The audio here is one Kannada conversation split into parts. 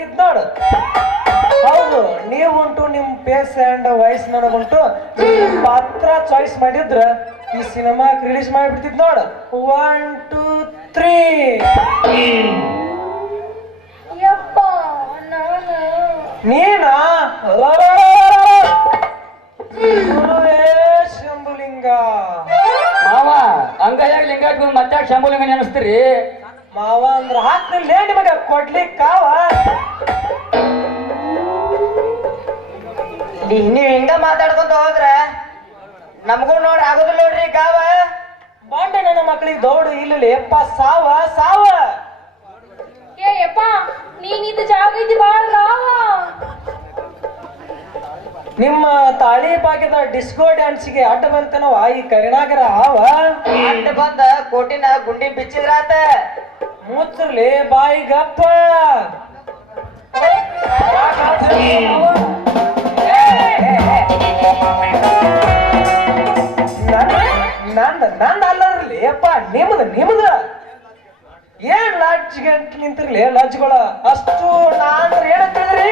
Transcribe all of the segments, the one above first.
ಹಾಕಿದ್ ನೋಡು. ಹೌದು, ನೀವುಂಟು ನಿಮ್ ಫೇಸ್ ಅಂಡ್ ವಾಯ್ಸ್ ನನಗುಂಟು. ಪಾತ್ರ ಚಾಯ್ಸ್ ಮಾಡಿದ್ರ ಈ ಸಿನಿಮಾ ರಿಲೀಸ್ ಮಾಡಿಬಿಡ್ತಿದ್ ನೋಡು. 1 2 3. ನೀನಾ ಶಂಭುಲಿಂಗ ಮಾವ ಹಂಗಾಯಾಗ ಲಿಂಗ ಮತ್ತೆ ಶಂಭುಲಿಂಗ ನೆನಸ್ತೀರಿ? ಮಾವ ಅಂದ್ರ ಹಾಕ್ತಿಲ್ಲೇ ನಿಮಗ ಕೊಡ್ಲಿಕ್ಕಾವ. ನೀವ್ ಹಿಂಗ ಮಾತಾಡ್ಕೊಂತ ಹೋದ್ರ ನಮಗೂ ನೋಡ್ರಿ ಆಗುದಿಲ್ಲ ನೋಡ್ರಿ ಗಾವ. ಬಾಂಡೆ ನನ್ನ ಮಕ್ಕಳಿಗೆ ದೌಡು ಇಲ್ಲ ಯಪ್ಪ, ಸಾವ ಸಾವ. ಯಪ್ಪ ನೀನಿದ್ದ ಜಾಗ ಐತಿ ಬಾಳ ಗಾವ. ನಿಮ್ಮ ತಾಳಿ ಪಾಕಿದ ಡಿಸ್ಕೋ ಡ್ಯಾನ್ಸ್ಗೆ ಅಡ್ಡ ಬಂತನವ ಈ ಕರಿನಾಗರ ಆವ. ಅಡ್ಡ ಬಂದ ಕೋಟಿನ ಗುಂಡಿ ಬಿಚ್ಚಿದ್ರಾತ. ಮುಚ್ಚರ್ಲಿ ಬಾಯಿಗಪ್ಪ. ನಂದ ಅಲ್ಲರ್ಲಿ ಅಪ್ಪ, ನಿಮ್ದ ಏನ್ ಲಾಡ್ಜ್ ಗಂಟ್ ನಿಂತಿರ್ಲಿ ಲಾಡ್ಜ್ಗಳ ಅಷ್ಟು. ನಾನ್ ಏನಂತಿದ್ರಿ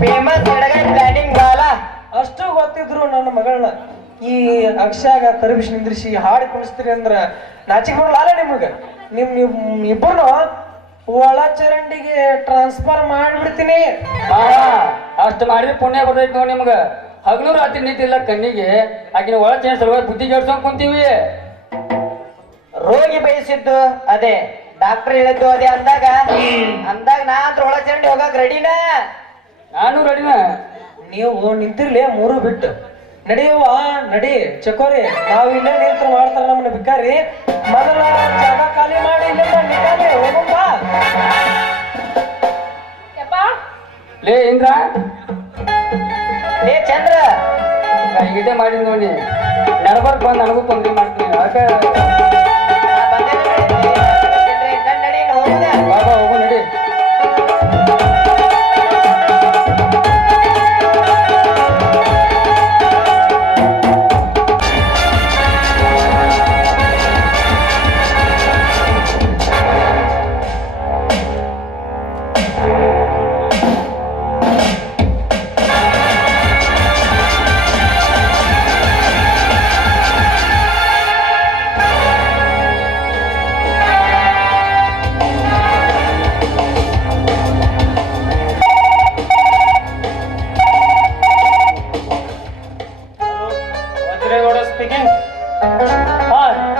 ಫೇಮಸ್ ಎಡಗೈ ಪ್ಲಾನಿಂಗ್ ಬಾಲ ಅಷ್ಟು ಗೊತ್ತಿದ್ರು ನನ್ನ ಮಗಳನ್ನ ಈ ಅಕ್ಷಾಗ ತರಬಿಸಿ ನಿಂದ್ರಿಸಿ ಹಾಡಿ ಕುಣಿಸ್ತೀರಿ ಅಂದ್ರ ನಾಚಿಕೆ ಬರಲ್ಲ ನಿಮ್ಗ. ನಿಮ್ ಇಬ್ಬರು ಒಳ ಚರಂಡಿಗೆ ಟ್ರಾನ್ಸ್ಫರ್ ಮಾಡಿಬಿಡ್ತೀನಿ. ಅಷ್ಟು ಮಾಡಿದ್ರೆ ಪುಣ್ಯ ಬರ್ತೈತಿ ನೋಡಿ ನಿಮ್ಗ. ಹಗಲು ರಾತ್ರಿ ನಿಂತಿಲ್ಲ ಕಣ್ಣಿಗೆ ಆಕಿನ ಒಳ ಚೇಂಜ್ ಸಲುವಾಗಿ ಬುದ್ಧಿ ಕೆಡ್ಸ್ಕೊಂಡ್ ಕುಂತೀವಿ. ರೋಗಿ ಬಯಸಿದ್ದು ಅದೇ, ಡಾಕ್ಟರ್ ಹೇಳಿದ್ದು ಅದೇ ಅಂದಾಗ ನಾ ಅಂತ ಒಳ ಚರಂಡಿ ಹೋಗಕ್ ರೆಡಿನ. ನಾನು ರೆಡಿನ. ನೀವು ನಿಂತಿರ್ಲಿ ಮೂರು ಬಿಟ್ಟು ನಡೆಯುವ ನಡಿ ಚಕೋರಿ. ನಾವ್ ಇಲ್ಲೇ ನಿಂತ್ರ ಮಾಡ್ತಾರ ನಮ್ಮನ್ನ ಬಿಕ್ಕಾರಿ. ಮೊದಲ ಜಾಗ ಖಾಲಿ ಮಾಡಿ ಇಲ್ಲಿಂದ ನಿಂತಾನೆ ಹೋಗಪ್ಪ. ಲೇ ಇಂದ್ರ, ಲೇ ಚಂದ್ರ, ಇದೇ ಮಾಡಿದ್ ನೋಡಿ. ನಡಬರ್ಕ್ ಬಂದು ನನಗೂ ತೊಂದ್ರೆ ಮಾಡ್ತೀನಿ. ಅದಕ್ಕೆ ಬಾಬಾ ಹೋಗು ನಡಿ.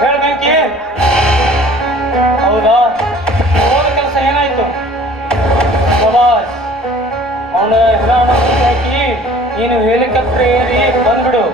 ಹೇಳ್ಬೇಕಿ ಹೌದಾ? ಹೋದ ಕೆಲಸ ಏನಾಯ್ತು? ಅವನ ಹಾಕಿ ನೀನು ಹೆಲಿಕಾಪ್ಟರ್ ಏರಿ ಬಂದ್ಬಿಡು.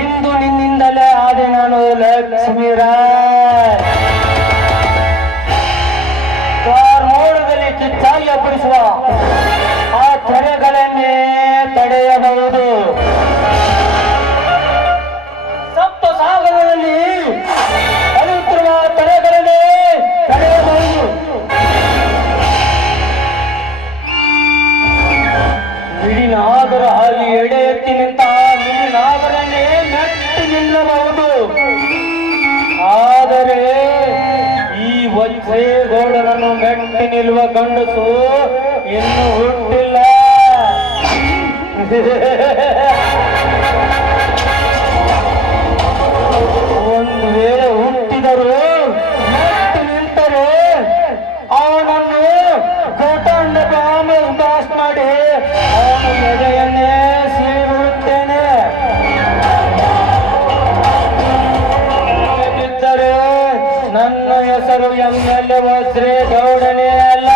ಇಂದು ನಿನ್ನಿಂದಲೇ ಆದೆ ನಾನು ಲಕ್ಷ್ಮೀರಾಜ್. ಮೋಡದಲ್ಲಿ ಕಿಚ್ಚಾಗಿ ಅಪ್ಪಳಿಸುವ ಆ ತೆರೆಗಳನ್ನೇ ತಡೆಯಬಹುದು. ಸಪ್ತ ಸಾಗರದಲ್ಲಿ ಅರಿಯುತ್ತಿರುವ ತೆರೆಗಳನ್ನೇ ತಡೆಯಬಹುದು. ಮಿಡಿನಾಗರ ಹಾಗೆ ಎಡೆ ಎತ್ತಿ ನಿಂತ ಮಿಡಿನಾಗರನ್ನೇ ಮೆಟ್ಟಿ ನಿಲ್ಲಬಹುದು. ಆದರೆ ಈ ವಜ್ರೇಗೌಡರನ್ನು ಮೆಟ್ಟಿ ನಿಲ್ಲುವ ಗಂಡಸು ಇನ್ನೂ ಹುಟ್ಟಿಲ್ಲ. ಒಂದು ವೇಳೆ ಹುಟ್ಟಿದರು ಮೆಟ್ಟಿ ನಿಂತರೆ ಅವನನ್ನು ಗೋತಾಂಡ ಪಾಸ್ ಮಾಡಿ ಅವನ ಎದೆಯನ್ನೇ ಸೀರುತ್ತೇನೆ. ಬಿದ್ದರೆ ನನ್ನ ಹೆಸರು ಹೆಸರು ಎಂಎಲ್ಎ ವಜ್ರೇ ಗೌಡನೇ ಅಲ್ಲ.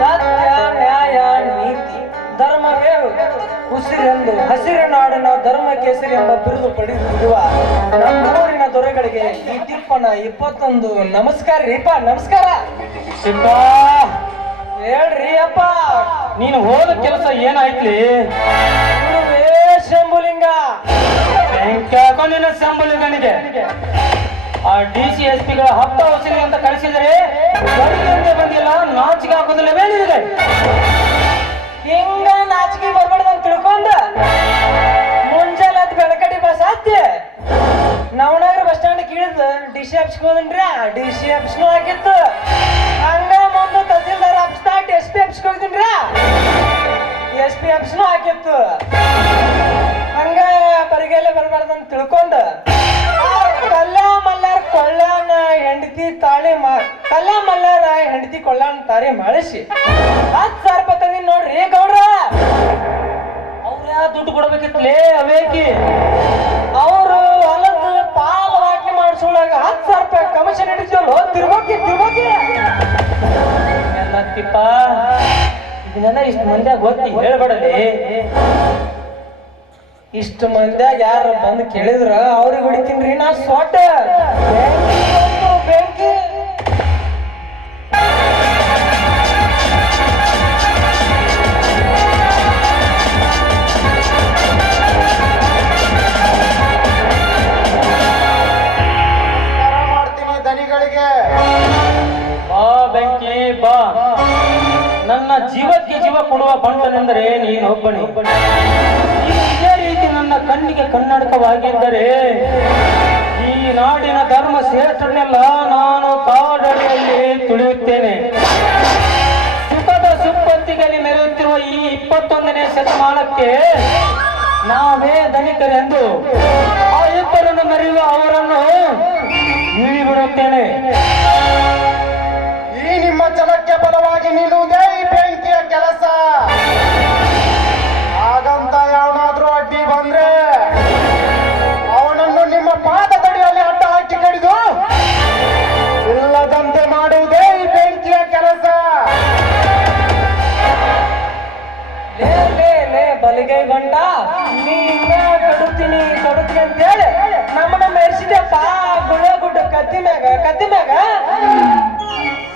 ಸತ್ಯ ನ್ಯಾಯ ನೀತಿ ಧರ್ಮವೇ ಉಸಿರೆಂದು ಹಸಿರು ನಾಡಿನ ಧರ್ಮ ಕೇಸರಿ ಎಂಬ ಬಿರುದು ಪಡೆದಿರುವ ನಮ್ಮೂರಿನ ದೊರೆಗಳಿಗೆ ಈ ತಿಪ್ಪನ 21 ನಮಸ್ಕಾರ ರೀಪ. ನಮಸ್ಕಾರ ಸಿಪ್ಪ, ಹೇಳ್ರಿ ಅಪ್ಪ. ನೀನು ಹೋದ ಕೆಲಸ ಏನಾಯ್ತ್ಲಿ? ಗುರುವೇ ಶಂಭುಲಿಂಗ. ಯಾಕೋ ನಿನ್ನ ಶಂಭುಲಿಂಗನಿಗೆ ಆ DCSPಗಳ ಹಪ್ತ ವಸೂಲಿ ಅಂತ ಕಳಿಸಿದರೆ ಬಂದಿಲ್ಲ, ನಾಚಿಕೆ ಹಾಕೋದಿಲ್ಲವೇ ನಿನಗೆ? ಹಿಂಗ ನಾಚಿಕೆ ಬರ್ಬಾರ್ದು ಅಂತ ತಿಳ್ಕೊಂಡ ಮುಂಜಾನೆ ಅದು ಬೆಳಕಡಿ ಬಸ್ ಹತ್ತಿ ನವನಗರ ಬಸ್ ಸ್ಟ್ಯಾಂಡ್ ಇಳಿದು DC ಆಫೀಸ್ಗೆ ಹೋದನ್ರಿ. DC ಆಫೀಸ್ನು ಆಗಿತ್ತು. ಹಂಗ ಮುಂದೆ ತಹಸೀಲ್ದಾರ್ ಆಫೀಸ್ ದಾಟ್ SP ಆಫೀಸ್ಗೆ ಹೋಗಿದ್ದೀನ್ರಿ. SP ಆಫೀಸ್ನು ಆಗಿತ್ತು. ಹಂಗ ಪರಿಗೆಲೆ ಬರ್ಬಾರ್ದು ಅಂತ ತಿಳ್ಕೊಂಡ ಕಲ್ಯಾಣ ಮಲ್ಲಾರ ಕೊಳ್ಳಾನ ಹೆಂಡತಿ ತಾಳಿ ಕಲ್ಯಾಣ ಮಲ್ಲಾರ ಹೆಂಡತಿ ಕೊಳ್ಳಾನ ತಾರಿ ಮಾಡಿಸಿ 10,000 ರೂಪಾಯಿ ತಂದಿನಿ ನೋಡ್ರಿ ಗೌಡ್ರ. ಅವ್ರ ಯಾವ ದುಡ್ಡು ಕೊಡ್ಬೇಕಿತ್ಲೇ ಅವೇಕಿ? ಅವರು ಹೊಲದ ಪಾಲ್ ವಾಟ್ನಿ ಮಾಡಿಸೋಳಾಗ 10,000 ರೂಪಾಯಿ ಕಮಿಷನ್ ಹಿಡಿತಲ್ಲ. ತಿರ್ಬೋಕಿ ಎಲ್ಲತ್ತಿಪ್ಪ, ಇದನ್ನೆಲ್ಲ ಇಷ್ಟು ಮಂದ್ಯಾಗ ಗೊತ್ತಿ ಹೇಳ್ಬೇಡಲಿ. ಇಷ್ಟು ಮಂದ್ಯಾಗ ಯಾರು ಬಂದು ಕೇಳಿದ್ರ ಅವ್ರಿಗೆ ಹೊಡಿತೀನ್ರಿ ನಾ ಸೊಟ್ಟ. ಬೆಂಕಿ ಮಾಡ್ತೀನಿ ದನಿಗಳಿಗೆ. ಬಾ ಬೆಂಕಿ ಬಾ. ನನ್ನ ಜೀವಕ್ಕೆ ಜೀವ ಕೊಡುವ ಬಂಟನೆಂದರೆ ನೀನೊಬ್ಬನೇ. ನೀನು ಇದೇ ರೀತಿ ನನ್ನ ಕಣ್ಣಿಗೆ ಕನ್ನಡಕವಾಗಿದ್ದರೆ ಈ ನಾಡಿನ ಧರ್ಮ ಶ್ರೇಷ್ಠನೆಲ್ಲ ನಾನು ಕಾಡಡಿಯಲ್ಲಿ ತುಳಿಯುತ್ತೇನೆ. ಸುಖದ ಸುಪ್ಪತ್ತಿಗಲಿ ಮೆರೆಯುತ್ತಿರುವ ಈ 21ನೇ ಶತಮಾನಕ್ಕೆ ನಾವೇ ಧನಿಕರೆಂದು ಆ ಇಬ್ಬರನ್ನು ಮೆರೆಯುವ ಅವರನ್ನು ಇಳಿಬಿಡುತ್ತೇನೆ. ಈ ನಿಮ್ಮ ಛಲಕ್ಕೆ ಬಲವಾಗಿ ನಿಲ್ಲುವುದೇ ಈ ಬೆಂಕಿಯ ಕೆಲಸ. ಹಾಗಂತ ಯಾವನಾದ್ರೂ ಅಡ್ಡಿ ಬಂದ್ರೆ ಅವನನ್ನು ನಿಮ್ಮ ಪಾದದಡಿಯಲ್ಲಿ ಅಡ್ಡ ಹಾಕಿ ಕಡಿದು ಇಲ್ಲದಂತೆ ಮಾಡುವುದೇ ಈ ಬೆಂಕಿಯ ಕೆಲಸ. ಲೇ ಬಲಿಗೈ ಗಂಡ, ನೀ ಹಿಂಗ ಕಡುತ್ತೀನಿ ಅಂತೇಳಿ ನಮ್ಮನ್ನ ಮೆರೆಸಿದೆಪ್ಪ ಗುಡ್ಡ ಕತ್ತಿ ಮ್ಯಾಗ.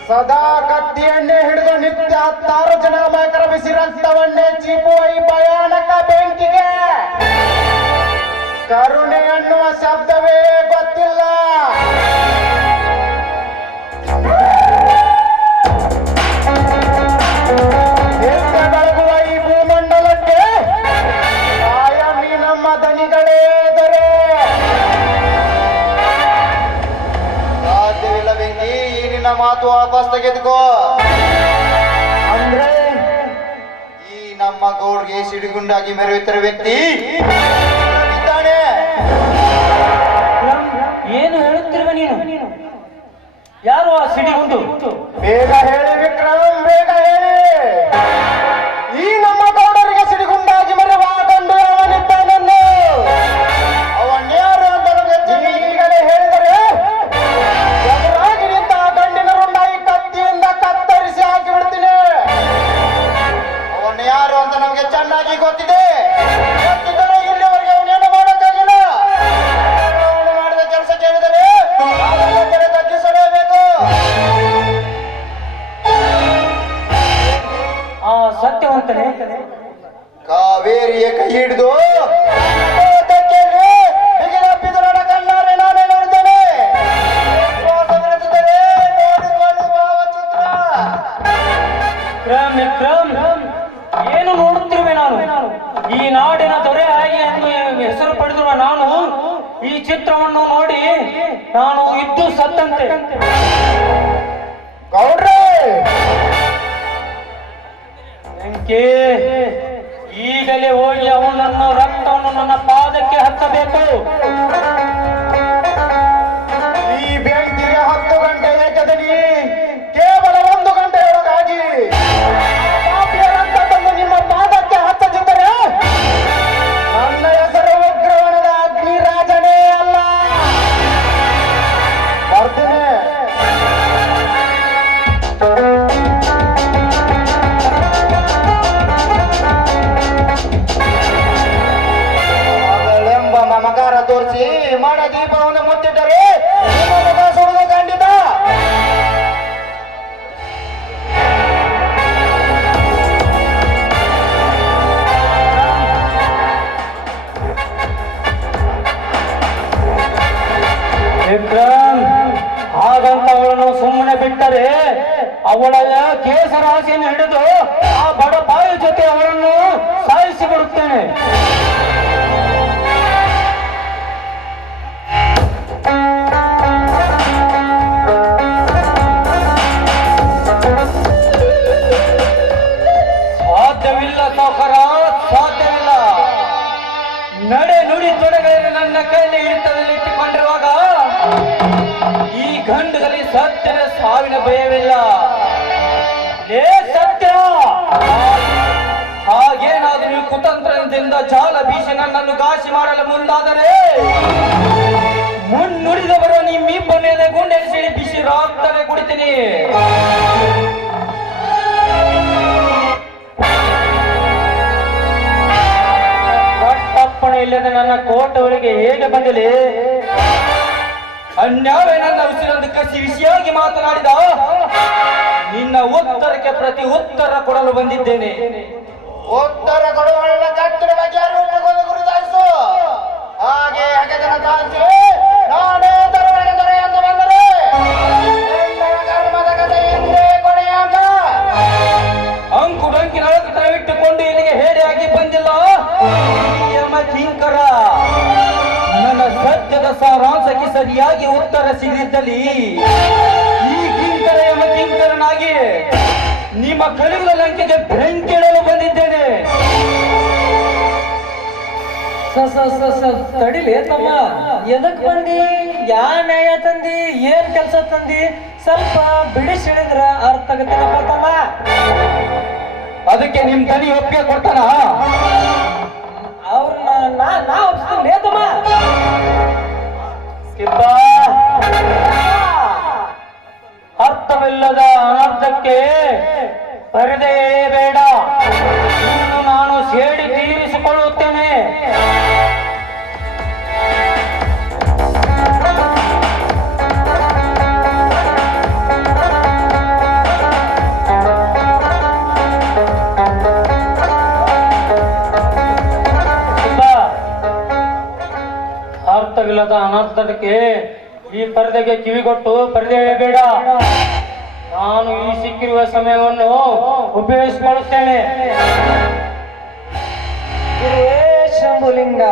ಸದಾ ಕತ್ತಿಯನ್ನೇ ಹಿಡಿದು ನಿತ್ಯ 10 ಜನ ಅಮಾಯಕರ ಬಿಸಿ ರಕ್ತವನ್ನೇ ಚೀಪುವ ಈ ಭಯಾನಕ ಬೆಂಕಿಗೆ ಕರುಣೆ ಅನ್ನುವ ಶಬ್ದವೇ ಗೊತ್ತಿಲ್ಲ. ನಿತ್ಯ ಬೆಳಗುವ ಈ ಭೂಮಂಡಲಕ್ಕೆ ಕಾಯಂ ಈ ನಮ್ಮ ದನಿಗಳೇ ದೊರೆ. ಸಾಧ್ಯವಿಲ್ಲ ಬೆಂಕಿ, ಈ ನಿನ್ನ ಮಾತು ವಾಪಸ್ ತೆಗೆದುಕೋ. ಅಂದ್ರೆ ಈ ನಮ್ಮ ಗೌಡ್ಗೆ ಸಿಡಿಗುಂಡಾಗಿ ಮೆರೆಯುತ್ತಿರುವ ವ್ಯಕ್ತಿ ಇದ್ದಾನೆ. ಏನು ಹೇಳುತ್ತಿರುವ ನೀನು? ಯಾರು ಆ ಸಿಡಿಗುಂಡು? ಬೇಗ ಹೇಳಿ ವಿಕ್ರಮ್, ಬೇಗ ಹೇಳಿ. ಈ ನಮ್ಮ ಗೌಡರಿಗೆ ಸಿಡಿಗುಂಡಾಗಿ ಮೆರೆಯುವ ಗಂಡು ಅವನಿದ್ದಾನನ್ನು ಅವನ್ಯಾರು ಅಂತ ನಮಗೆ ಈಗಲೇ ಹೇಳಿದರೆ ಎದುರಾಗಿ ನಿಂತ ಗಂಡಿನ ರುಂಡಾಗಿ ಕತ್ತಿಯಿಂದ ಕತ್ತರಿಸಿ ಹಾಕಿ ಬಿಡ್ತೀನಿ. ಅವನು ಯಾರು ಅಂತ ನಮಗೆ ಚೆನ್ನಾಗಿ ಗೊತ್ತಿದೆ. ಗೊತ್ತಿದ್ದರೆ ಇಲ್ಲಿವರೆಗೆ ಅವನೇನು ಮಾಡೋಕ್ಕಾಗಿಲ್ಲ. ಅವನು ಮಾಡಿದ ಕೆಲಸ ಕೇಳಿದರೆ ಕೆರೆ ತಗ್ಗಿಸಲೇಬೇಕು. ಆ ಸತ್ಯವಂತನೇ ಕಾವೇರಿಯ ಕೈ ಹಿಡಿದು ಕಣ್ಣಾರೆ ನಾನೇ ನೋಡ್ತೇನೆ. ವಿಕ್ರಮ್, ಏನು ನೋಡುತ್ತಿರುವೆ ನಾನು? ಈ ನಾಡಿನ ದೊರೆ ಆಗಿ ಎಂದು ಹೆಸರು ಪಡೆದಿರುವ ನಾನು ಈ ಚಿತ್ರವನ್ನು ನೋಡಿ ನಾನು ಇದ್ದು ಸತ್ತಂತೆ. ಗೌಡ್ರೆ, ಬೆಂಕಿ, ಈಗಲೇ ಹೋಗಿ ಅವನು ನನ್ನ ರಕ್ತವನ್ನು ನನ್ನ ಪಾದಕ್ಕೆ ಹಚ್ಚಬೇಕು. ಈ ಬೆಂಕಿಗೆ 10 ಗಂಟೆ ಏಕದನಿ ಕೇವಲ 1 ಗಂಟೆಯೊಳಗಾಗಿ ಪಾಪಿಯರ ಸಾಧ್ಯವಿಲ್ಲ ಸಾವುಕಾರ, ಸಾಧ್ಯವಿಲ್ಲ. ನಡೆ ನುಡಿ ತೊಡೆಗಳಲ್ಲಿ ನನ್ನ ಕೈಲಿ ಹಿಡಿತದಲ್ಲಿ ಇಟ್ಟುಕೊಂಡಿರುವಾಗ ಈ ಗಂಡುಗಲಿ ಸತ್ಯದ ಸಾವಿನ ಭಯವಿಲ್ಲ. ಲೇ ಸತ್ಯ, ಹಾಗೇನಾದ್ರೂ ನೀವು ಕುತಂತ್ರದಿಂದ ಜಾಲ ಬೀಸಿ ನನ್ನನ್ನು ಘಾಸಿ ಮಾಡಲು ಮುಂದಾದರೆ ಮುನ್ನುಡಿದವರು ನಿಮ್ಮಿಬ್ಬನೇನೆ ಗುಂಡೆ ಸಿಡಿ ಬಿಸಿ ರಾಕ್ತನೆ ಕುಡಿತೀನಿ. ಕಟ್ಟಪ್ಪಣೆ ಇಲ್ಲದೆ ನನ್ನ ಕೋಟೆಗಳಿಗೆ ಹೇಗೆ ಬಂದಿದೆ? ಅನ್ಯಾಯ ನನ್ನ ಉಸಿರೊಂದು ಕಸಿ ಬಿಸಿಯಾಗಿ ಮಾತನಾಡಿದ ನಿನ್ನ ಉತ್ತರಕ್ಕೆ ಪ್ರತಿ ಉತ್ತರ ಕೊಡಲು ಬಂದಿದ್ದೇನೆ. ಉತ್ತರ ಕೊಡುವ ಕತ್ತಿನ ಬಗ್ಗೆ ಅರಿವು ಗುರುತಾಯಿಸು. ಹಾಗೆ ಹಗೆದನ ತಾಯಿಸಿ ನಾನೇ ದೊರೆಗೆ ದೊರೆ ಎಂದು ಬಂದರೆ ಕರ್ಮದ ಕಥೆ ಎಂದೇ ಕೊನೆಯಾಗ. ಅಂಕು ಡಂಕಿ ನಳಕತನವಿಟ್ಟುಕೊಂಡು ಇಲ್ಲಿಗೆ ಹೇಡಿಯಾಗಿ ಬಂದಿಲ್ಲ ಯಮ ಕಿಂಕರ. ನನ್ನ ಸತ್ಯದ ಸಾರಾಂಶಕ್ಕೆ ಸರಿಯಾಗಿ ಉತ್ತರ ಸಿಗದಿದ್ದಲ್ಲಿ ಈ ಕಿಂಕರ ಯಮ ಕಿಂಕರನಾಗಿ ನಿಮ್ಮ ಕಲಿಗಳ ಲಂಕೆಗೆ ಬೆಂಕಿಡಲು ಬಂದಿದ್ದೇನೆ. ತಡಿಲಿ ತಮ್ಮ, ಎದಕ್ ಬಂದಿ? ಯಾ ನ್ಯಾಯ ತಂದಿ? ಏನ್ ಕೆಲ್ಸ ತಂದಿ? ಸ್ವಲ್ಪ ಬಿಡಿಸಿ ಹೇಳಿದ್ರ ಅರ್ಥ ಆಗತ್ತೇನಪ್ಪ ತಮ್ಮ. ಅದಕ್ಕೆ ನಿಮ್ ತನಿ ಒಪ್ಪಿಗೆ ಕೊಡ್ತಾನ? ಅವ್ರನ್ನ ನಾ ಒಪ್ಸ್ತೀನಿ ತಮ್ಮ. ಅರ್ಥವಿಲ್ಲದ ಅನರ್ಥಕ್ಕೆ ಪರದೆ ಬೇಡ. ಇನ್ನು ನಾನು ಸೇಡಿ ತೀರಿಸಿಕೊಳ್ಳುತ್ತೇನೆ. ಅರ್ಥವಿಲ್ಲದ ಅನರ್ಥಕ್ಕೆ ಈ ಪರದೆಗೆ ಕಿವಿಗೊಟ್ಟು ಪರದೆ ಬೇಡ. ನಾನು ಈ ಸಿಕ್ಕಿರುವ ಸಮಯವನ್ನು ಉಪಯೋಗಿಸಿಕೊಳ್ಳುತ್ತೇನೆ. ಶಂಭುಲಿಂಗ,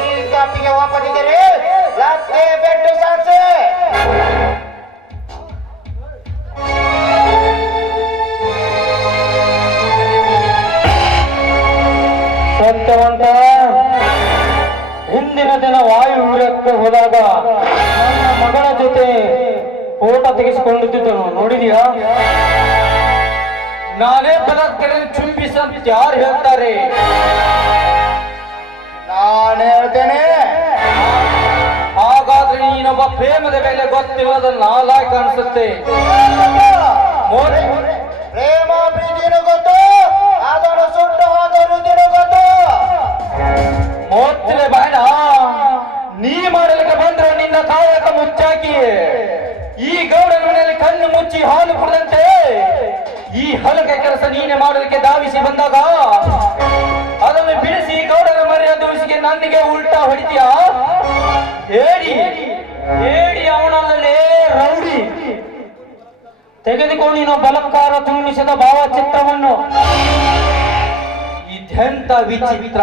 ಈ ಕಾಪಿಗೆ ಒಪ್ಪದಿದ್ದರೆ ಲತ್ತೆ ಬೆಟ್ಟು ಸಾಕ್ಷಿ. ಸತ್ಯವಂತ, ಹಿಂದಿನ ದಿನ ವಾಯು ವಿಹಾರಕ್ಕೆ ಹೋದಾಗ ನನ್ನ ಮಗಳ ಜೊತೆ ಫೋಟೋ ತೆಗೆಸಿಕೊಂಡಿದ್ದನು, ನೋಡಿದೀಯಾ? ನಾನೇ ಬಲಾತ್ಕಾರ ಚುಂಬಿಸಂತ ಯಾರು ಹೇಳ್ತಾರೆ? ನಾನು ಹೇಳ್ತೇನೆ. ಹಾಗಾದ್ರೆ ನೀನೊಬ್ಬ ಪ್ರೇಮದ ಮೇಲೆ ಗೊತ್ತಿಲ್ಲದ ನಾಲಾಯ್ ಕಾಣಿಸುತ್ತೆ. ಪ್ರೇಮ ಪ್ರೀತಿನೂ ಗೊತ್ತು, ಅದನ್ನು ಸುಟ್ಟು ಹೋದ ರುದಿನೂ ಗೊತ್ತು. ಮೋತ್ತಿಲೆ ಬಾಯ್ನ, ನೀ ಮಾಡಲಿಕ್ಕೆ ಬಂದ್ರೆ ನಿನ್ನ ಕಾಯಕ ಮುಚ್ಚಾಕಿ ಈ ಗೌಡನ ಮನೆಯಲ್ಲಿ ಕಣ್ಣು ಮುಚ್ಚಿ ಹಾಲು ಕುಡಿದಂತೆ ಈ ಹಲಕೆ ಕೆಲಸ ನೀನೆ ಮಾಡಲಿಕ್ಕೆ ಧಾವಿಸಿ ಬಂದಾಗ ಅದನ್ನು ಬಿಡಿಸಿ ಗೌಡನ ಮನೆಯ ದೋಷಿಗೆ ನನಗೆ ಉಲ್ಟಾ ಹೊಡಿತೀಯಾ? ಹೇಳಿ ಹೇಳಿ, ಅವನಲ್ಲೇ ರೌಡಿ. ತೆಗೆದುಕೊಂಡು ನೀನು ಬಲತ್ಕಾರ ತುಂಬಿಸಿದ ಭಾವಚಿತ್ರವನ್ನು. ಇದೆಂತ ವಿಚಿತ್ರ!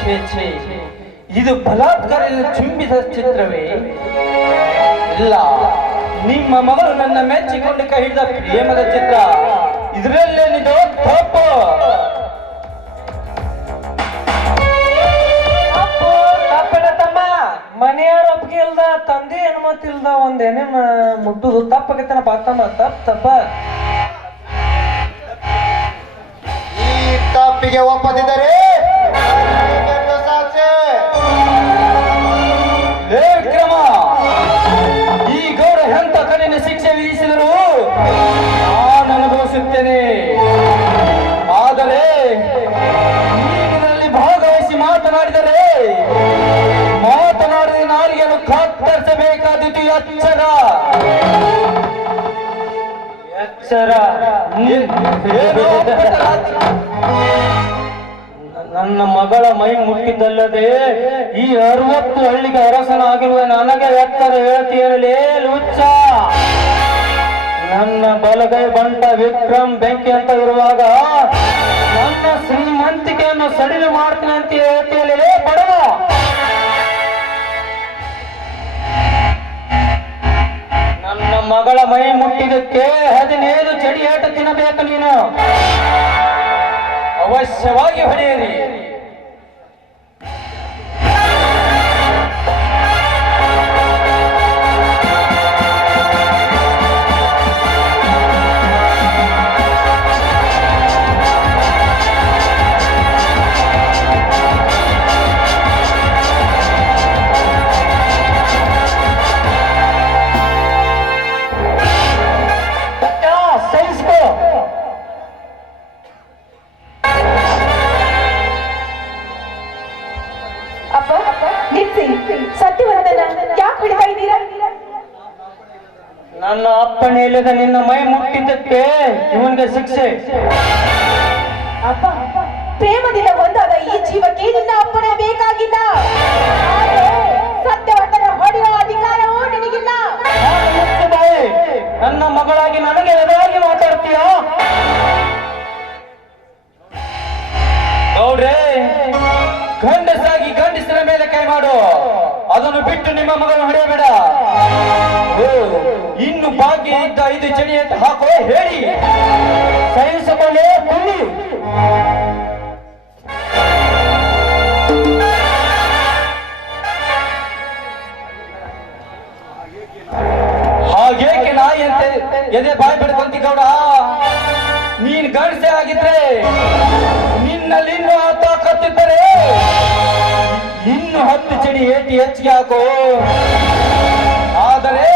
ಛೇ ಛೇ, ಇದು ಬಲಾತ್ಕಾರದಿಂದ ಚುಂಬಿಸಿದ ಚಿತ್ರವೇ? ಇಲ್ಲ, ನಿಮ್ಮ ಮಗಳು ನನ್ನ ಮೆಚ್ಚಿಕೊಂಡು ಕೈ ಹಿಡಿದ ಪ್ರೇಮದ ಚಿತ್ರ. ಇದರಲ್ಲೇನಿದು ತಪ್ಪು? ತಪ್ಪಲ್ಲ ತಮ್ಮ. ಮನೆಯವ್ರ ಒಪ್ಪಿಗೆ ಇಲ್ದ, ತಂದೆ ಅನುಮತಿ ಇಲ್ದ ಒಂದೇನೇನ್ ಮುಟ್ಟುದು ತಪ್ಪಾಗತ್ತೇನಪ್ಪ ತಮ್ಮ. ತಪ್ಪ ಈ ತಪ್ಪಿಗೆ ಒಪ್ಪದಿದ್ದರೆ ಬೆಟ್ಟು ಸಾಕ್ಷಿ. ಲೇ ವಿಕ್ರಮ, ಈ ಗೌಡ ಎಂತ ಕಠಿಣ ಶಿಕ್ಷೆ ವಿಧಿಸಿದರು ನಾನು ಅನುಭವಿಸುತ್ತೇನೆ. ಆದರೆ ನೀರಿನಲ್ಲಿ ಭಾಗವಹಿಸಿ ಮಾತನಾಡಿದರೆ ಮಾತನಾಡಿದ ನಾಲಿಗೆಯನ್ನು ಕತ್ತರಿಸಬೇಕಾದಿತ್ತು. ಎಚ್ಚರ ಎಚ್ಚರ. ನನ್ನ ಮಗಳ ಮೈ ಮುಟ್ಟಿದ್ದಲ್ಲದೆ ಈ 60 ಹಳ್ಳಿಗೆ ಅರಸನಾಗಿರುವ ನನಗೆ ಎತ್ತರ ಹೇಳ್ತೀಯರಲೇ ಲುಚ್ಚ. ನನ್ನ ಬಲಗೈ ಬಂಟ ವಿಕ್ರಮ್ ಬೆಂಕಿ ಅಂತ ಇರುವಾಗ ನನ್ನ ಶ್ರೀಮಂತಿಕೆಯನ್ನು ಸಡಿಲು ಮಾಡ್ತೀನಿ ಅಂತ ಹೇಳ್ತೀಯಲೇ ಬಡವ. ಮಗಳ ಮೈ ಮುಟ್ಟಿದಕ್ಕೆ 15 ಚಡಿಯೇಟ ತಿನ್ನಬೇಕು ನೀನು. ಅವಶ್ಯವಾಗಿ ಹೊಡೆಯಿರಿ. ನನ್ನ ಅಪ್ಪಣೆ ಇಲ್ಲದ ನಿನ್ನ ಮೈ ಮುಟ್ಟಿದ್ದಕ್ಕೆ ಇವನಿಗೆ ಶಿಕ್ಷೆ. ಅಪ್ಪ, ಪ್ರೇಮದಿಂದ ಒಂದಾದ ಈ ಜೀವಕ್ಕೆ ನಿನ್ನ ಅಪ್ಪಣೆ ಬೇಕಾಗಿಲ್ಲ. ಸತ್ಯವಂತನ ಹೊಡೆಯುವ ಅಧಿಕಾರವೂ ನಿನಗಿಲ್ಲ. ನನ್ನ ಮಗಳಾಗಿ ನನಗೆ ಎದುರಾಗಿ ಮಾತಾಡ್ತೀಯ? ಗೌಡ್ರೆ, ಗಂಡಸಾಗಿ ಗಂಡಸರ ಮೇಲೆ ಕೈ ಮಾಡು. ಅದನ್ನು ಬಿಟ್ಟು ನಿಮ್ಮ ಮಗನ ಹೊಡೆಯಬೇಡ. ಇನ್ನು ಬಾಕಿ ಇದ್ದ 5 ಚಡಿಯೇಟ ಹಾಕೋ ಹೇಳಿ. ಸಹಿಸಿಕೊಳ್ಳೆ ತುಳಿ. ಹಾಗೇಕೆ ನಾಯಿ ಅಂತ ಎದೆ ಬಾಯಿ ಬಿಡ್ಕೊಂತಿ ಗೌಡ? ನೀನ್ ಗಂಡಸೆ ಆಗಿದ್ರೆ, ನಿನ್ನಲ್ಲಿ ಇನ್ನೂ ಆ ತಾಕತ್ತಿದ್ದರೆ ಇನ್ನು 10 ಚಡಿ ಏಟಿ ಹೆಚ್ಚಿಗೆ ಹಾಕೋ. ಆದರೆ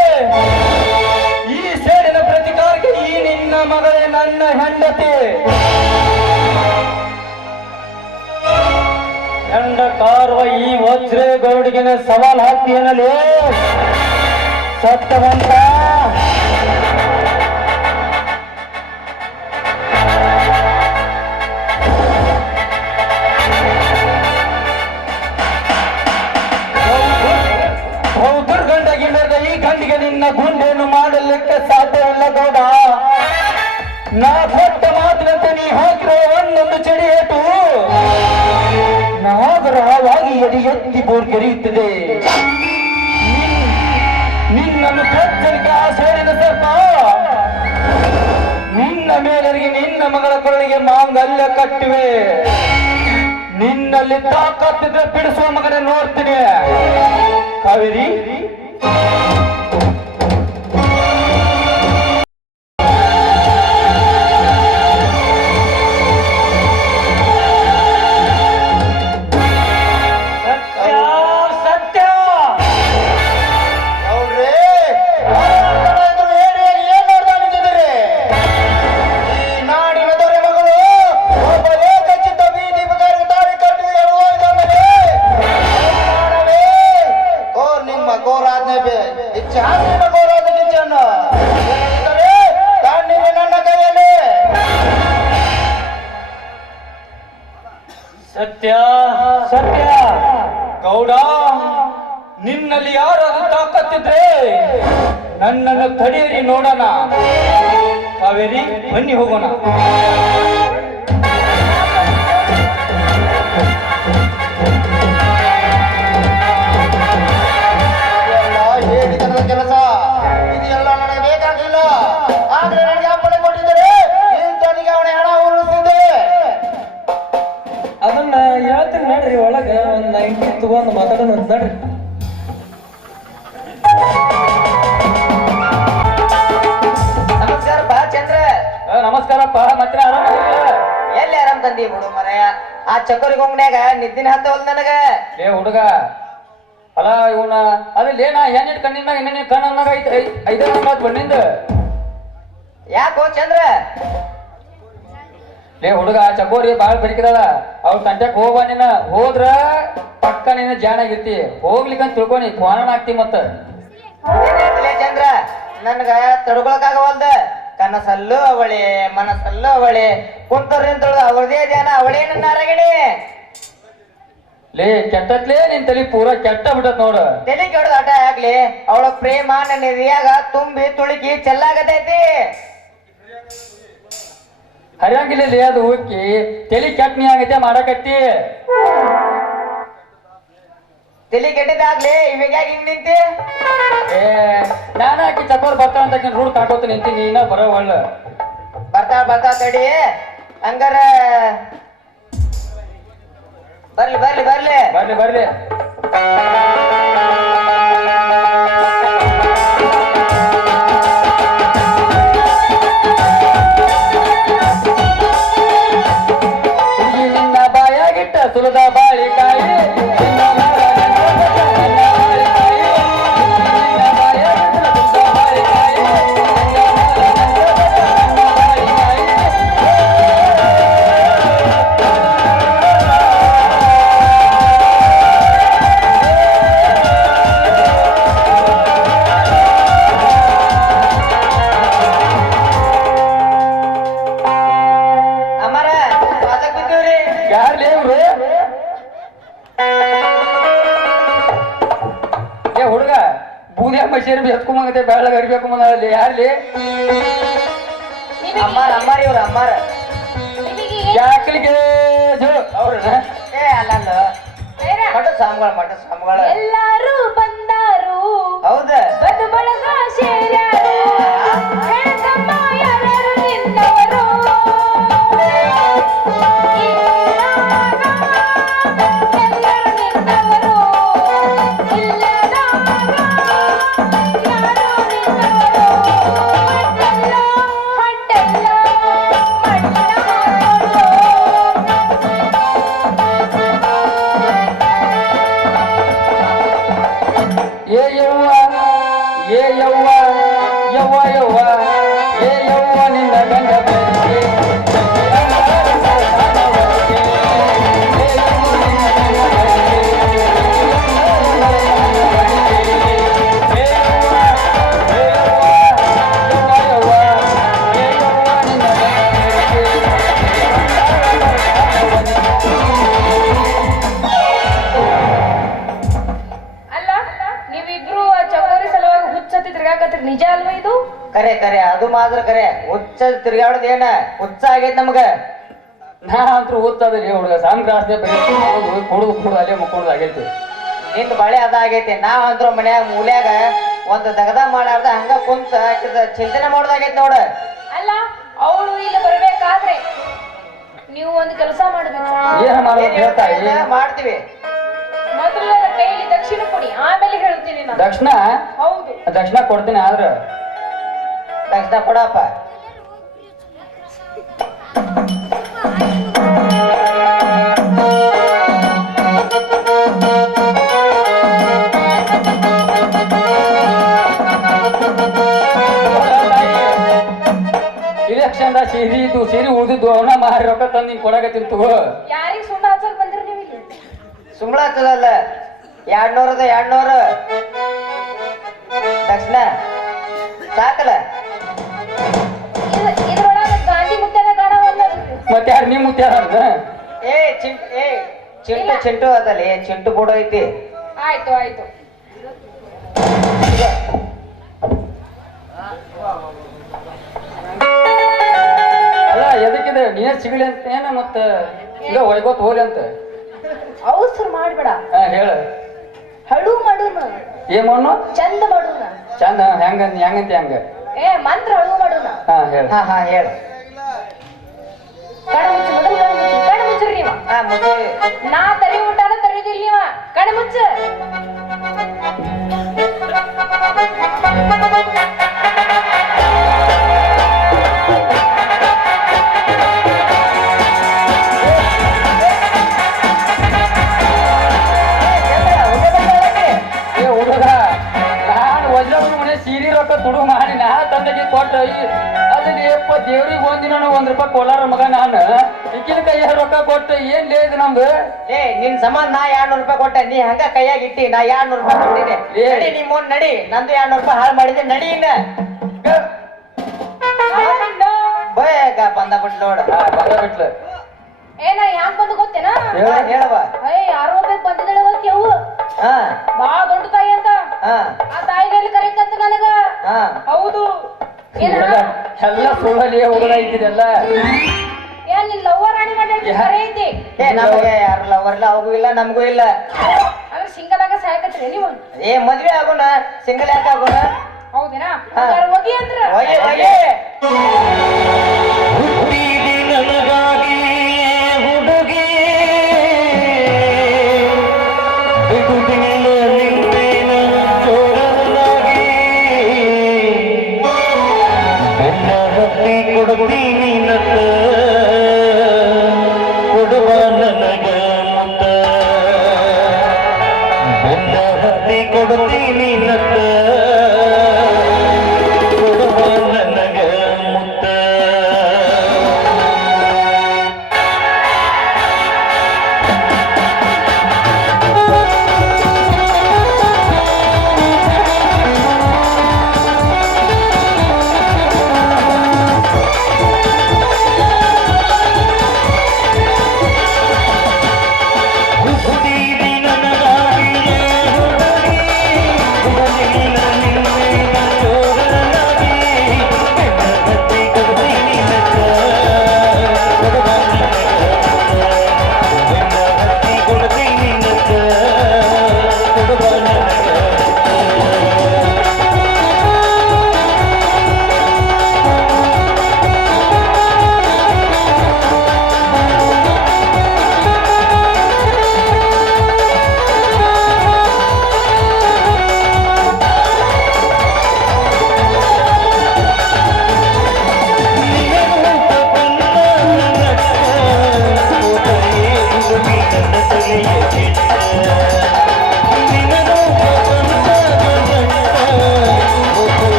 ಈ ಸೇಡಿನ ಪ್ರತಿಕಾರಕ್ಕೆ ಈ ನಿನ್ನ ಮಗಳೇ ನನ್ನ ಹೆಂಡತಿ. ಹೆಂಡ ಕಾರುವ ಈ ವಜ್ರೇಗೌಡಿಗೆ ಸವಾಲ್ ಹಾಕ್ತೀಯನಲ್ಲಿ ಸತ್ಯವಂತ. ಈ ಗಂಡಿಗೆ ನಿನ್ನ ಗುಂಡೇನು ಮಾಡಲಿಕ್ಕೆ ಸಾಧ್ಯವಿಲ್ಲ ಗೌಡ. ನಾ ಕೊಟ್ಟ ಮಾತಿನಂತೆ ನೀ ಹಾಕಿರೋ ಒಂದೊಂದು ಚಡಿಯೇಟು ನಾಗರವಾಗಿ ಎಡಿ ಎತ್ತಿ ಬೋರ್ಗೆರೆಯುತ್ತದೆ. ನಿನ್ನನ್ನು ಪ್ರಜ್ಜನಿಗೆ ಆ ಸೇರಿದ ಸರ್ಪ ನಿನ್ನ ಮೇಲರಿಗೆ ನಿನ್ನ ಮಗಳ ಕೊರಳಿಗೆ ಮಾಂಗಲ್ಯ ಕಟ್ಟಿವೆ. ನಿನ್ನಲ್ಲಿ ತಾಕತ್ತಿದ್ರೆ ಬಿಡಿಸುವ ಮಗನ ನೋಡ್ತೀನಿ. ಕಾವೇರಿ, ಸತ್ಯ ಸತ್ಯ ಗೌಡ, ನಿನ್ನಲ್ಲಿ ಯಾರಾದ್ರೂ ತಾಕತ್ತಿದ್ರೆ ನನ್ನನ್ನು ತಡೆಯಿರಿ ನೋಡೋಣ. ಕಾವೇರಿ, ಬನ್ನಿ ಹೋಗೋಣ. ಹೇಳಿದ ಕೆಲಸ ಇದೆಲ್ಲ ನನಗೆ ಬೇಕಾಗಿಲ್ಲ. ಆದ್ರೆ ನನಗೆ ಅಪ್ಪಣೆ ಕೊಟ್ಟಿದ್ದರೆ ಇಂಥವನಿಗೆ ಅವನ ಹಣ ಉಳಿಸಿದೆ. ಅದನ್ನ ಹೇಳ್ತೀನಿ ನಡ್ರಿ. ಒಳಗ ಒಂದ್ 90 ತಗೊಂಡು ಮಾತಾಡೋಣ ಅಂತ ನಡ್ರಿ. ನಮಸ್ಕಾರಪ್ಪ ಚಂದ್ರ. ನಮಸ್ಕಾರಪ್ಪ. ಮತ್ತೆ ಆರಾಮ? ಎಲ್ಲಿ ಆರಾಮ್ ತಂದಿ ಬಿಡು ಮರೆಯ. ಆ ಚಕೋರಿ ಗೊಂಗನ್ಯಾಗ ನಿದ್ದಿನ ಹತ್ತವಲ್ ನನಗ. ಏ ಹುಡುಗ, ಅಲ್ಲ ಇವನ ಅದಿಲ್ಲ ನಾ ಹೆಣ್ಣಿಟ್ ಕಣ್ಣಿನ ಮ್ಯಾಗ ನಿನ್ನ ಕಣ್ಣನ್ನಾಗ 5 ಬಣ್ಣಿಂದ. ಯಾಕೋ ಚಂದ್ರ? ಲೇ ಹುಡುಗ, ಚಕೋರಿ ಬಾಳ್ ಬೆರಿಕಿದಾಳ. ಅವ್ರ ತಂಟ್ಯಾಕ್ ಹೋಗ. ನಿನ್ನ ಹೋದ್ರ ಪಕ್ಕ ನಿನ್ನ ಜಾನಾಗಿರ್ತಿ. ಹೋಗ್ಲಿಕ್ಕಂತ ತಿಳ್ಕೊನಿ ಫೋನ್ ಆಗ್ತಿ. ಮತ್ತ ಚಂದ್ರ, ನನ್ಗ ತಡ್ಕೊಳಕಾಗವಲ್ದ. ಕನಸಲ್ಲೂ ಅವಳೆ, ಮನಸ್ಸಲ್ಲೂ ಅವಳೆ, ಕುಂತರ್ ನಿಂತೊಳ್ದ ಅವಳದೇ ಧ್ಯಾನ, ಅವಳೇನ ನಾರಾಯಣಿ. ಲೇ ಕೆಟ್ಟತ್ಲೇ ನಿನ್ ತಲಿ ಪೂರಾ ಕೆಟ್ಟ ಬಿಟ್ಟತ್ ನೋಡು. ತಲಿ ಕೆಡದ ಆಟ ಆಗ್ಲಿ. ಅವಳ ಪ್ರೇಮ ನನ್ನ ಎದೆಯಾಗ ತುಂಬಿ ತುಳುಕಿ ಚೆಲ್ಲಾಗತೈತಿ. ಹರಿಯಂಗಿಲ್ಲ ಅದು. ಉಕ್ಕಿ ತಲಿ ಕೆಟ್ನಿ ಆಗೈತೆ ಮಾಡಕತ್ತಿ. ತಲೆ ಕೆಟ್ಟಿದ್ದಾಗ್ಲಿ ಇವಾಗ ಯಾಕೆ ಹಿಂಗ್ ನಿಂತಿ ಏ ನಾನು ಆಕಿ ಚಕೋರ್ ಬರ್ತಾವ ಅಂತ ರೂಢ ಕಾಟೋತ ನಿಂತೀನಿ ಇನ್ನ ಬರೋ ಒಳ್ಳ ಬರ್ತಾವ ತಡಿ ಹಂಗಾರ ಬರ್ಲಿ ಬರ್ಲಿ ಬರ್ಲಿ ಬರ್ಲಿ ಬರ್ಲಿ ನಿನ್ನ ಬಾಯಾಗಿಟ್ಟ ಸುಲದ ಬಾಳಿಕಾಯಿ ಅಮರ ಅದಕ್ ಬಿದ್ದೀವ್ರಿ ಯಾರ್ಲಿ ಇವ್ರು ಏ ಹುಡುಗ ಬೂದಿಯ ಮಷೀನ್ ಎತ್ಕೊಂಬಂಗತೆ ಬೆಳ್ಳಗ ಅರಿಬೇಕು ಅಲ್ಲಿ ಯಾರ್ಲಿ ಅಮ್ಮಾರ ಇವ್ರ ಅಮ್ಮಾರ ಯಾಕಲಿಗೆ ಅವ್ರನ್ನ ಏ ಅಲ್ಲ ಮಠ ಸ್ವಾಮಿಗಳು ಎಲ್ಲಾರು ಬಂದಾರು ಹೌದ ಬಂದು ಬಳಗ ಸೇರ್ಯಾರು ಹೆಣ್ತಮ್ಮ ಎಲ್ಲರೂ ನಿನ್ನವರು ಎಲ್ಲರೂ ನಿನ್ನವರು ಇಲ್ಲದಾಗ ಯಾರು ನಿನ್ನವರು ಹೊಟ್ಟೆಲ್ಲ ಮಣ್ಣ ಹಾಕೊಂಡು ಏ ಯವ್ವ ಏ ಯವ್ವ ಯವ್ವ ಯವ್ವ ಏ ಯವ್ವ ನಿನ್ನ ಗಂಡ ಬೆಳಿಗ್ಗೆ ಅಲ್ಲ ನೀವಿಬ್ರು ಆ ಚಕೋರಿ ಸಲುವಾಗಿ ಹುಚ್ಚತ್ತಿ ತಿರ್ಗಾಕತ್ರಿ ನಿಜ ಅಲ್ವಾ ಇದು ಕರೆ ಅದು ಮಾತ್ರ ಕರೆ ಹುಚ್ಚ ತಿರ್ಗಾಡೋದ್ ಏನ ಹುಚ್ಚ ಆಗೈತ್ ನಮಗ ನಾ ಅಂತೂ ಓದ್ತದ್ರಿ ಹುಡುಗ ಸಾಮ್ ಕ್ರಾಸ್ದೆ ಕುಡುದು ಅಲ್ಲೇ ಮುಕ್ಕೊಂಡು ಆಗೈತಿ ನಿಂದ ಬಳೆ ಅದ ಆಗೈತಿ ನಾವ್ ಅಂದ್ರು ಮನ್ಯಾಗ ಮೂಲ್ಯಾಗ ಒಂದ್ ದಗದ ಮಾಡಾರ್ದ ಹಂಗ ಕುಂತ ಚಿಂತನೆ ಮಾಡೋದಾಗೈತಿ ನೋಡ ಅಲ್ಲ ಅವಳು ಇಲ್ಲಿ ಬರ್ಬೇಕಾದ್ರೆ ನೀವು ಒಂದು ಕೆಲಸ ಮಾಡ್ಬೇಕು ಏನ್ ಮಾಡೋದು ಹೇಳ್ತಾ ಮಾಡ್ತೀವಿ ಮೊದಲು ನನ್ನ ಕೈಯಲ್ಲಿ ದಕ್ಷಿಣ ಕೊಡಿ ಆಮೇಲೆ ಹೇಳ್ತೀನಿ ನಾನು ದಕ್ಷಿಣ ಹೌದು ದಕ್ಷಿಣ ಕೊಡ್ತೀನಿ ಆದ್ರ ದಕ್ಷಿಣ ಕೊಡಪ್ಪ ಇಲೆಕ್ಷನ್ ಸೀರಿ ಇದು ಸೀರಿ ಉಳಿದಿದ್ದು ಅವನ ಮಾರಿ ರೊಕ್ಕ ತಂದು ನಿಂಗೆ ಕೊಡಕತ್ತೀನಿ ತಗೋ ಯಾರಿಗೆ ಸುಣ್ಣ ಹಚ್ಚಕ್ ಬಂದ್ರಿ ನೀವು ಇಲ್ಲಿ ಸುಮ್ಳ ಹಚ್ಚದಲ್ಲ 200 ದಕ್ಷಿಣ ಸಾಕಲ್ಲ ಇದ್ರೊಳಗ ಗಾಂಧಿ ಮುದ್ದೆನ ಕಾಣವಲ್ಲ ಮತ್ತೆ ಯಾರು ನಿಮ್ಮ ಮುತ್ಯಾರ ಚಿಂಟು ಅದಲ್ಲ ಚಿಂಟು ಬೋರ್ಡ್ ಐತಿ ಆಯ್ತು ಆಯ್ತು ಅಲ್ಲ ಎದಕ್ಕಿದೆ ನೀರ್ ಸಿಗಲಿ ಅಂತ ಏನ ಮತ್ತ ಈಗ ಒಯ್ಗೋತ್ ಹೋಲಿ ಅಂತ ಅವಸರ ಮಾಡ್ಬೇಡ ಹೇಳ ಹಳು ಮಾಡುನು ಏನ್ ಮಣ್ಣು ಚಂದ ಮಾಡುನ ಚಂದ ಹೆಂಗಂತ ಹೆಂಗ ಮಂತ್ರ ಹಳು ಮಾಡುನ ಹೇಳ ಹಾ ಹೇಳ ಕಣ ಮುಚ್ಚು ಮೊದಲು ಕಣ ಮುಚ್ಚ್ರಿ ನೀವ ನಾ ತರಿ ಊಟನ ತರಿದಿಲ್ಲ ನೀವ ಕಣ ಮುಚ್ಚ ಹುಡುಗ ನಾನು ಒಳ್ಳೆಯವ್ರ ಮನೆ ಸೀರೆ ರೊಕ್ಕ ತುಡು ಮಾಡಿ ನಾ ತಂದೆಗೆ ಕೊಟ್ಟ ಅದಲ್ಲಿ ಯಪ್ಪ ದೇವ್ರಿಗೆ ಒಂದಿನ ₹1 ಕೊಲಾರ ಮಗ ನಾನು ಈಕಿನ ಕೈಯ ರೊಕ್ಕ ಕೊಟ್ಟ ಏನ್ ಲೇದು ನಮ್ದು ನಿನ್ ಸಂಬಂಧ ನಾ ₹200 ಕೊಟ್ಟೆ ನೀ ಹಂಗ ಕೈಯಾಗ ಇಟ್ಟಿ ನಾ ₹200 ಕೊಟ್ಟಿನಿ ನಡಿ ನೀ ಮುಂದ್ ನಡಿ ನಂದು ₹200 ಹಾಳು ಮಾಡಿದ್ದೆ ನಡಿ ಇನ್ನ ಬೇಗ ಬಂದ ಬಿಟ್ಟು ನೋಡ ಬಂದ ಬಿಟ್ಲ ಏನ ಹ್ಯಾಂಗ್ ಬಂದು ಗೊತ್ತೇನಾ ಹೇಳವ ಯಾರೋ ಬೇಕು ಬಂದಿದ್ದಾಳೆ ಹೋಗಿ ಅವು ಹಾ ಬಾ ದೊಡ್ಡ ತಾಯಿ ಅಂತ ಹಾ ಆ ತಾಯಿನಲ್ಲಿ ಕರೆಯಂತ ನನಗ ಹಾ ಹೌದು ಏನ ಎಲ್ಲ ಸುಳ್ಳಲ್ಲಿ ಹುಡುಗ ಇದ್ದಿದೆಲ್ಲ ಏನ್ ನಿನ್ ಲವ್ವ ರಾಣಿ ಮಾಡಿ ಕರೆ ಐತಿ ನಮಗೆ ಯಾರು ಲವರ್ ಇಲ್ಲ ಅವಗೂ ಇಲ್ಲ ನಮಗೂ ಇಲ್ಲ ಅಲ್ಲ ಸಿಂಗಲ್ ಆಗ ಸಾಯಕತ್ರಿ ನೀವು ಏ ಮದ್ವೆ ಆಗೋಣ ಸಿಂಗಲ್ ಯಾಕೆ ಆಗೋಣ ಹೌದೇನಾ ಹಾ. ಹೋಗಿ ಅಂದ್ರ ಹೋಗಿ ಹೋಗಿ ಹುಟ್ಟಿದಿ ನನಗಾಗಿ ಹುಡುಗಿ ಬಿಡುದಿಲ್ಲ ನಿಂದೇನ ಜೋರನಾಗಿ ಬೆನ್ನ ಹತ್ತಿ ಕೊಡ್ತೀನಿ ನತ್ತ ಕೊಡುವ ನನಗ ಮುತ್ತ ಬೆನ್ನ ಹತ್ತಿ ಕೊಡ್ತೀನಿ ನತ್ತ ಕೊಡುವ ನನಗ ಮುತ್ತ ಹುಟ್ಟಿದಿ ನನಗಾಗಿ ಹುಡುಗಿ ಹುಡುಗಿಲ್ಲ ನಿನ್ನೇನ ಜೋರನಾಗಿ ಬೆನ್ನ ಹತ್ತಿ ಕೊಡ್ತೀನಿ ನತ್ತ ಕೊಡುವ ನನಗ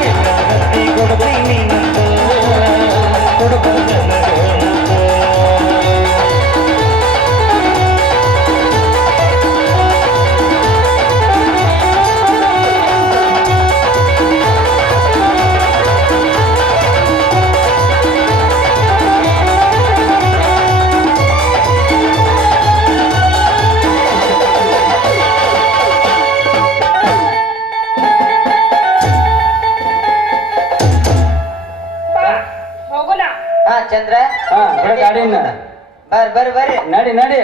ಬೆನ್ನ ಹತ್ತಿ ಕೊಡ್ತೀನಿ ನತ್ತ ಕೊಡುವ ನನಗ ಹೋಗೋಣ ಹಾ ಚಂದ್ರ ಹಾ ಬಿಡ ಗಾಡಿನ ಬರ್ರಿ ಬರ್ರಿ ನಡಿ ನಡಿ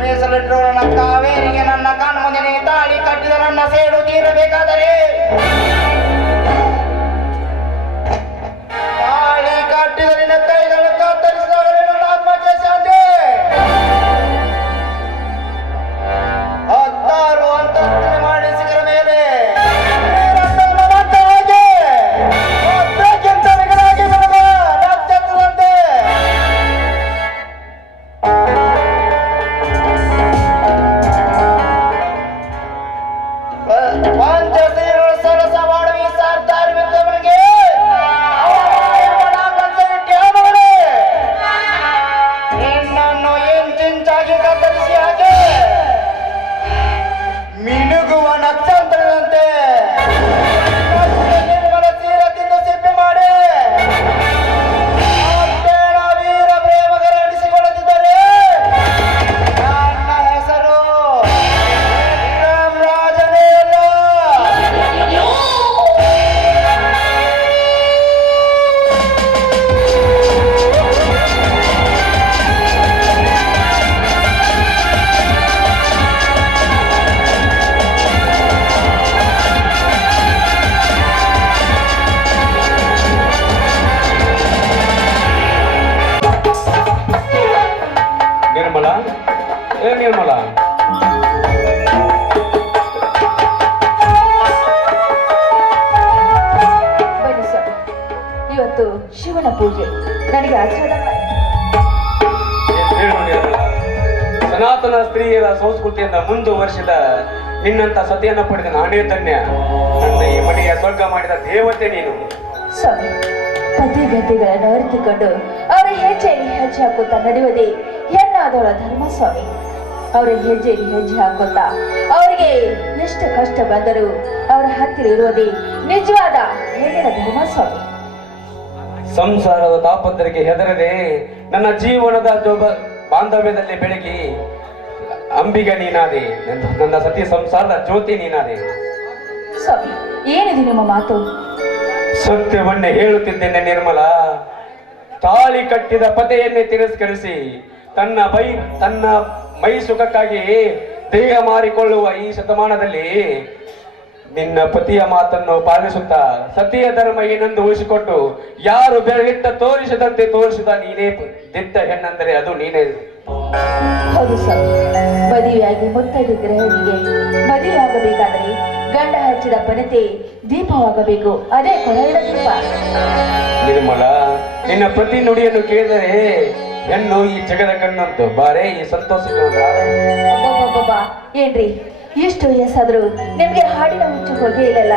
ಮೀಸಲಿಟ್ಟು ನನ್ನ ಕಾವೇರಿಗೆ ನನ್ನ ಕಣ್ಮುಂದೆ ತಾಳಿ ಕಟ್ಟಿದ ನನ್ನ ಸೇಡು ತೀರಬೇಕಾದರೆ ತಾಳಿ ಕಟ್ಟಿದ ನಿನ್ನ ಕೈಗಳನ್ನು ಕತ್ತರಿಸಿದಾಗಲೇ ನನ್ನ ಆತ್ಮಕ್ಕೆ ಶಾಂತಿ. 16 ಅಂತಸ್ತಿನ ಮಾಡಿ ಸಿಗರ ಮೇಲೆ ಇಂಚಿಂಚಾಗಿ ಕತ್ತರಿಸಿ ಹಾಕಿ ಮಿನುಗುವ ನಕ್ಷತ್ರದಂತೆ ನಿರ್ಮಲ ತೀರ ತಿಂದು ಸಿಪ್ಪೆ ಮಾಡಿ ಅತ್ತೇಳ ವೀರ ಪ್ರೇಮಗರ ಎನಿಸಿಕೊಳ್ಳುತ್ತಿದ್ದರೆ ನನ್ನ ಹೆಸರು ರಾಮರಾಜನೇ ಅಲ್ಲ. ನಿರ್ಮಲ, ಏ ನಿರ್ಮಲ, ಬನ್ನಿ ಸರ್, ಇವತ್ತು ಶಿವನ ಪೂಜೆ, ನನಗೆ ಆಚರಣೆ ಮಾಡಿ. ಹೇಳು ನಿರ್ಮಲ, ಸನಾತನ ಸ್ತ್ರೀಯರ ಸಂಸ್ಕೃತಿಯನ್ನ ಮುಂದುವರಿಸಿದ ನಿನ್ನಂತ ಸತಿಯನ್ನ ಪಡೆದ ನಾನೇ ಧನ್ಯ. ನನ್ನ ಈ ಮನೆಯ ಸ್ವರ್ಗ ಮಾಡಿದ ದೇವತೆ ನೀನು. ಸ್ವಾಮಿ, ಪತಿ ಗತಿಗಳನ್ನು ಅರಿತುಕೊಂಡು ಅವರ ಹೆಜ್ಜೆಯಲ್ಲಿ ಹೆಜ್ಜೆ ಹಾಕುತ್ತಾ ನಡೆಯುವುದೇ ಹೆಣ್ಣಾದವಳ ಧರ್ಮ ಸ್ವಾಮಿ. ಅವರ ಹೆಜ್ಜೆಯಲ್ಲಿ ಹೆಜ್ಜೆ ಹಾಕುತ್ತಾ ಅವರಿಗೆ ಎಷ್ಟು ಕಷ್ಟ ಬಂದರೂ ಅವರ ಹತ್ತಿರ ಇರುವುದೇ ನಿಜವಾದ ಹೆಣ್ಣಿನ ಧರ್ಮ ಸ್ವಾಮಿ. ಸಂಸಾರದ ತಾಪತ್ರಕ್ಕೆ ಹೆದರದೆ ನನ್ನ ಜೀವನದ ಬಾಂಧವ್ಯದಲ್ಲಿ ಬೆಳಗಿ ಅಂಬಿಗ ನೀನಾದೆ. ನನ್ನ ಸತಿ ಸಂಸಾರದ ಜ್ಯೋತಿ ನೀನಾದೆ. ಸ್ವಾಮಿ, ಏನಿದೆ ನಿಮ್ಮ ಮಾತು? ಸತ್ಯವನ್ನೇ ಹೇಳುತ್ತಿದ್ದೇನೆ ನಿರ್ಮಲ. ತಾಳಿ ಕಟ್ಟಿದ ಪತೆಯನ್ನೇ ತಿರಸ್ಕರಿಸಿ ತನ್ನ ಮೈ ಸುಖಕ್ಕಾಗಿ ದೇಹ ಮಾರಿಕೊಳ್ಳುವ ಈ ಶತಮಾನದಲ್ಲಿ ನಿನ್ನ ಪತಿಯ ಮಾತನ್ನು ಪಾಲಿಸುತ್ತಾ ಸತಿಯ ಧರ್ಮ ಏನೆಂದು ಉಳಿಸಿಕೊಟ್ಟು ಯಾರು ಬೆರಳಿಟ್ಟ ತೋರಿಸದಂತೆ ತೋರಿಸಿದ ನೀನೇ ದಿಟ್ಟ ಹೆಣ್ಣಂದರೆ ಅದು ನೀನೇ. ಹೌದು ಸ್ವಾಮಿ, ಮದುವೆಯಾಗಿ ಮುತ್ತೈದೆ ಗೃಹಿಣಿಗೆ ಮದುವೆಯಾಗಬೇಕಾದರೆ ಗಂಡ ಹಚ್ಚಿದ ಬನತೆ ದೀಪವಾಗಬೇಕು. ಅದೇ ಕೊನೆಯ ದೀಪ. ನಿರ್ಮಲ, ನಿನ್ನ ಪ್ರತಿ ನುಡಿಯನ್ನು ಕೇಳಿದರೆ ಹೆಣ್ಣು ಈ ಜಗದ ಕಣ್ಣಂತು. ಬಾರೇ ಈ ಸಂತೋಷಕ್ಕೆ ಅಬ್ಬಬ್ಬಬ್ಬಬ್ಬಾ, ಏನ್ರಿ ಇಷ್ಟು ವಯಸ್ಸಾದ್ರು ನಿಮ್ಗೆ ಹಾಡಿನ ಹುಚ್ಚು ಹೋಗೇ ಇಲ್ಲಲ್ಲ?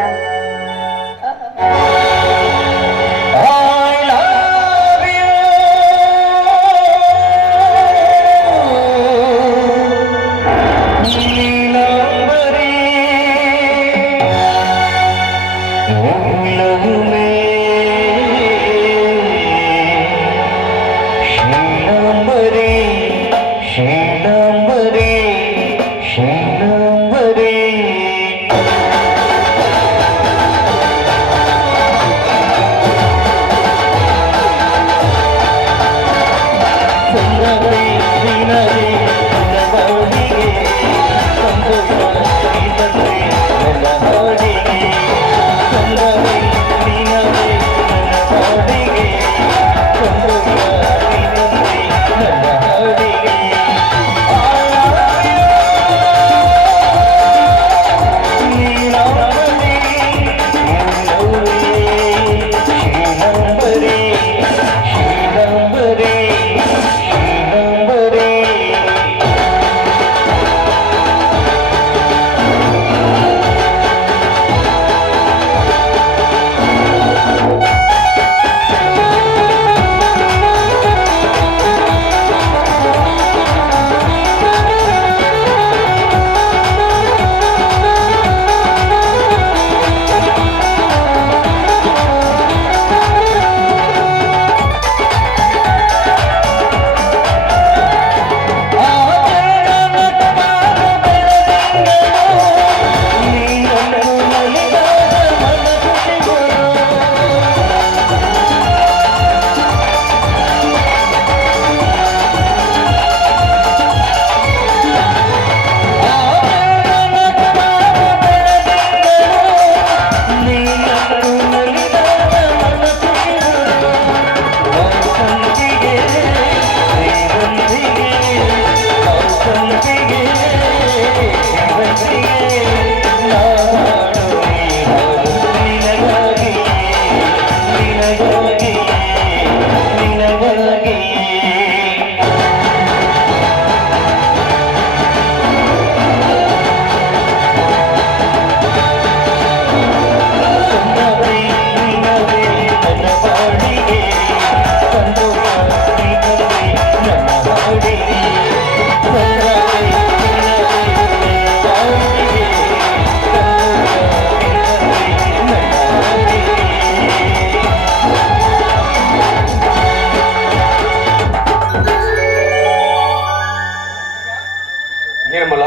ನಿರ್ಮಲ,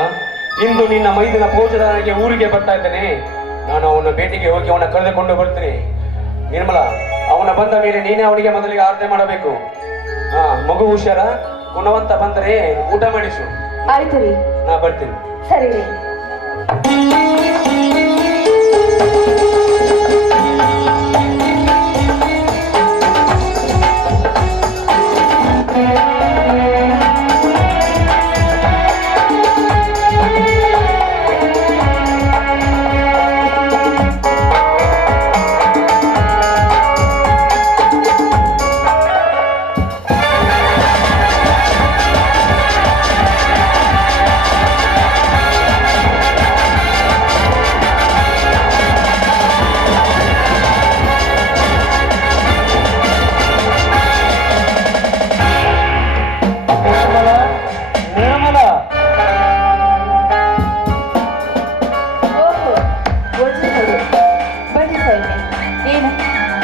ಇಂದು ನಿನ್ನ ಮೈದಿನ ಭೋಜನಕ್ಕೆ ಊರಿಗೆ ಬರ್ತಾ ಇದ್ದೇನೆ. ನಾನು ಅವನ ಭೇಟಿಗೆ ಹೋಗಿ ಅವನ ಕರೆದುಕೊಂಡು ಬರ್ತೀನಿ. ನಿರ್ಮಲ, ಅವನ ಬಂದ ಮೇಲೆ ನೀನೇ ಅವನಿಗೆ ಮೊದಲಿಗೆ ಆರತಿ ಮಾಡಬೇಕು. ಮಗು ಹುಷಾರ, ಗುಣವಂತ ಬಂದರೆ ಊಟ ಮಾಡಿಸು. ಆಯ್ತು ರೀ, ನಾ ಬರ್ತೀನಿ. ಸರಿ ರೀ.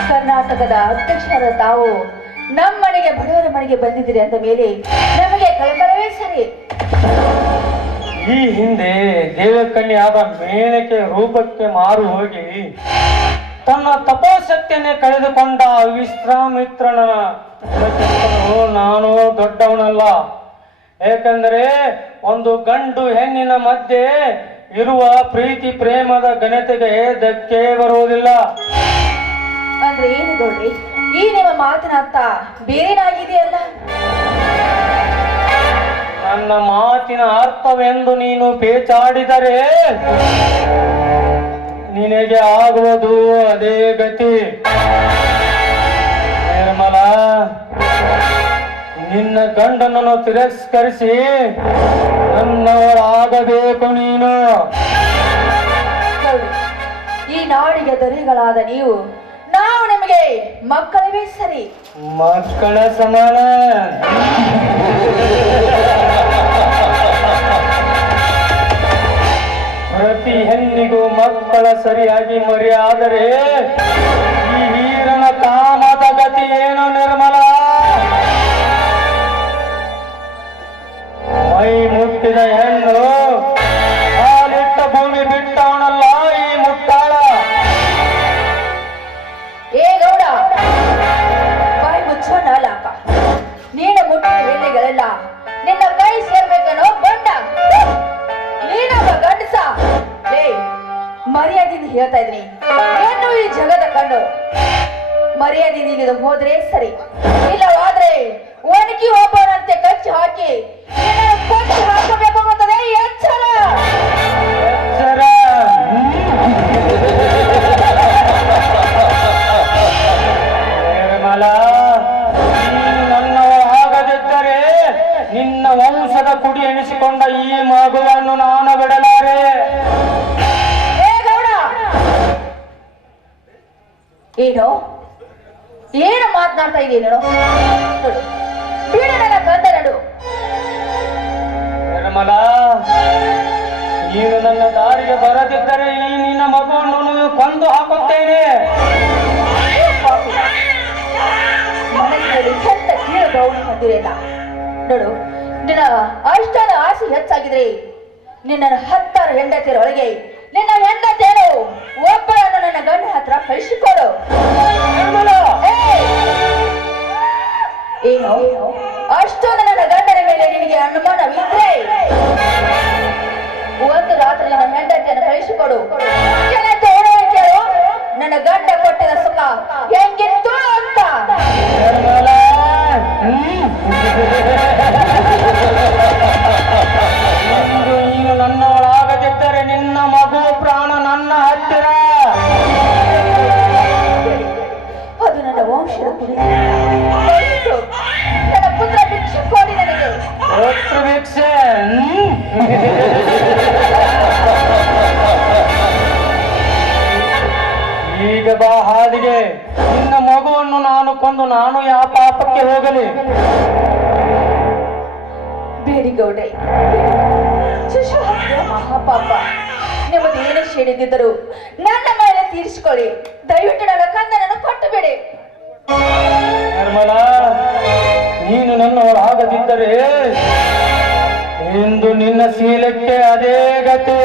ಕರ್ನಾಟಕದ ಅಧ್ಯಕ್ಷರ ತಾವು ನಮ್ಮ ಮನೆಗೆ, ಬಡವರ ಮನೆಗೆ ಬಂದಿದ್ದೀರಿ ಅಂತ ಮೇಲೆ ನಮಗೆ ಕಳಕಳವೇ ಸರಿ. ಈ ಹಿಂದೆ ದೇವಕನ್ಯಾದ ಮೇನಕೆ ರೂಪಕ್ಕೆ ಮಾರು ಹೋಗಿ ತನ್ನ ತಪೋಶಕ್ತಿಯನ್ನೇ ಕಳೆದುಕೊಂಡ ವಿಶ್ವಾಮಿತ್ರನ ನಾನು ದೊಡ್ಡವನಲ್ಲ. ಏಕೆಂದರೆ ಒಂದು ಗಂಡು ಹೆಣ್ಣಿನ ಮಧ್ಯೆ ಇರುವ ಪ್ರೀತಿ ಪ್ರೇಮದ ಘನತೆಗೆ ಧಕ್ಕೆ ಬರುವುದಿಲ್ಲ. ಅಂದ್ರೆ ಏನು ಗೌಡ್ರಿ, ಈ ನಿಮ್ಮ ಮಾತಿನರ್ಥ ಬೇರೆನಾಗಿದೆಯಲ್ಲ? ನನ್ನ ಮಾತಿನ ಅರ್ಥವೆಂದು ನೀನು ಪೇಚಾಡಿದರೆ ನಿನಗೆ ಆಗುವುದು ಅದೇ ಗತಿ. ನಿರ್ಮಲ, ನಿನ್ನ ಗಂಡನನ್ನು ತಿರಸ್ಕರಿಸಿ ನನ್ನವರಾಗಬೇಕು ನೀನು. ಈ ನಾಡಿಗೆ ದೊರೆಗಳಾದ ನೀವು, ನಾವು ನಿಮಗೆ ಮಕ್ಕಳವೇ ಸರಿ. ಮಕ್ಕಳ ಸಮಾನ. ಪ್ರತಿ ಹೆಣ್ಣಿಗೂ ಮಕ್ಕಳ ಸರಿಯಾಗಿ ಮರೆಯಾದರೆ ಈ ಹೀರನ ಕಾಮದ ಗತಿ ಏನು ನಿರ್ಮಲ? ಮೈ ಮುಟ್ಟಿದ ಹೆಣ್ಣು ಹಾಲಿಟ್ಟ ಭೂಮಿ ಬಿಟ್ಟವನಲ್ಲ ಈ ಮುಟ್ಟಾಳ. ಏ ಗೌಡ, ಬಾಯಿ ಮುಚ್ಚೋ ನಾಲಾಕ. ನೀನು ಮುಟ್ಟಿದ ಹೆಣ್ಣಿಗಳೆಲ್ಲ ನಿನ್ನ ಕೈ ಸೇರ್ಬೇಕನ್ನೋ ಬಂಡ. ನೀನೊಬ್ಬ ಗಂಡಸ. ಏ, ಮರ್ಯಾದಿಂದ ಹೇಳ್ತಾ ಇದ್ದೀನಿ, ಏನು ಈ ಜಗದ ಕಣ್ಣು. ಮರ್ಯಾದಿಂದ ಇಲ್ಲಿಗೆ ಹೋದ್ರೆ ಸರಿ, ಇಲ್ಲವಾದ್ರೆ ಒಣಗಿ ಒಬ್ಬನಂತೆ ಕಚ್ಚಿ ಹಾಕಿ ಕೊಚ್ಚಿ ಹಾಕಬೇಕು ಅನ್ನೋದೇ ಎಚ್ಚರ. ನಿರ್ಮಲ, ನೀನು ನನ್ನವರಾಗದಿದ್ದರೆ ನಿನ್ನ ವಂಶದ ಕುಡಿ ಎನಿಸಿಕೊಂಡ ಈ ಮಗುವನ್ನು ನಾನು ಬಿಡಲಾರೆ. ಏನು ಏನು ಮಾತನಾಡ್ತಾ ಇದೀನಿ? ಬಿಡು ನನ್ನ ಗಂಡ ನಡು. ನಿರ್ಮಲ, ನೀನು ನನ್ನ ದಾರಿಗೆ ಬರದಿದ್ದರೆ ಈ ನಿನ್ನ ಮಗುವನ್ನು ಕೊಂದು ಹಾಕುತ್ತೇನೆ. ಮನಸ್ಸಿನಲ್ಲಿ ಕೆಟ್ಟ ಕೀಳು ಗೌಣ ಹೊಂದಿರಲ್ಲ ನೋಡು. ನಿನ್ನ ಅಷ್ಟದ ಆಸೆ ಹೆಚ್ಚಾಗಿದ್ರೆ ನಿನ್ನ 10 ಹೆಂಡತಿಯರ ಒಳಗೆ ನಿನ್ನ ಹೆಂಡತಿಯರು ಒಬ್ಬರನ್ನು ನನ್ನ ಗಂಡ ಹತ್ರ ಕಳಿಸಿಕೊಡು. ಏನು ಅಷ್ಟೊಂದು ನನ್ನ ಗಂಡನ ಮೇಲೆ ನಿನಗೆ ಅನುಮಾನವಿದ್ರೆ ಒಂದು ರಾತ್ರಿ ನನ್ನ ಹೆಂಡತಿಯನ್ನು ಕಳಿಸಿಕೊಡು. ಕೇಳು, ನನ್ನ ಗಂಡ ಕೊಟ್ಟಿದ ಸುಖ ಹೆಂಗಿತ್ತು ಅಂತ. ನೀನು ನನ್ನವಳಾಗದಿದ್ದರೆ ನಿನ್ನ ಮಗು ಪ್ರಾಣ ನನ್ನ ಹತ್ತಿರ. ಅದು ನನ್ನ ವಂಶದ ಕುಡಿ. ನನ್ನ ಪುತ್ರ ಭಿಕ್ಷೆ ಕೊಡಿ ನನಗೆ. ಪುತ್ರ ಭಿಕ್ಷೆ? ಈಗ ಬಾ ಹಾದಿಗೆ. ನಿನ್ನ ಮಗುವನ್ನು ನಾನು ಕೊಂದು ನಾನು ಯಾವ ಪಾಪಕ್ಕೆ ಹೋಗಲಿ? ಬೇಡಿ ಗೌಡ್ರೆ, ಶಿಶು ಹತ್ಯೆ ಮಹಾಪಾಪ. ನಿಮ್ಮದು ಏನೇ ಶೇಡಿದ್ದರು ನನ್ನ ಮೇಲೆ ತೀರಿಸಿಕೊಳ್ಳಿ. ದಯವಿಟ್ಟು ನನ್ನ ಕಂದನನ್ನು ಕೊಟ್ಟು ಬಿಡಿ. ನಿರ್ಮಲ, ನೀನು ನನ್ನವರಾಗದಿದ್ದರೆ ಇಂದು ನಿನ್ನ ಶೀಲಕ್ಕೆ ಅದೇ ಗತಿ.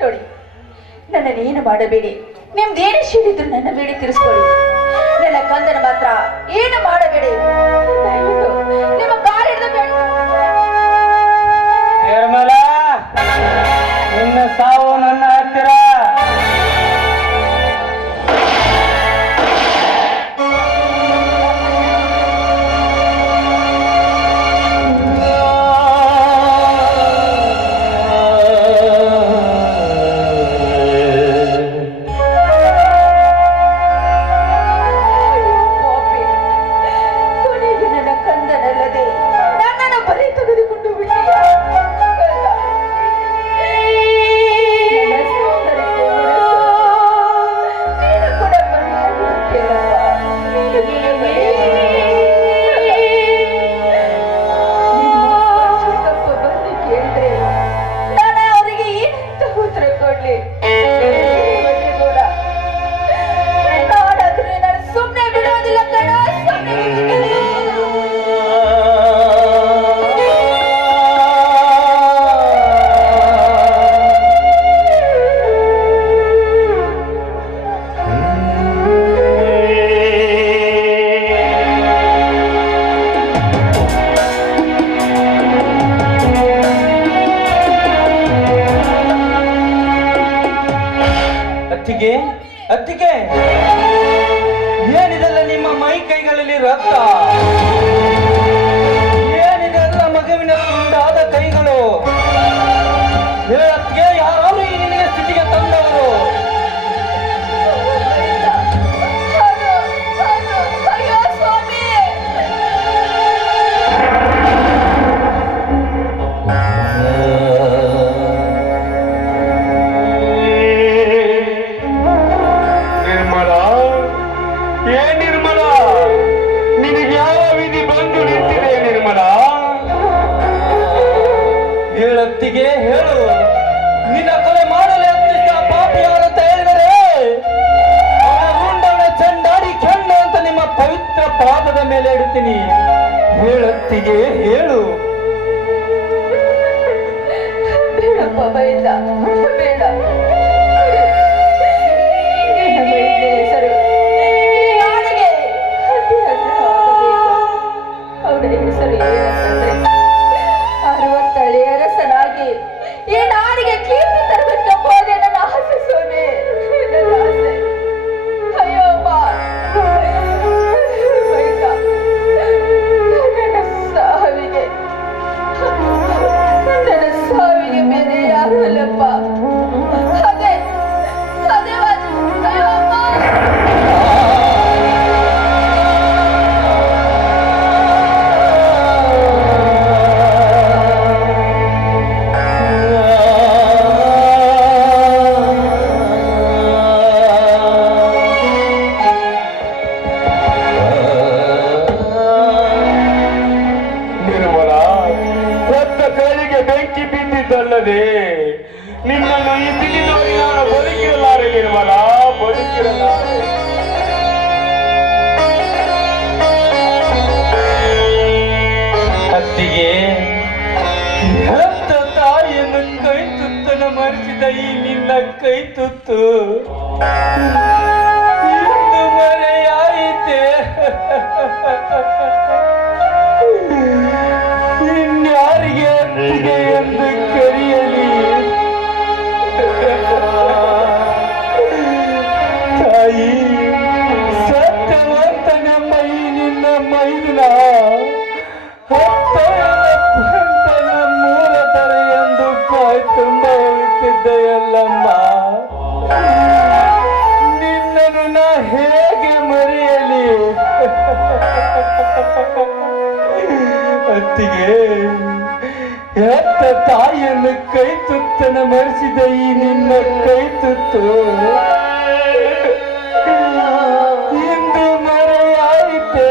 ನೋಡಿ, ನನ್ನನ್ನೇನು ಮಾಡಬೇಡಿ. ನಿಮ್ದೇನು ಶೀಲಿದ್ರು ನನ್ನ ಬೇಡಿ ತಿರ್ಸ್ಕೊಳ್ಳಿ. ನನ್ನ ಕಂದನ ಮಾತ್ರ ಏನು ಮಾಡಬೇಡಿ. ದಯವಿಟ್ಟು ನಿಮ್ಮ ಕಾಲಿಡಿದು ಬೇಡಿ. ನಿರ್ಮಲ, ನಿನ್ನ ಸಾವು ನನ್ನ ಹತ್ತಿರ. ಅತ್ತಿಗೆ, ಏನಿದೆಲ್ಲ ನಿಮ್ಮ ಮೈ ಕೈಗಳಲ್ಲಿ ರಕ್ತ? ಏನಿದೆಲ್ಲ ಮಗುವಿನ ತುಂಡಾದ ಕೈಗಳು? ಅತ್ತಿಗೆ, ಯಾರು ಈ ನಿನಗೆ ಸ್ಥಿತಿಗೆ ತಂದವರು? ಹೇಳತ್ತಿಗೆ, ಹೇಳು, ನಿನ್ನ ಕೊಲೆ ಮಾಡಲು ಯತ್ನಿಸಿದ ಪಾಪಿ ಯಾರಂತ ಹೇಳಿದರೆ ಅವನ ಚಂಡಾಡಿ ಕೆಣ್ಣ ಅಂತ ನಿಮ್ಮ ಪವಿತ್ರ ಪಾದದ ಮೇಲೆ ಇಡ್ತೀನಿ. ಹೇಳತ್ತಿಗೆ, ಹೇಳು. ಬೇಡಪ್ಪ, ಬೇಡ ಬೇಡ. ಹೆಸರು ಅವನ ಹೆಸರು ಏನಂತಂದ್ರೆ 60 ಅರಸನಾಗಿ ಈ ನಾಡಿಗೆ ಕೀರ್ತಿ ತರಬೇಕೆಂಬುದೇ ನನ್ನ ಆಸೆ ಸ್ವಾಮಿ, ನನ್ನ ಆಸೆ. ಅಯ್ಯೋ ಅಮ್ಮ, ನನ್ನ ಸಾವಿಗೆ ಬೇರೆ ಯಾರು ಅಲ್ಲಪ್ಪ. ಅದೇ ಅದೇ ಅಯ್ಯೋ ಅಮ್ಮ. ಬೆಂಕಿ ಬಿದ್ದಿದ್ದಲ್ಲದೆ ನಿನ್ನನ್ನು ಈ ಸ್ಥಿತಿಯಲ್ಲಿ ನಾನು ಬದುಕಿರಲಾರೆ ನಿರ್ಮಲ, ಬದುಕಿರಲಾರೆ. ಅತ್ತಿಗೆ, ಹೆತ್ತ ತಾಯಿಯನ್ನು ಕೈ ತುತ್ತನ ಮರೆಸಿದ ಈ ನಿನ್ನ ಕೈ ತುತ್ತು ಇಂದು ಮರೆಯಾಯಿತೆ. ಇನ್ಯಾರಿಗೆ ಅತ್ತಿಗೆ ಎಂದು ಕರೆಯಲಿ? ತಾಯಿ, ಸತ್ಯವಂತನೆಂಬ ಈ ನಿನ್ನ ಮೈದಿನ ಹತ್ತನ ಮೂಲ ತರ ಎಂದು ಕಾಯ್ ತುಂಬ ಹೋಗುತ್ತಿದ್ದೆಯಲ್ಲಮ್ಮ. ನಿನ್ನನ್ನು ನಾ ಹೇಗೆ ಮರೆಯಲಿ? ಅತ್ತಿಗೆ, ಹೆತ್ತ ತಾಯಿಯನ್ನು ಕೈ ತುತ್ತನ ಮರೆಸಿದ ಈ ನಿನ್ನ ಕೈ ತುತ್ತು ಇಂದು ಮರೆಯಾಯಿತೆ.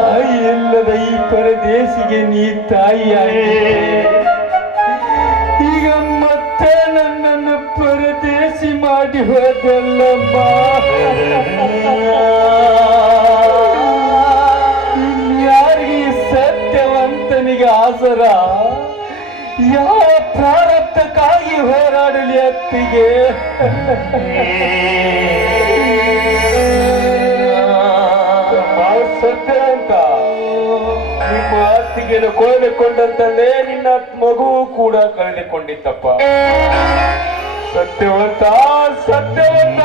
ತಾಯಿ ಇಲ್ಲದ ಈ ಪರದೇಶಿಗೆ ನೀ ತಾಯಿಯಾಗಿದೆ. ಈಗ ಮತ್ತೆ ನನ್ನನ್ನು ಪರದೇಶಿ ಮಾಡಿ ಹೋದಲ್ಲಮ್ಮ. ಯಾರಿಗೆ ಸತ್ಯವಂತನಿಗೆ ಆಸರ ಯಾವ ಪ್ರಾರಬ್ಧಕ್ಕಾಗಿ ಹೋರಾಡಲಿ ಅತ್ತಿಗೆ ಸತ್ಯವಂತ ನಿಮ್ಮ ಅತ್ತಿಗೆಯನ್ನು ಕಳೆದುಕೊಂಡಂತಲ್ಲೇ ನಿನ್ನ ಮಗು ಕೂಡ ಕಳೆದುಕೊಂಡಿತ್ತಪ್ಪ ಸತ್ಯವಂತ ಸತ್ಯವಂತ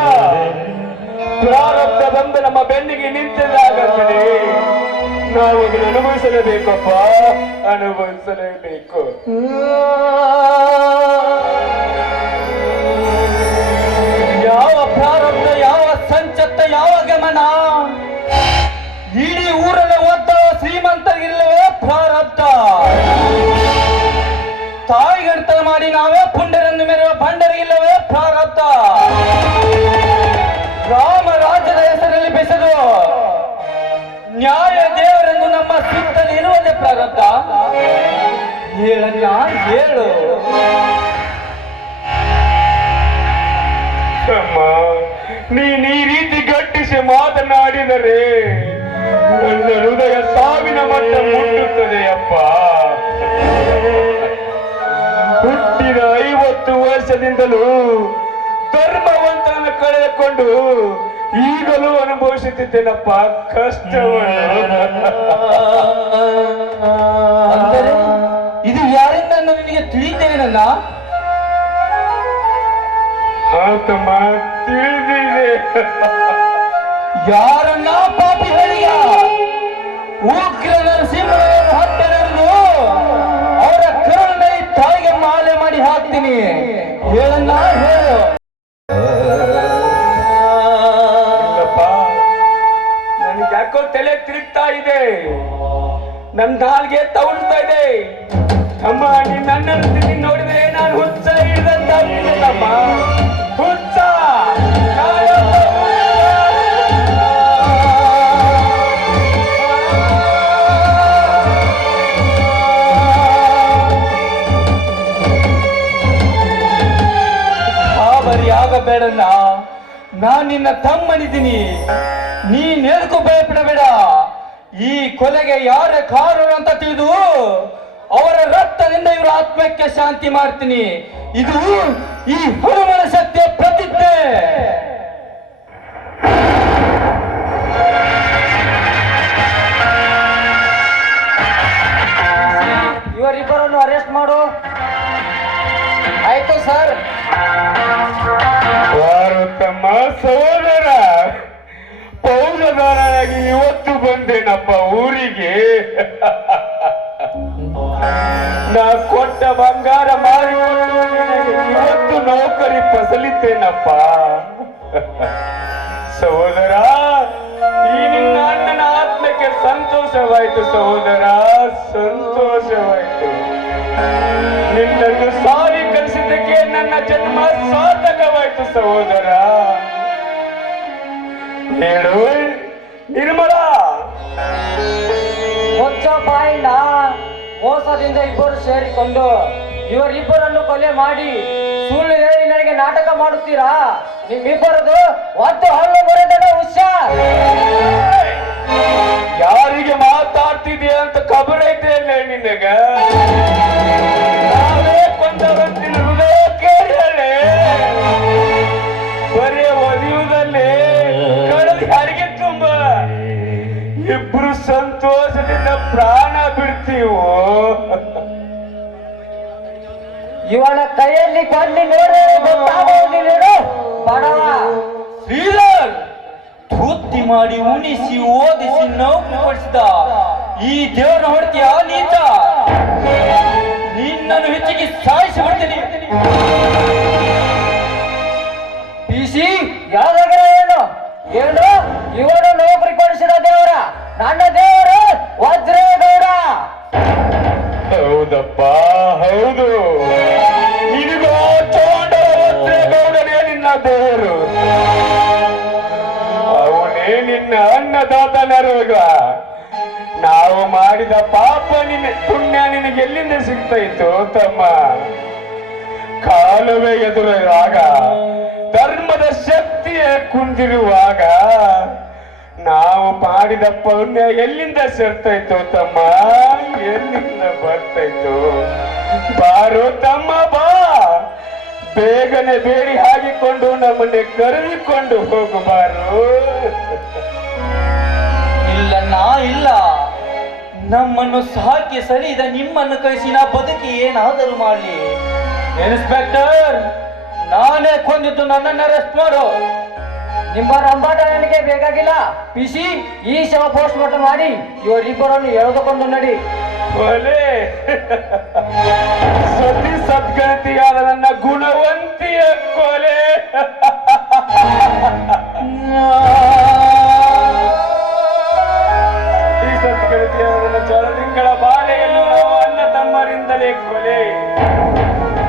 ಪ್ರಾರಬ್ಧ ಬಂದು ನಮ್ಮ ಬೆನ್ನಿಗೆ ನಿಂತಿದ್ದಾಗಂತಲೇ ನಾವು ಅದನ್ನು ಅನುಭವಿಸಲೇಬೇಕಪ್ಪ ಅನುಭವಿಸಲೇಬೇಕು ಯಾವ ಪ್ರಾರಬ್ಧ ಯಾವ ಸಂಚತ್ತ ಯಾವ ಗಮನ ಇಡೀ ಊರನ್ನ ಒತ್ತ ಶ್ರೀಮಂತರಿಗಿಲ್ಲವೇ ಪ್ರಾರಬ್ಧ ತಾಯಿಗಂತನ ಮಾಡಿ ನಾವೇ ಪುಂಡರನ್ನು ಮೆರೆಯುವ ಭಂಡರಿಗಿಲ್ಲವೇ ಪ್ರಾರಬ್ಧ ರಾಮರಾಜ್ಯದ ಹೆಸರಲ್ಲಿ ಬೆಸೆದು ನ್ಯಾಯ ದೇವರೆಂದು ನಮ್ಮ ಸುತ್ತಲೇ ಇರುವುದೇ ಪ್ರಾರಬ್ಧ ಹೇಳಣ್ಣ ಹೇಳು ನೀನ್ ಈ ರೀತಿ ಗಟ್ಟಿಸಿ ಮಾತನಾಡಿದರೆ ನನ್ನ ಹೃದಯ ಸಾವಿನ ಮಟ್ಟ ಮುಟ್ಟುತ್ತದೆ ಅಪ್ಪ ಹುಟ್ಟಿದ 50 ವರ್ಷದಿಂದಲೂ ಧರ್ಮವಂತನನ್ನು ಕಳೆದುಕೊಂಡು ಈಗಲೂ ಅನುಭವಿಸುತ್ತಿದ್ದೇನಪ್ಪ ಕಷ್ಟವನ್ನು ಇದು ಯಾರಿಂದ ನಿನಗೆ ತಿಳಿದೇನಲ್ಲ ತಮ್ಮ ತಿಳಿದಿದೆ ಯಾರನ್ನ ಪಾಪಿಗಳಿಗ ಉಗ್ರ ನರಸಿಂಹರನ್ನು ಹತ್ತೆರಲು ಅವರ ಕರುಣೈ ತಾಯಿಗೆ ಮಾಲೆ ಮಾಡಿ ಹಾಕ್ತೀನಿ ಹೇಳನ್ನ ಹೇಳು ನನಗೆ ಯಾಕೋ ತಲೆ ತಿರುಗ್ತಾ ಇದೆ ನನ್ನ ನಾಲ್ಗೆ ತಗೊಳ್ತಾ ಇದೆ ಅಮ್ಮ ನೀನ್ ನನ್ನನ್ನು ನೋಡಿದ್ರೆ ನಾನು ಹುಚ್ಚ ಹಿಡಿದಂತಾಗ್ತಿದ್ದೆನಮ್ಮ ಹುಚ್ಚ ಆಗಬೇಡಣ್ಣ ನಾನ್ ನಿನ್ನ ತಮ್ಮನಿದ್ದೀನಿ ನೀನ್ ಎದಕ್ಕೂ ಭಯಪಡಬೇಡ ಈ ಕೊಲೆಗೆ ಯಾರ ಕಾರಣ ಅಂತ ತಿಳಿದು ಅವರ ರಕ್ತದಿಂದ ಇವರ ಆತ್ಮಕ್ಕೆ ಶಾಂತಿ ಮಾಡ್ತೀನಿ ಇದು ಈ ಹನುಮನ ಶಕ್ತಿಯ ಪ್ರತಿಜ್ಞೆ ಇವರಿಬ್ಬರನ್ನು ಅರೆಸ್ಟ್ ಮಾಡು ಆಯ್ತು ಸರ್ ತಮ್ಮ ಸಹೋದರ ಪೌರದಾರನಾಗಿ ಇವತ್ತು ಬಂದೇನಪ್ಪ ಊರಿಗೆ ನಾ ಕೊಟ್ಟ ಬಂಗಾರ ಮಾರಿ ಇವತ್ತು ನೌಕರಿ ಫಸಲಿದ್ದೇನಪ್ಪ ಸಹೋದರ ಈ ನಿನ್ನ ಅಣ್ಣನ ಆತ್ಮಕ್ಕೆ ಸಂತೋಷವಾಯಿತು ಸಹೋದರ ಸಂತೋಷವಾಯಿತು ನಿನ್ನನ್ನು ಸಾರಿ ಕಲಿಸಿದ್ದಕ್ಕೆ ನನ್ನ ಜನ್ಮ ಸಾರ್ಥಕವಾಯಿತು ಸಹೋದರ ಹೇಳು ನಿರ್ಮಲ ಹೊಚ್ಚ ಬಾಯಿನ ಮೋಸದಿಂದ ಇಬ್ಬರು ಸೇರಿಕೊಂಡು ಇವರಿಬ್ಬರನ್ನು ಕೊಲೆ ಮಾಡಿ ಸುಳ್ಳು ಹೇಳಿ ನನಗೆ ನಾಟಕ ಮಾಡುತ್ತೀರಾ ನಿಮ್ಮಿಬ್ಬರದು ಒಂದು ಹಳ್ಳು ಬರೆದಡ ಹುಷಾರ್ ಯಾರಿಗೆ ಮಾತಾಡ್ತಿದ್ಯಾ ಅಂತ ಖಬರೈತೆ ನಿನಗ ನಾವೇ ಕೊಂದವಂತಿನ ಹೃದಯ ಕೇಳಿ ಬರೀ ಒಲಿಯುವುದಲ್ಲೇ ಕಳೆದು ಯಾರಿಗೆ ತುಂಬ ಇಬ್ರು ಸಂತೋಷದಿಂದ ಪ್ರಾಣ ಬಿಡ್ತೀವೋ ಇವಳ ಕೈಯಲ್ಲಿ ಕಣ್ಣಿ ನೋಡು ಗೊತ್ತಾಗೋದಿಲ್ಲ ಬಡವ ಶ್ರೀಧರ್ ತೃಪ್ತಿ ಮಾಡಿ ಉಣಿಸಿ ಓದಿಸಿ ನೌಕರಿ ಕೊಡಿಸಿದ ಈ ದೇವರ ಹೊಡ್ತೀಯ ನೀತ ನಿನ್ನನ್ನು ಹೆಚ್ಚಿಗೆ ಸಾಯಿಸಿ ಬಿಡ್ತೀನಿ ಪಿಸಿ ಯಾವ್ದಾಗ್ರ ಏನು ಇವನು ನೌಕರಿ ಕೊಡಿಸಿದ ದೇವರ ನನ್ನ ದೇವರು ವಜ್ರೇಗೌಡ ಹೌದಪ್ಪ ಹೌದು ನಿನಗೋ ಚೋಂಡ ವಜ್ರೇಗೌಡನೇ ನಿನ್ನ ದೇವರು ಅವನೇ ನಿನ್ನ ಅನ್ನದಾತನರುವಾಗ ನಾವು ಮಾಡಿದ ಪಾಪ ನಿನ್ನ ಪುಣ್ಯ ನಿನಗೆ ಎಲ್ಲಿಂದ ಸಿಗ್ತಾ ಇತ್ತು ತಮ್ಮ ಕಾಲುವೆ ಎದುರಾಗ ಧರ್ಮದ ಶಕ್ತಿಯೇ ಕುಂದಿರುವಾಗ ನಾವು ಮಾಡಿದ ಪುಣ್ಯ ಎಲ್ಲಿಂದ ಸೇರ್ತಾಯ್ತು ತಮ್ಮ, ಎಲ್ಲಿಂದ ಬರ್ತಾಯ್ತು? ಬಾರೋ ತಮ್ಮ ಬಾ, ಬೇಗನೆ ಬೇಡಿ ಹಾಕಿಕೊಂಡು ನಮ್ಮನ್ನೇ ಕರೆದುಕೊಂಡು ಹೋಗಬಾರು. ಇಲ್ಲಣ್ಣ ಇಲ್ಲ, ನಮ್ಮನ್ನು ಸಾಕಿ ಸರಿದ ನಿಮ್ಮನ್ನು ಕಳಿಸಿ ನಾ ಬದುಕಿ ಏನಾದರೂ ಮಾಡಲಿ. ಇನ್ಸ್ಪೆಕ್ಟರ್, ನಾನೇ ಕೊಂದಿದ್ದು, ನನ್ನನ್ನು ಅರೆಸ್ಟ್ ಮಾಡು. ನಿಮ್ಮ ರಂಬಾಟ ನನಗೆ ಬೇಕಾಗಿಲ್ಲ. ಪಿಸಿ ಈ ಶವ ಪೋಸ್ಟ್ ಮಾರ್ಟಮ್ ಮಾಡಿ ಇವರಿಬ್ಬರನ್ನು ಎಳೆದುಕೊಂಡು ನಡಿ. ಕೊಲೆ ಸತಿ ಸದ್ಗತಿಯಾದ ನನ್ನ ಗುಣವಂತಿಯ ಕೊಲೆ. ಈ ಸದ್ಗತಿಯಾದ ನನ್ನ ಚಳದಿಂಗಳ ಬಾಲೆಯನ್ನು ನಾವು ಅಣ್ಣ ತಮ್ಮರಿಂದಲೇ ಕೊಲೆ.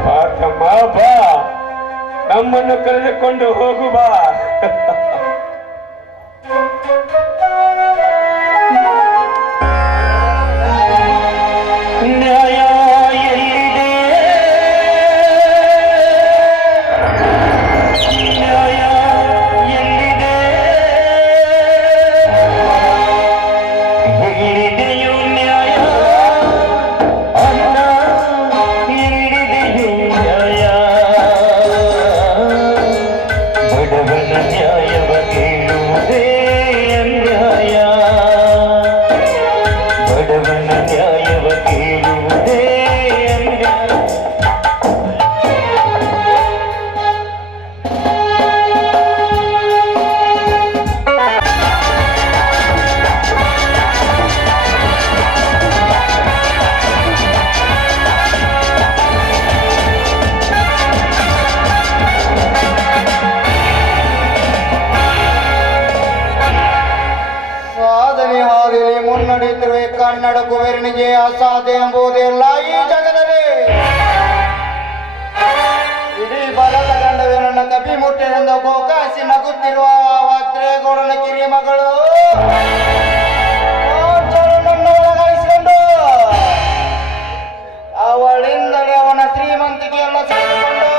ಬಾ ತಮ್ಮ ಬಾ, ನಮ್ಮನ್ನು ಕರೆದುಕೊಂಡು ಹೋಗು ಬಾ. ನ್ಯಾಯ ಎಲ್ಲಿದೆ, ನ್ಯಾಯ ಎಲ್ಲಿದೆ, ಎಲ್ಲಿದೆಯೋ ನ್ಯಾಯ ಅನ್ನ, ಎಲ್ಲಿದೆಯೋ ನ್ಯಾಯ? ಬಡವನ ನ್ಯಾಯವ ಕೇಳುವುದೇ ಅನ್ಯಾಯ, ಬಡವನ ನ್ಯಾಯವ ಕೇಳುವುದೇ ಅನ್ಯಾಯ. ಸಾಧನೆ ಹಾದಿಯಲ್ಲಿ ಮುನ್ನಡೆಯುತ್ತಿರುವ ಈ ಕನ್ನಡ ಕುಬೇರನಿಗೆ ಅಸಾಧ್ಯ ಎಂಬುದಿಲ್ಲ ಈ ಜಗದಲ್ಲಿ. ಇಡೀ ಭಾರತ ಕಂಡವೇ ನನ್ನ ಕಪಿ ಮುಟ್ಟಿನಿಂದ ಗೋಕಾಸಿ ನಗುತ್ತಿರುವ ವಜ್ರೇಗೌಡನ ಕಿರಿಯ ಮಗಳು ನನ್ನ ಒಳಗಾಯಿಸಿಕೊಂಡು ಅವಳಿಂದಲೇ ಅವನ ಶ್ರೀಮಂತಿಕೆಯನ್ನು ಸೆಳೆದುಕೊಂಡು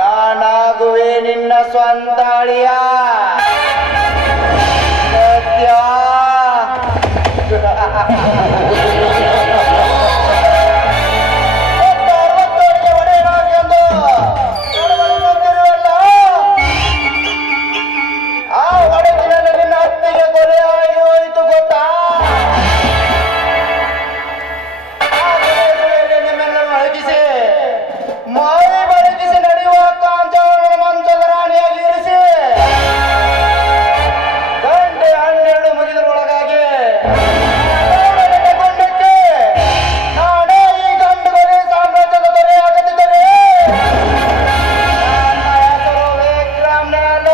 ನಾನಾಗುವೆ ನಿನ್ನ ಸ್ವಂತ ಅಳಿಯ. ಸತ್ಯ ಆ ಒಡಗಿನಲ್ಲಿ ನಿನ್ನ ಅತ್ತಿಗೆ ಕೊಲೆ ಆಗಿ ಹೋಯಿತು ಗೊತ್ತಾ? ಆ ಕೊಲೆಯಲ್ಲಿ ನಿಮ್ಮೆಲ್ಲರನ್ನು ಅಡಗಿಸಿ ಮೈ ಬಡಗಿಸಿ ನಡೆಯುವ ಕಾಂಚವನ್ನು ಮಂಚದ ರಾಣಿಯಾಗಿ ಇರಿಸಿ ಗಂಟೆ 12 ಮುಗಿದರೊಳಗಾಗಿ ಗೊಂಡಕ್ಕೆ ನಾನೇ ಈ ಗಂಡು ಕೊಲೆ ಸಾಮ್ರಾಜ್ಯದ ದೊರೆಯಾಗದಿದ್ದರೆ ನನ್ನ ಹೆಸರು ವಿಕ್ರಮ್ನೇ ಅಲ್ಲ.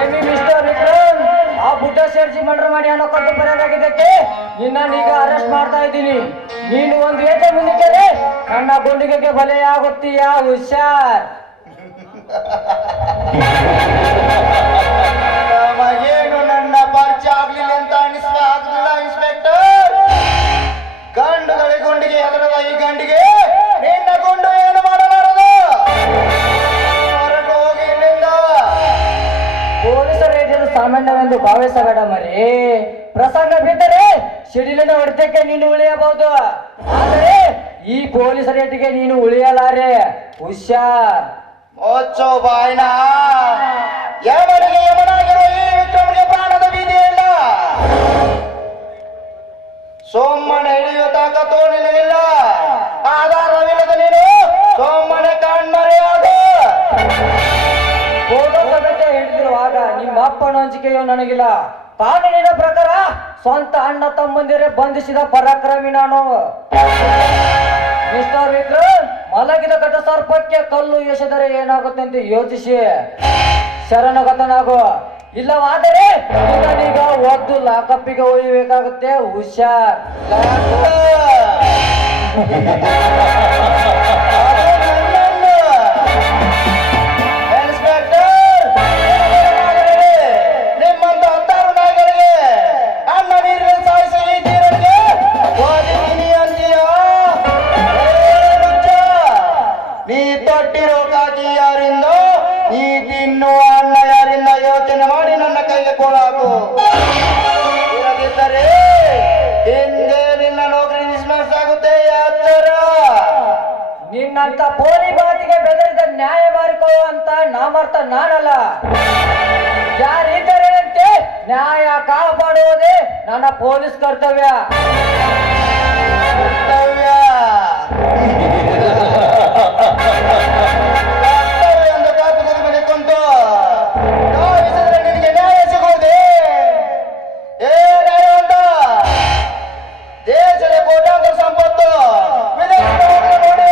ಏನಿ ಮಿಸ್ಟರ್ ವಿಕ್ರಮ್, ಆ ಬುಡ್ಡ ಸೇರ್ಸಿ ಮರ್ಡರ್ ಮಾಡಿ ಅನ್ನೋ ಕೊಟ್ಟು ಬರೋದಾಗಿದ್ದಕ್ಕೆ ನಿನ್ನೀಗ ಅರೆಸ್ಟ್ ಮಾಡ್ತಾ ಇದ್ದೀನಿ. ನೀನು ಒಂದು ಹೆಜ್ಜೆ ಮುಂದಕ್ಕೆ ನನ್ನ ಗುಂಡಿಗೆಗೆ ಬಲೆಯಾಗುತ್ತೀಯಾ, ಹುಷಾರ್. ನಮಗೇನು ನನ್ನ ಪರಿಚಯ ಆಗ್ಲಿಲ್ಲ ಅಂತ ಆಗ್ಲಿಲ್ಲ ಇನ್ಸ್ಪೆಕ್ಟರ್. ಗಂಡುಗಳಿಗೆ ಗುಂಡಿಗೆ ಹೆದರದ ಈ ಗಂಡಿಗೆ ನಿನ್ನ ಗುಂಡು ಏನು ಮಾಡಲಾರದು. ಹೊರಟು ಹೋಗಿ ಇಲ್ಲಿಂದ. ಪೊಲೀಸರ ರೇಡಿಯೋದು ಸಾಮಾನ್ಯವೆಂದು ಭಾವಿಸಬೇಡ ಮರಿ. ಪ್ರಸಂಗ ಬಿದ್ದರೆ ಸಿಡಿಲಿನ ಹೊಡೆತಕ್ಕೆ ನೀನು ಉಳಿಯಬಹುದು, ಆದರೆ ಈ ಪೊಲೀಸರ ರೇಟಿಗೆ ನೀನು ಉಳಿಯಲಾರೆ, ಹುಷಾರ್. ಮುಚ್ಚೋ ಬಾಯ್ನ. ಯಮನಿಗೆ ಯಮನಾಗಿರೋ ಈ ವಿಕ್ರಮನಿಗೆ ಪ್ರಾಣದ ಭೀತಿ ಇಲ್ಲ. ಸೋಮನೆ ಹಿಡಿಯುವ ತಾಕತ್ತು ನಿನಗಿಲ್ಲ. ಆಧಾರವಿಲ್ಲದ ನೀನು ಸೋಮನೆ ಕಣ್ಮರೆಯಾದ. ಫೋಟೋ ಸಮೇತ ಹಿಡಿದಿರುವಾಗ ನಿಮ್ಮ ಅಪ್ಪನ ಹಂಚಿಕೆಯೋ ನನಗಿಲ್ಲ. ಕಾನೂನಿನ ಪ್ರಕಾರ ಸ್ವಂತ ಅಣ್ಣ ತಮ್ಮಂದಿರೇ ಬಂಧಿಸಿದ ಪರಾಕ್ರಮಿ ನಾನು. ಮಿಸ್ಟರ್ ವಿಕ್ರಮ್, ಮಲಗಿದ ಘಟ ಸರ್ಪಕ್ಕೆ ಕಲ್ಲು ಎಸೆದರೆ ಏನಾಗುತ್ತೆ ಅಂತ ಯೋಚಿಸಿ ಶರಣಗತನಾಗು. ಇಲ್ಲವಾದರೆ ಈಗ ಒದ್ದು ಲಾಕಪ್ಪಿಗೆ ಒಯ್ಯಬೇಕಾಗುತ್ತೆ, ಹುಷಾರ್. ಅದು ನನ್ನನ್ನು ಯೋಚನೆ ಮಾಡಿ ನನ್ನ ಕೈಗೆ ಕೋಳ ಹಾಕು. ಇಲ್ಲದಿದ್ದರೆ ಹಿಂದೆ ನಿನ್ನ ನೌಕರಿ ಡಿಸ್ಮಿಸ್ ಆಗುತ್ತೆ. ಎಚ್ಚರ. ನಿನ್ನಂತ ಪೋಲಿ ಬಾತಿಗೆ ಬೆದರಿದ ನ್ಯಾಯ ಮಾರಿಕೊಳ್ಳುವಂತ ನಾಮರ್ಥ ನಾನಲ್ಲ. ಯಾರಿದ್ದರಂತೆ ನ್ಯಾಯ ಕಾಪಾಡುವುದೇ ನನ್ನ ಪೊಲೀಸ್ ಕರ್ತವ್ಯ. ಎಂದು ಕಾತು ಕುದುರೆ ಕುಂತು ಕಾಯಿಸಿದ್ರೆ ನಿನಗೆ ನ್ಯಾಯ ಸಿಗುವುದೇ? ಏ ನ್ಯಾಯವಂತ, ದೇಶದ ಕೋಟ್ಯಾಂತರ ಸಂಪತ್ತು ವಿದೇಶದವರನ್ನು ನೋಡಿ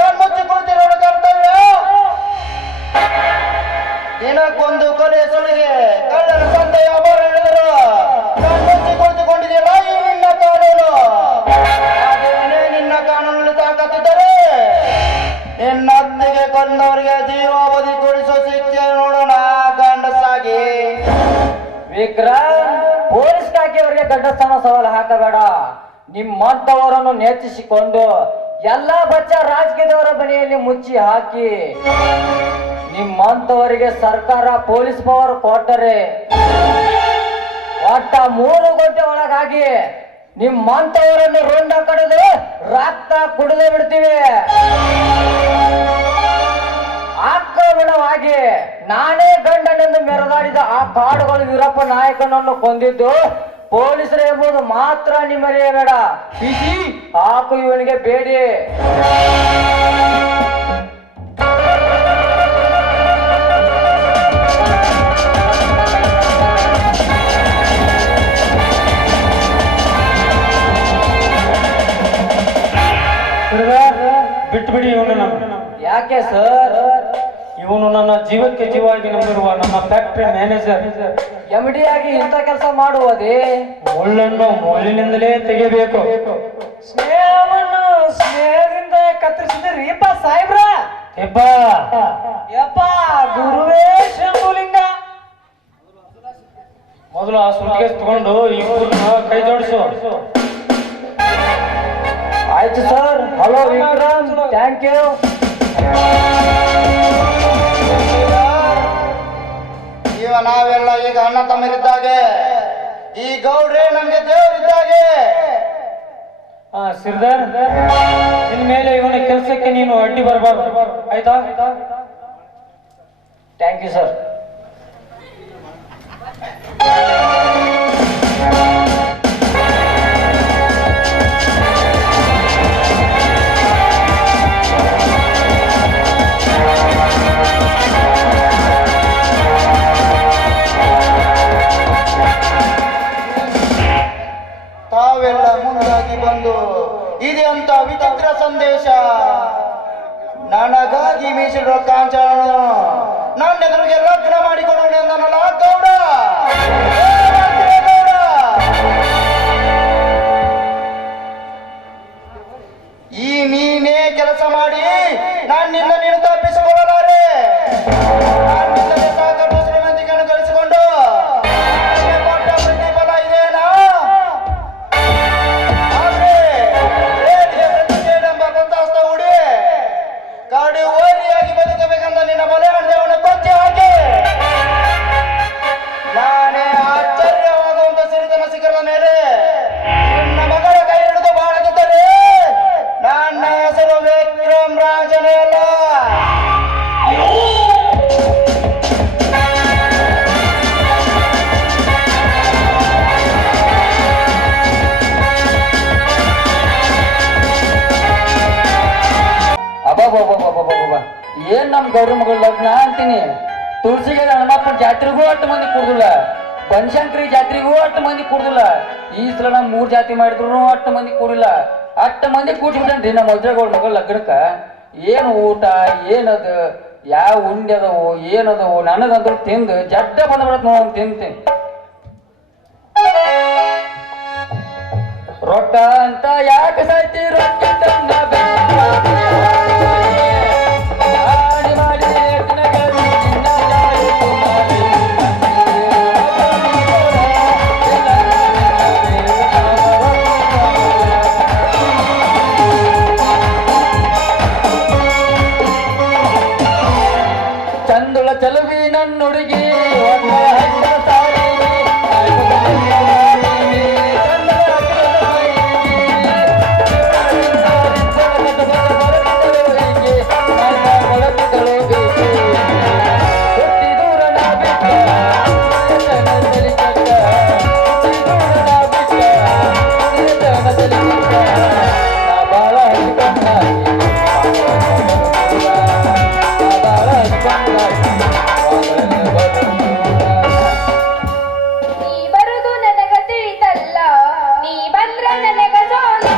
ಕಣ್ಮುಚ್ಚಿ ಕುಳಿತಿರೋಣ ಕರ್ತವ್ಯ. ದಿನಕ್ಕೊಂದು ಕೊಲೆ ಸುಳಿಗೆ ಕಳ್ಳನ ಸಂತೆಯ ಅಮರ ಹೇಳಿದರು ಕಣ್ಮುಚ್ಚಿ ಕುಳಿತುಕೊಂಡಿದೆಯಲ್ಲ ಈ ನಿನ್ನ ಕಾನೂನು. ಅದೇನೇ ನಿನ್ನ ಕಾನೂನಲ್ಲಿ ತಾಕತ್ತಿದ್ದರೆ ನಿನ್ನ ಅತ್ತಿಗೆ ಕೊಂದವರಿಗೆ ಜೀವಾವಧಿ ಕೊಡಿಸೋ ಶಿಕ್ಷೆ ನೋಡೋಣ ಗಂಡಸಾಗಿ. ವಿಕ್ರಮ್, ಪೊಲೀಸ್ ಕಾಕಿಯವರಿಗೆ ಗಡ್ಡಸ್ಥಾನ ಸವಾಲು ಹಾಕಬೇಡ. ನಿಮ್ಮಂತವರನ್ನು ನೇತಿಸಿಕೊಂಡು ಎಲ್ಲಾ ಬಚ್ಚ ರಾಜಕೀಯದವರ ಮನೆಯಲ್ಲಿ ಮುಚ್ಚಿ ಹಾಕಿ ನಿಮ್ಮಂತವರಿಗೆ ಸರ್ಕಾರ ಪೊಲೀಸ್ ಪವರ್ ಕೊಟ್ಟರೆ ಒಟ್ಟ 3 ಗಂಟೆ ಒಳಗಾಗಿ ನಿಮ್ಮಂತವರನ್ನು ರುಂಡ ಕಡಿದು ರಕ್ತ ಕುಡಿದು ಬಿಡ್ತೀವಿ. ಆಕ್ರಮಣವಾಗಿ ನಾನೇ ಗಂಡನೆಂದು ಮೆರೆದಾಡಿದ ಆ ಕಾಡುಗಳು ವೀರಪ್ಪ ನಾಯಕನನ್ನು ಕೊಂದಿದ್ದು ಪೊಲೀಸರು ಎಂಬುದು ಮಾತ್ರ ನಿಮ್ಮರಿಯಬೇಡ. ಬಿಸಿ ಹಾಕು ಇವನಿಗೆ ಬೇಡಿ. ಬಿಟ್ಬಿಡಿ ಇವನು. ಯಾಕೆ ಸರ್? ಇವನು ನನ್ನ ಜೀವಕ್ಕೆ ಜೀವಾಗಿ ನಂಬಿರುವ ನಮ್ಮ ಫ್ಯಾಕ್ಟರಿ ಮ್ಯಾನೇಜರ್. MD ಆಗಿ ಇಂಥ ಕೆಲಸ ಮಾಡುವುದೇ? ಮುಳ್ಳನ್ನು ಮುಳ್ಳಿನಿಂದಲೇ ತೆಗೆಯಬೇಕು. ಸ್ನೇಹವನ್ನು ಸ್ನೇಹದಿಂದ ಕತ್ತರಿಸಿದ್ರೀಪ ಸಾಹೇಬ್ರ. ಯಪ್ಪ ಗುರುವೇ ಶಂಭುಲಿಂಗ. ಮೊದಲು ಆ ಸುಟ್ಕೇಸ್ ತಗೊಂಡು ಇಬ್ಬರನ್ನ ಕೈ ಜೋಡಿಸು. ಆಯ್ತು sir. Hello Vikram, thank you. ಇವ ನಾವೆಲ್ಲ ಈಗ ಅಣ್ಣ ತಮ್ಮರಿದ್ದಾಗೆ, ಈ ಗೌಡ್ರೆ ನಮ್ಗೆ ದೇವರಿದ್ದಾಗೆ. ಸಿರ್ದಾರ್, ಇನ್ಮೇಲೆ ಇವನ ಕೆಲಸಕ್ಕೆ ನೀನು ಅಡ್ಡಿ ಬರಬಾರ್ದು, ಆಯ್ತಾ? Thank you sir. ತಾವೆಲ್ಲ ಮುಂದಾಗಿ ಬಂದು ಇದೆ ಅಂತ ವಿಚಿತ್ರ ಸಂದೇಶ ನನಗಾಗಿ ಮೀಸಲಿರೋ ಕಾಂಚನ ನನ್ನ ಎದುರಿಗೆ ಲಗ್ನ ಮಾಡಿಕೊಡೋಣ ಎಂದನಲ್ಲ ಗೌಡ. ಗೌಡ, ಈ ನೀನೇ ಕೆಲಸ ಮಾಡಿ ನನ್ನಿಂದ ನೀನು ತಪ್ಪಿಸಿಕೊಳ್ಳಲಾರೆ. ನನ್ನಿಂದಲೇ ಸಾಕಷ್ಟು ಶ್ರೀಮಂತಿಕೆಯನ್ನು ಗಳಿಸಿಕೊಂಡು ಕೊಟ್ಟ ಪ್ರತಿಫಲ ಇದೇನಾ? ಕಾಡಿ ಓರಿಯಾಗಿ ಬದುಕಬೇಕಂತ ನಿನ್ನ ಬಲೆ ಹಣ್ಣವನ್ನು ಕೊಚ್ಚಿ ಹಾಕಿ ನಾನೇ ಆಶ್ಚರ್ಯವಾಗುವಂತ ಸಿರಿತನ ಶಿಖರದ ಮೇಲೆ ನಿನ್ನ ಮಗಳ ಕೈ ಹಿಡಿದು ಬಾಳದಿದ್ದರೆ ನನ್ನ ಹೆಸರು ವಿಕ್ರಮ್ ರಾಜನೇ ಅಲ್ಲ. ಏನ್ ನಮ್ ಗೌರಿ ಮಗಳ ಲಗ್ನ ಅಂತೀನಿ. ತುಳಸಿಗೆ ಹನುಮಪ್ಪನ ಜಾತ್ರೆಗೂ 8 ಮಂದಿ ಕೂಡುದಿಲ್ಲ, ಬನಶಂಕರಿ ಜಾತ್ರೆಗೂ 8 ಮಂದಿ ಕೂಡುದಿಲ್ಲ. ಈ ಸಲ ನಮ್ 3 ಜಾತಿ ಮಾಡಿದ್ರು 8 ಮಂದಿ ಕೂಡಿಲ್ಲ. 8 ಮಂದಿ ಕೂಡ್ಬಿಟ್ಟೇನ್ರಿ ನಮ್ಮ ವಜ್ರಗಳ ಮಗಳ ಲಗ್ನಕ್ಕ. ಏನು ಊಟ, ಏನದು, ಯಾವ ಉಂಡೆ ಅದವು, ಏನದವು, ನನಗಂತೂ ತಿಂದು ಜಡ್ಡ ಬಂದ್ಬಿಡತ್ ನೋಡ್ ತಿಂತೀನಿ. ರೊಟ್ಟ ಅಂತ ಯಾಕೆ ಸಾಯ್ತಿ ರೊಟ್ಟ ಚಲುವಿ ನನ್ನುಡುಗಿ ಒಂದ ಹಟ್ಟ ಸಾಲಿಗೆ ನೀ ಬರುದು ನನಗ ತಿಳಿತಲ್ಲ ನೀ ಬಂದ್ರ ನನಗ ಸೋಲು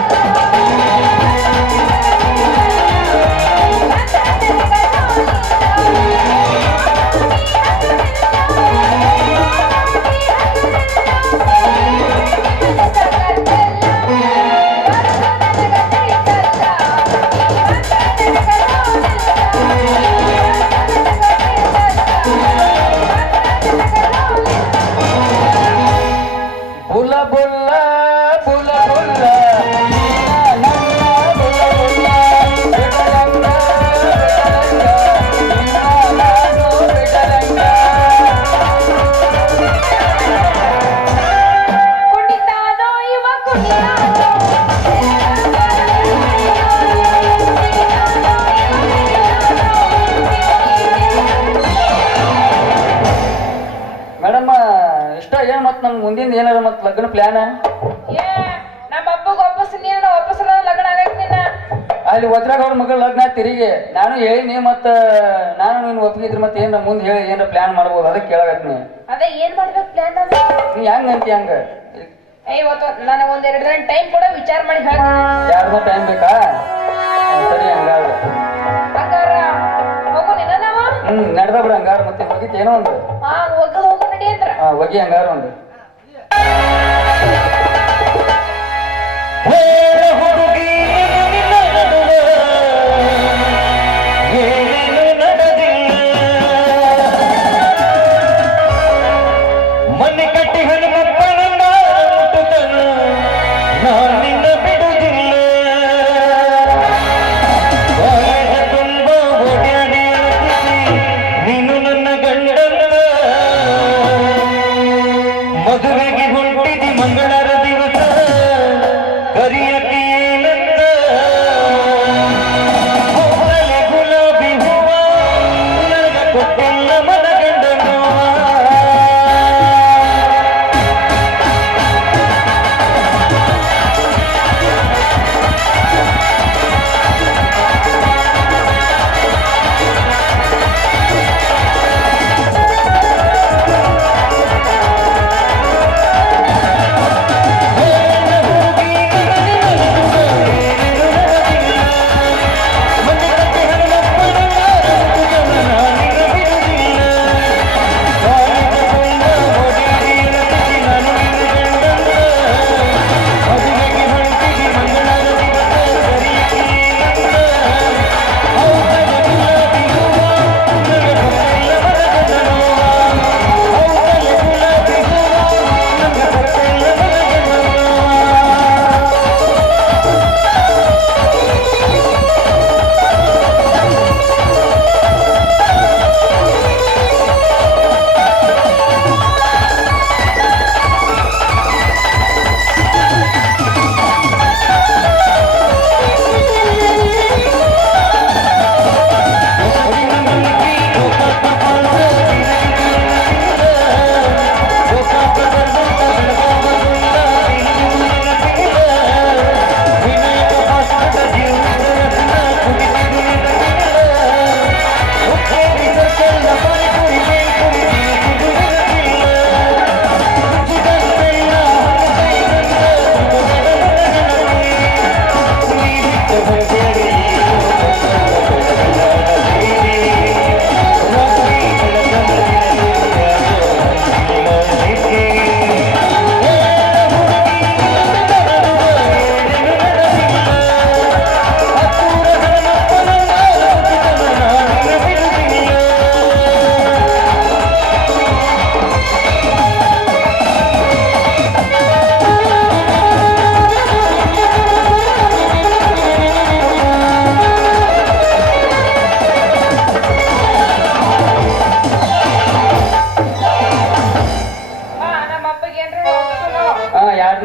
ಬುಲ್ಲ ಬುಲ್ಲ ಬುಲ್ಲ ಬುಲ್ಲ ನೀನ ನನ್ನ ಬುಲ್ಲ ಬುಲ್ಲ ಬಿಡಲಂಗ ಬಿಡಲಂಗ ನಿನ್ನ ನಾನು ಬಿಡಲಂಗ ಕುಣಿತಾನೋ ಇವ ಕುಣಿತಾನೋ ಮೇಡಮ್ ಇಷ್ಟ ಏನ್ ಮತ್ ನಮ್ ಮುಂದಿನ ಏನಾರ ಮತ್ ಲಗ್ನ ಪ್ಲಾನ್ ಏ ನಮ್ಮ ಅಪ್ಪಗ ವಾಪಸ್ ನೀನು ವಾಪಸ್ ಲಗ್ನ ಆಗೈತಿ ನಿನ್ನ ಅಲ್ಲಿ ವಜ್ರಾಗ ಅವ್ರ ಮಗಳ ಲಗ್ನ ತಿರುಗಿ ನಾನು ಹೇಳಿನಿ ಮತ್ತ ನಾನು ನೀನು ಒಪ್ಪಿಗಿದ್ರೆ ಮತ್ತೆ ಏನಾರ ಮುಂದೆ ಹೇಳಿ ಏನಾರ ಪ್ಲಾನ್ ಮಾಡ್ಬೋದು ಅದಕ್ಕೆ ಕೇಳಾಗತ್ನಿ ಅದೇ ಏನ್ ಮಾಡ್ಬೇಕು ಪ್ಲಾನ್ ಅದ ನೀ ಹೆಂಗ್ ಅಂತಿ ಹಂಗ ಇವತ್ತು ನನಗೆ ಒಂದೆರಡು ದಿನ ಟೈಮ್ ಕೂಡ ವಿಚಾರ ಮಾಡಿ ಹೇಳ್ತೀನಿ ಯಾರ್ದ ಟೈಮ್ ಬೇಕಾ ಸರಿ ಹಂಗಾದ್ರೆ ಹಂಗಾರ ಹೋಗು ನಿನ್ನ ನಾವ ನಡ್ದ ಬಿಡ ಹಂಗಾರ ಮತ್ತೆ ಹೋಗಿತ್ತು ಏನೋ ಒಂದು ಹಾ ಒಗ್ಗದ ಹೋಗು ನಡಿ ಅಂದ್ರ ಒಗಿ ಹಂಗಾರ ಒಂದು ಮನೆ ಕಟ್ಟಿ ಹನುಮಪ್ಪನನ್ನ ಮುಟ್ಟುತ್ತನು ನಾನಿನ್ನ ಬಿಡುವುದಿಲ್ಲ ಬಾಳೆಹ ತುಂಬ ಓಡ್ಯಾಡಿ ನೀನು ನನ್ನ ಗಂಡನ ಮದುವೆಗೆ ಹೊಂಟಿದಿ ಮಂಗಳರ ದಿವಸ ಕರಿಯ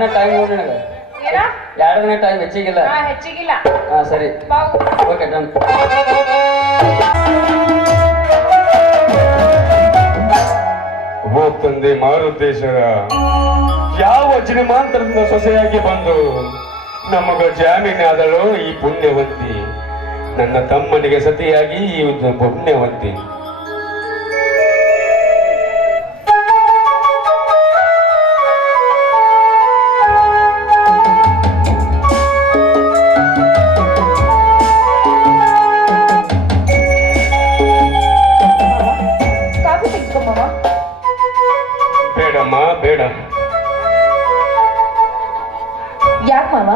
ದಿನ ಟೈಮ್ ನೋಡಿ ನನಗೆ ಏನ 2 ದಿನ ಟೈಮ್ ಹೆಚ್ಚಿಗಿಲ್ಲ. ಹೆಚ್ಚಿಗಿಲ್ಲ. ಹಾ ಸರಿ ಬಾವು. Okay done. ಓ ತಂದೆ ಮಾರುತೇಶ್ವರ, ಯಾವ ಜನ್ಮಾಂತರದಿಂದ ಸೊಸೆಯಾಗಿ ಬಂದು ನಮಗ ಜಾಮೀನಾದಳು ಈ ಪುಣ್ಯವಂತಿ, ನನ್ನ ತಮ್ಮನಿಗೆ ಸತಿಯಾಗಿ ಈ ಪುಣ್ಯವಂತಿ. ಕಾಫಿ ತೆಗೆದುಕೊಂಬಮ್ಮ. ಬೇಡಮ್ಮ ಬೇಡ. ಯಾಕೆ ಮಾವ,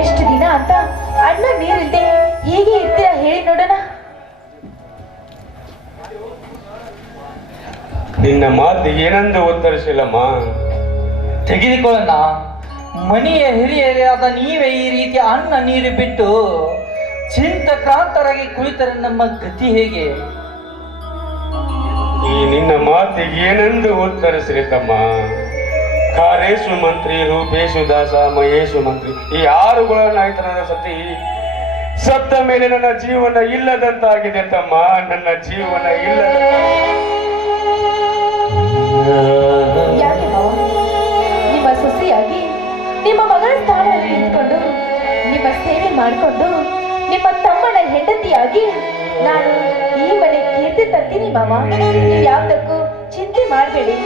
ಎಷ್ಟು ದಿನ ಅಂತ ಅಣ್ಣ ನೀರಿಲ್ದೆ ಹೀಗೆ ಇರ್ತೀರಾ ಹೇಳಿ ನೋಡೋಣ. ನಿನ್ನ ಮಾತು ಏನಂದು ಉತ್ತರಿಸಿಲ್ಲಮ್ಮ. ತೆಗೆದುಕೊಳ್ಳೋಣ. ಮನೆಯ ಹಿರಿಯರಾದ ನೀವೇ ಈ ರೀತಿ ಅನ್ನ ನೀರು ಬಿಟ್ಟು ಚಿಂತಕ್ರಾಂತರಾಗಿ ಕುಳಿತರೆ ನಮ್ಮ ಗತಿ ಹೇಗೆ? ಈ ನಿನ್ನ ಮಾತಿಗೆ ಏನೆಂದು ಉತ್ತರಿಸಲಿ ತಮ್ಮ. ಕಾರೇಶು ಮಂತ್ರಿ, ರೂಪೇಶು ದಾಸ, ಮಹೇಶು ಮಂತ್ರಿ, ಈ 6 ನಾಯಕನ ಸತಿ ಸತ್ತ ಮೇಲೆ ನನ್ನ ಜೀವನ ಇಲ್ಲದಂತಾಗಿದೆ ತಮ್ಮ. ನನ್ನ ಜೀವನ ಇಲ್ಲದ. ಯಾಕೆ ಮಾವ, ನಿಮ್ಮ ಸೊಸೆಯಾಗಿ ನಿಮ್ಮ ಮಗಳ ಸ್ಥಾನದಲ್ಲಿ ನಿಂತ್ಕೊಂಡು ನಿಮ್ಮ ಸೇವೆ ಮಾಡಿಕೊಂಡು ನಿಮ್ಮ ತಮ್ಮನ ಹೆಂಡತಿಯಾಗಿ ನಾನು ಈ ಮನೆ ಕೀರ್ತಿ ತರ್ತೀನಿ ಮಾವ. ನೀವು ಯಾವ್ದಕ್ಕೂ ಚಿಂತೆ ಮಾಡಬೇಡಿ.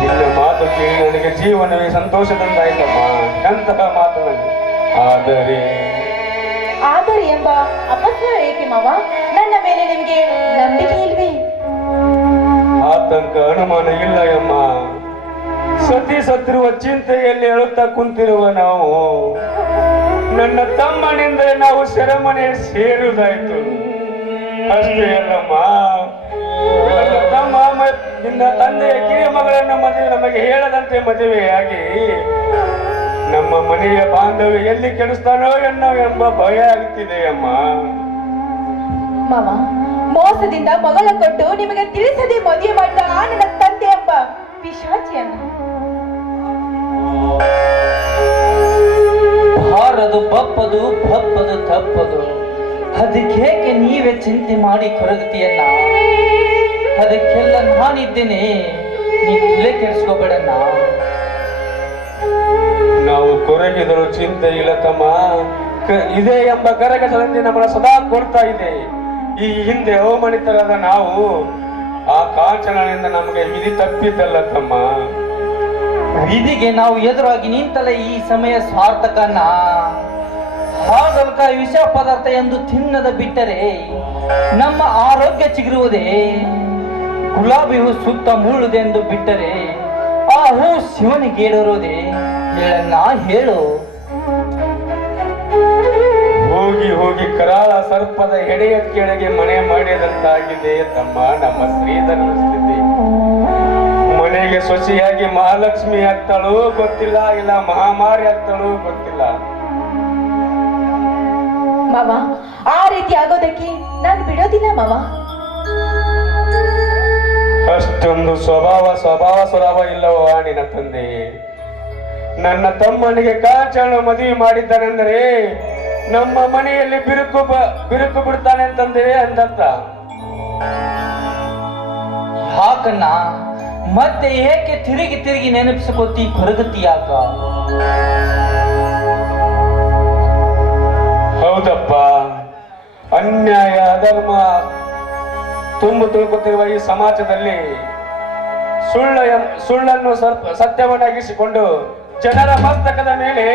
ನಿನ್ನ ಮಾತು ಕೇಳಿ ನನಗೆ ಜೀವನವೇ ಸಂತೋಷದಂತಾಯ್ತಮ್ಮ. ಎಂತಹ ಮಾತು ನನಗೆ. ಆದರೆ ಎಂಬ ಅಪಸ್ವರ ಏಕೆ ಮಾವ? ನನ್ನ ಮೇಲೆ ನಿಮಗೆ ನಂಬಿಕೆ ಇಲ್ವೇ? ಆತಂಕ ಅನುಮಾನ ಇಲ್ಲ ಅಮ್ಮ. ಸತಿ ಸತ್ತಿರುವ ಚಿಂತೆಯಲ್ಲಿ ಅಳುತ್ತಾ ಕುಂತಿರುವ ನಾವು ನನ್ನ ತಮ್ಮನಿಂದ ನಾವು ಸೆರೆಮನೆ ಸೇರುವುದಾಯ್ತು. ಅಷ್ಟೇ ಅಲ್ಲಮ್ಮ, ನನ್ನ ತಮ್ಮ ನಿನ್ನ ತಂದೆಯ ಕಿರಿಯ ಮಗಳನ್ನು ಮದುವೆ ನಮಗೆ ಹೇಳದಂತೆ ಮದುವೆಯಾಗಿ ನಮ್ಮ ಮನೆಯ ಬಾಂಧವ್ಯ ಎಲ್ಲಿ ಕೆಡಿಸ್ತಾನೋ ಎಂಬ ಭಯ ಆಗ್ತಿದೆ ಅಮ್ಮ. ಮಾವ, ಮೋಸದಿಂದ ಮಗಳ ಕೊಟ್ಟು ನಿಮಗೆ ತಿಳಿಸದೆ ಮದುವೆ ಮಾಡಿದ ಆ ನನ್ನ ತಂದೆ ಎಂಬ ಪಿಶಾಚಿಯನ್ನ ಭಾರದು ಬಪ್ಪದು ಬಪ್ಪದು ತಪ್ಪದು. ಅದಕ್ಕೇಕೆ ನೀವೇ ಚಿಂತೆ ಮಾಡಿ ಕೊರಗತಿಯನ್ನ? ಅದಕ್ಕೆಲ್ಲ ನಾನಿದ್ದೇನೆ, ನೀನ್ ತಲೆ ಕೆಡಿಸ್ಕೋಬೇಡಣ್ಣ. ನಾವು ಕೊರಗಿದರೂ ಚಿಂತೆ ಇಲ್ಲ ತಮ್ಮ. ಇದೆ ಎಂಬ ಕರಗಸದಂತೆ ನಮ್ಮನ್ನ ಸದಾ ಕೊಡ್ತಾ ಇದೆ. ಈ ಹಿಂದೆ ಅವಮಾನಿತರಾದ ನಾವು ಆ ಕಾಂಚನದಿಂದ ನಮಗೆ ವಿಧಿ ತಪ್ಪಿದ್ದಲ್ಲ ತಮ್ಮ. ವಿಧಿಗೆ ನಾವು ಎದುರಾಗಿ ನಿಂತಲೇ ಈ ಸಮಯ ಸಾರ್ಥಕನ್ನ. ಹಾಗಲ್ಕ ವಿಷ ಪದಾರ್ಥ ಎಂದು ತಿನ್ನದ ಬಿಟ್ಟರೆ ನಮ್ಮ ಆರೋಗ್ಯ ಚಿಗುರುವುದೇ? ಗುಲಾಬಿ ಹೂ ಸುತ್ತ ಮೂಳುದೆಂದು ಬಿಟ್ಟರೆ ಆ ಹೂ ಶಿವನಿಗೇಡಿರುವುದೇ? ಹೇಳನ್ನ ಹೇಳು. ಹೋಗಿ ಹೋಗಿ ಕರಾಳ ಸರ್ಪದ ಎಡೆಯ ಕೆಳಗೆ ಮನೆ ಮಾಡಿದಂತಾಗಿದೆ ತಮ್ಮ ನಮ್ಮ ಶ್ರೀಧರನ ಸ್ಥಿತಿ. ಮನೆಗೆ ಸೊಸೆಯಾಗಿ ಮಹಾಲಕ್ಷ್ಮಿ ಆಗ್ತಾಳೋ ಗೊತ್ತಿಲ್ಲ, ಇಲ್ಲ ಮಹಾಮಾರಿ ಆಗ್ತಾಳೋ ಗೊತ್ತಿಲ್ಲ. ಮಾವ, ಆ ರೀತಿ ಆಗೋದಕ್ಕೆ ನಾನು ಬಿಡೋದಿಲ್ಲ ಮಾವ. ಅಷ್ಟೊಂದು ಸ್ವಭಾವ ಇಲ್ಲವೋ ನಿನ್ನ ತಂದೆ? ನನ್ನ ತಮ್ಮನಿಗೆ ಕಾಂಚನ ಮದುವೆ ಮಾಡಿದ್ದಾನೆಂದರೆ ನಮ್ಮ ಮನೆಯಲ್ಲಿ ಬಿರುಕು ಬಿಡ್ತಾನೆ ಅಂತಂದ್ರೆ ಅಂದತ್ತ. ಯಾಕನ್ನ ಮತ್ತೆ ಏಕೆ ತಿರುಗಿ ತಿರುಗಿ ನೆನಪಿಸಿಕೊತ್ತಿ ಕೊರಗತಿ ಯಾಕ? ಹೌದಪ್ಪ, ಅನ್ಯಾಯ ಅಧರ್ಮ ತುಳುಕುತ್ತಿರುವ ಈ ಸಮಾಜದಲ್ಲಿ ಸುಳ್ಳನ್ನು ಸತ್ಯವನ್ನಾಗಿಸಿಕೊಂಡು ಜನರ ಮಸ್ತಕದ ಮೇಲೆ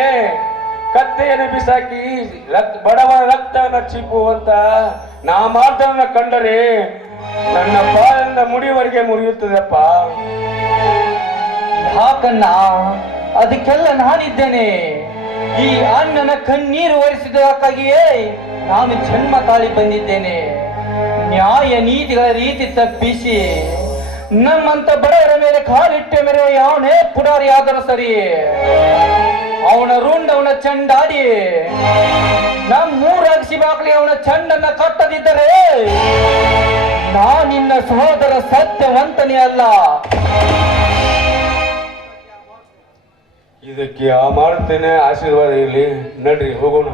ಕತ್ತೆಯನ್ನು ಬಿಸಾಕಿ ಬಡವರ ರಕ್ತವನ್ನು ಚಿಪ್ಪುವಂತ ನಾಮಾರ್ಥವನ್ನ ಕಂಡರೆ ನನ್ನ ಬಾಳಿಂದ ಮುಡಿಯವರೆಗೆ ಮುರಿಯುತ್ತದೆಪ್ಪ. ಯಾಕನ್ನ ಅದಕ್ಕೆಲ್ಲ ನಾನಿದ್ದೇನೆ. ಈ ಅಣ್ಣನ ಕಣ್ಣೀರು ಒರೆಸಿದಕ್ಕಾಗಿಯೇ ನಾನು ಜನ್ಮ ತಾಳಿ ಬಂದಿದ್ದೇನೆ. ನ್ಯಾಯ ನೀತಿಗಳ ರೀತಿ ತಪ್ಪಿಸಿ ನಮ್ಮಂತ ಬಡವರ ಮೇಲೆ ಕಾಲಿಟ್ಟ ಮೇಲೆ ಅವನೇ ಪುಡಾರಿ ಆದರೂ ಸರಿ, ಅವನ ರುಂಡವನ ಚಂಡಾಡಿ ನಮ್ಮೂರಾಗಿಸಿ ಬಾಕ್ಲಿ ಅವನ ಚಂಡನ್ನ ಕಟ್ಟದಿದ್ದರೆ ನಾನಿನ್ನ ಸಹೋದರ ಸತ್ಯವಂತನೇ ಅಲ್ಲ. ಇದಕ್ಕೆ ಮಾಡುತ್ತೇನೆ, ಆಶೀರ್ವಾದ ಇರಲಿ. ನಡ್ರಿ ಹೋಗೋಣ.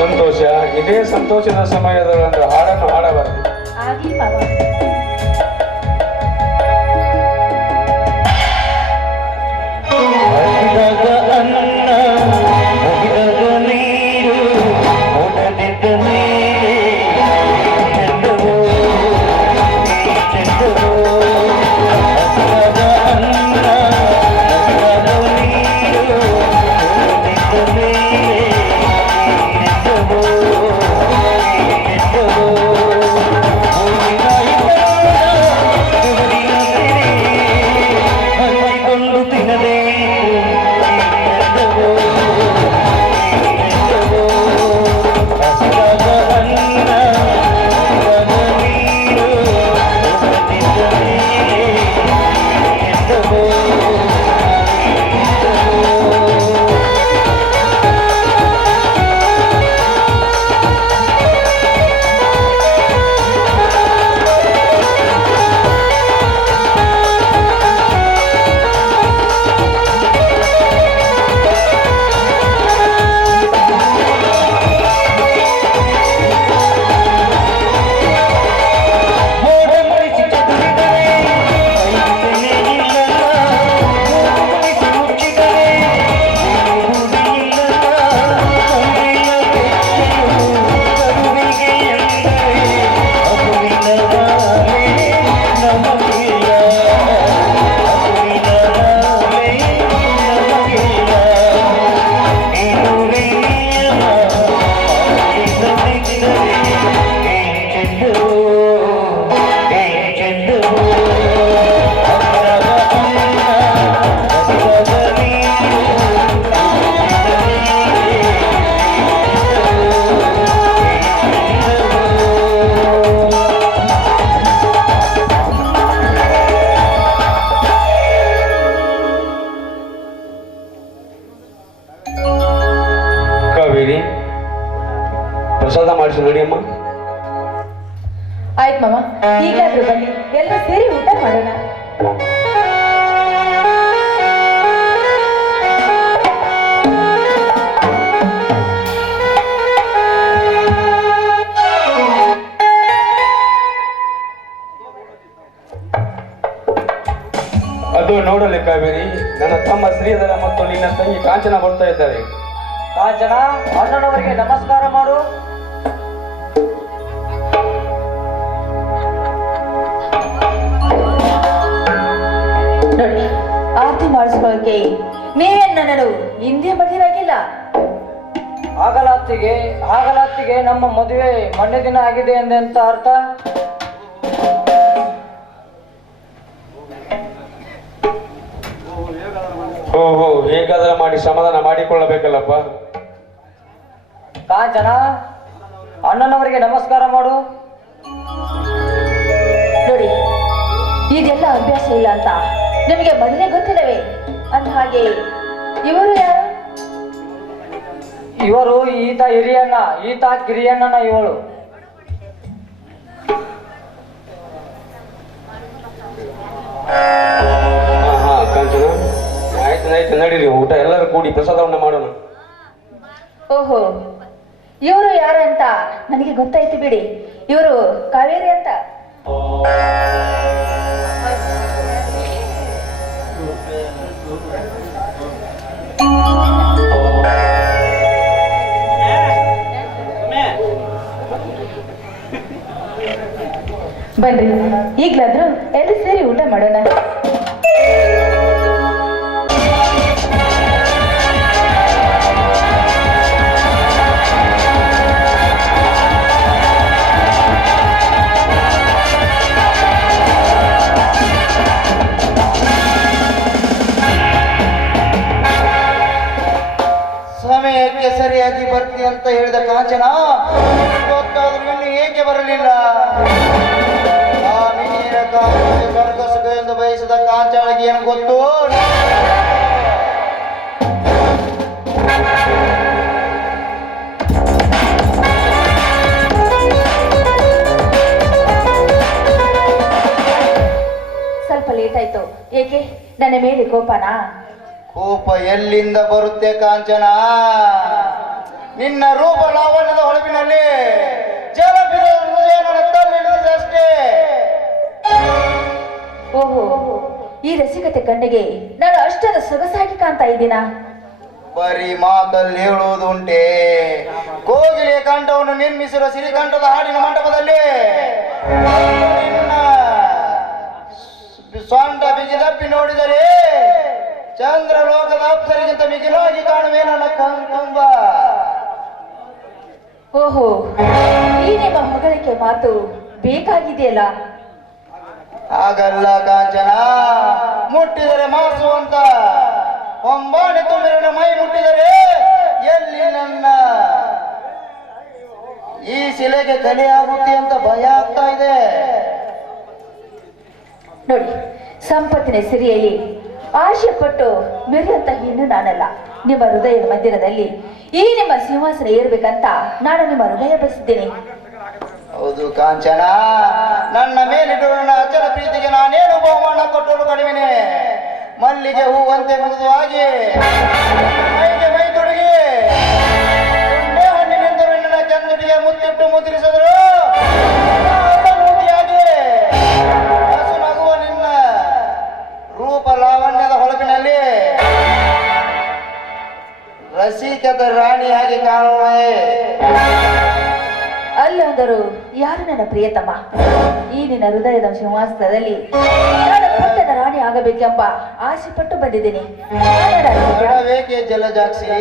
ಸಂತೋಷ, ಇದೇ ಸಂತೋಷದ ಸಮಯದ ಒಂದು ಹಾಡನ್ನು ಹಾಡಬಾರದು. ಆಗ್ಲಿ ಮಾವ. ಪ್ರಸಾದ ಮಾಡಿಸಿ ನಡಿಯಮ್ಮ. ಆಯ್ತು ಮಾಮ, ಈಗಾದ್ರೂ ಬನ್ನಿ, ಎಲ್ಲ ಸೇರಿ ಊಟ ಮಾಡೋಣ. ಅದು ನೋಡಲಿ ಕಾವೇರಿ, ನನ್ನ ತಮ್ಮ ಶ್ರೀಧರ ಮತ್ತು ನಿನ್ನ ತಂಗಿ ಕಾಂಚನ ಬರ್ತಾ ಇದ್ದಾರೆ. ಕಾಂಚನ, ಅಣ್ಣನವರಿಗೆ ನಮಸ್ಕಾರ ಮಾಡು. ನೋಡಿ, ಆರತಿ ಮಾಡಿಸ್ಕೊಳ್ಳೋಕೆ ನೀವೇನ್ ನನ್ನನ್ನು ಹಿಂದೆ ಬಂದಿರಾಗಿಲ್ಲ. ಆಗಲಾತ್ತಿಗೆ ನಮ್ಮ ಮದುವೆ ಮೊನ್ನೆ ದಿನ ಆಗಿದೆ ಎಂದೆಂತ ಅರ್ಥ? ಓಹೋ, ಹೇಗಾದ್ರೆ ಮಾಡಿ ಸಮಾಧಾನ ಮಾಡಿಕೊಳ್ಳಬೇಕಲ್ಲಪ್ಪ. ಕಾಂಚನ, ಅಣ್ಣನವರಿಗೆ ನಮಸ್ಕಾರ ಮಾಡು. ನೋಡಿ, ಇದೆಲ್ಲ ಅಭ್ಯಾಸ ಇಲ್ಲ ಅಂತ ನಿಮಗೆ ಮೊದಲೇ ಗೊತ್ತಿಲ್ಲವೇ? ಅಂದ ಹಾಗೆ ಇವರು ಯಾರು? ಇವರು ಈತ ಹಿರಿಯಣ್ಣ, ಈತ ಕಿರಿಯಣ್ಣನ ಇವಳು. ಹಾ ಕಾಂಚನ, ಆಯ್ತು ನಡೀರಿ, ಊಟ ಎಲ್ಲರೂ ಕೂಡಿ ಪ್ರಸಾದವನ್ನ ಮಾಡೋಣ. ಓಹೋ, ಇವರು ಯಾರು ಅಂತ ನನಗೆ ಗೊತ್ತಾಯ್ತು ಬಿಡಿ. ಇವರು ಕಾವೇರಿ ಅಂತ. ಬನ್ರಿ, ಈಗ್ಲಾದ್ರೂ ಎಲ್ಲ ಸೇರಿ ಊಟ ಮಾಡೋಣ. ಸಮಯಕ್ಕೆ ಸರಿಯಾಗಿ ಬರ್ತೀನಿ ಅಂತ ಹೇಳಿದ ಕಾಂಚನ ಗೊತ್ತಾದ್ರೂ ಇನ್ನು ಏಕೆ ಬರಲಿಲ್ಲ? ಸ್ವರ್ಗ ಸುಖ ಎಂದು ಬಯಸಿದ ಕಾಂಚಾಳಿಗೆ ಏನು ಗೊತ್ತು? ಸ್ವಲ್ಪ ನನ್ನ ಮೇಲೆ ಕೋಪನಾ? ಕೋಪ ಎಲ್ಲಿಂದ ಬರುತ್ತೆ ಕಾಂಚನ? ನಿನ್ನ ರೂಪ ಲಾವಣ್ಯದ ಹೊಳಪಿನಲ್ಲಿ ಜಲಪಿದ ಹೃದಯ ನನ್ನ ತಲ್ಲಿಳಿದಷ್ಟೇ. ಓಹೋ, ಈ ರಸಿಕತೆ ಕಣ್ಣಿಗೆ ನಾನು ಅಷ್ಟೊಂದು ಸೊಗಸಾಗಿ ಕಾಣ್ತಾ ಇದ್ದೀನಾ? ಬರೀ ಮಾತಲ್ಲಿ ಹೇಳುವುದುಂಟೆ. ಕೋಗಿಲೆಯ ಕಂಠವನ್ನು ನಿರ್ಮಿಸಿರುವ ಸಿರಿಕಂಠದ ಹಾಡಿನ ಮಂಟಪದಲ್ಲಿ ಸ್ವಂತ ಬಿಗಿದಪ್ಪಿ ನೋಡಿದರೆ ಚಂದ್ರ ಲೋಕದ ಅಪ್ಸರಿಗಿಂತ ಮಿಗಿಲಾಗಿ ಕಾಣುವೆ ನನ್ನ ಕಣ್ತುಂಬ. ಓಹೋ, ಈ ನಿಮ್ಮ ಹೊಗಳಿಕೆ ಮಾತು ಬೇಕಾಗಿದೆಯಲ್ಲ? ಹಾಗಲ್ಲ ಕಾಂಚನ, ಮುಟ್ಟಿದರೆ ಮಾಸು ಅಂತ ಒಂಬಾಣೆ ತುಂಬಿರ ಮೈ ಮುಟ್ಟಿದರೆ ಎಲ್ಲಿ ನನ್ನ ಈ ಶಿಲೆಗೆ ಕಲೆ ಆಗುತ್ತೆ ಅಂತ ಭಯ ಆಗ್ತಾ ಇದೆ. ನೋಡಿ, ಸಂಪತ್ತಿನ ಸಿರಿಯಲ್ಲಿ ಆಶೆ ಪಟ್ಟು ಮೆರೆಯುವಂತ ಹೆಣ್ಣು ನಾನಲ್ಲ. ನಿಮ್ಮ ಹೃದಯದ ಮಂದಿರದಲ್ಲಿ ಈ ನಿಮ್ಮ ಸಿಂಹಾಸನ ಏರ್ಬೇಕಂತ ನಾನು ನಿಮ್ಮ ಹೃದಯ ಬಯಸಿದ್ದೇನೆ. ಹೌದು ಕಾಂಚನ, ನನ್ನ ಮೇಲಿಡುವ ಅಚಲ ಪ್ರೀತಿಗೆ ನಾನೇನು ಬಹುಮಾನ ಕೊಟ್ಟರು ಕಡಿಮೆನೆ. ಮಲ್ಲಿಗೆ ಹೂವಂತೆ ಮೃದುವಾಗಿ ಮೈಗೆ ಮೈ ತೊಡಗಿ ಹಣ್ಣಿನಿಂದರು ನನ್ನ ಚಂದುಡಿಗೆ ಮುತ್ತಿಟ್ಟು ಮುದ್ರಿಸಿದ್ರು ಮೂತಿಯಾಗಿ ಹಸು ನಗುವ ನಿನ್ನ ರೂಪ ಲಾವಣ್ಯದ ಹೊಳಪಿನಲ್ಲಿ ರಸಿಕದ ರಾಣಿಯಾಗಿ ಕಾಣುವೆ. ಅಲ್ಲಂದರು ಯಾರು ನನ್ನ ಪ್ರಿಯತಮ? ಈ ನಿನ್ನ ಹೃದಯದ ಸಿಂಹಾಸನದಲ್ಲಿ ನಾನು ಪಟ್ಟದ ರಾಣಿ ಆಗಬೇಕೆಂಬ ಆಸೆ ಪಟ್ಟು ಬಂದಿದ್ದೀನಿ. ಬೇಕೆ ಜಲಜಾಕ್ಷಿ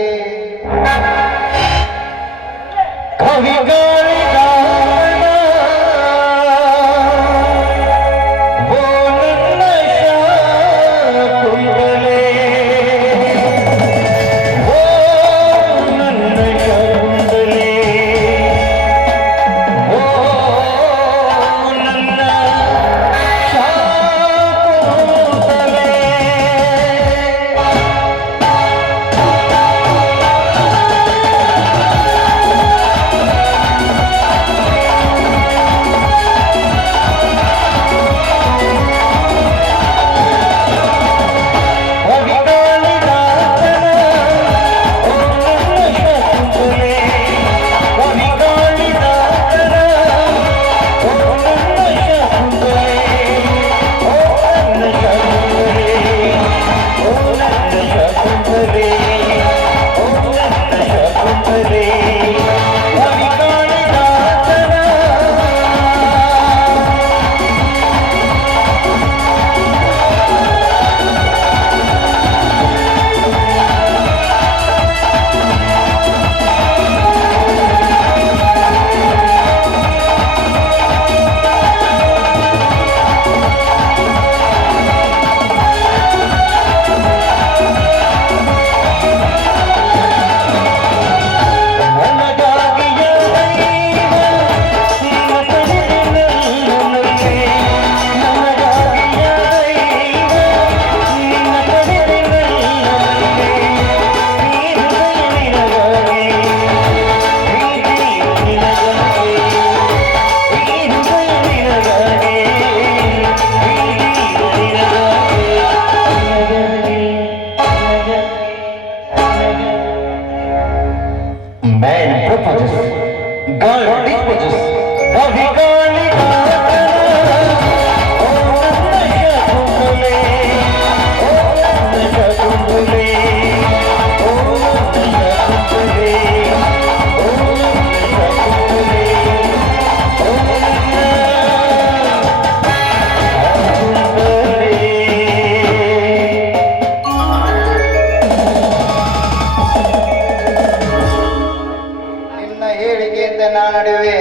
ನಡುವೆ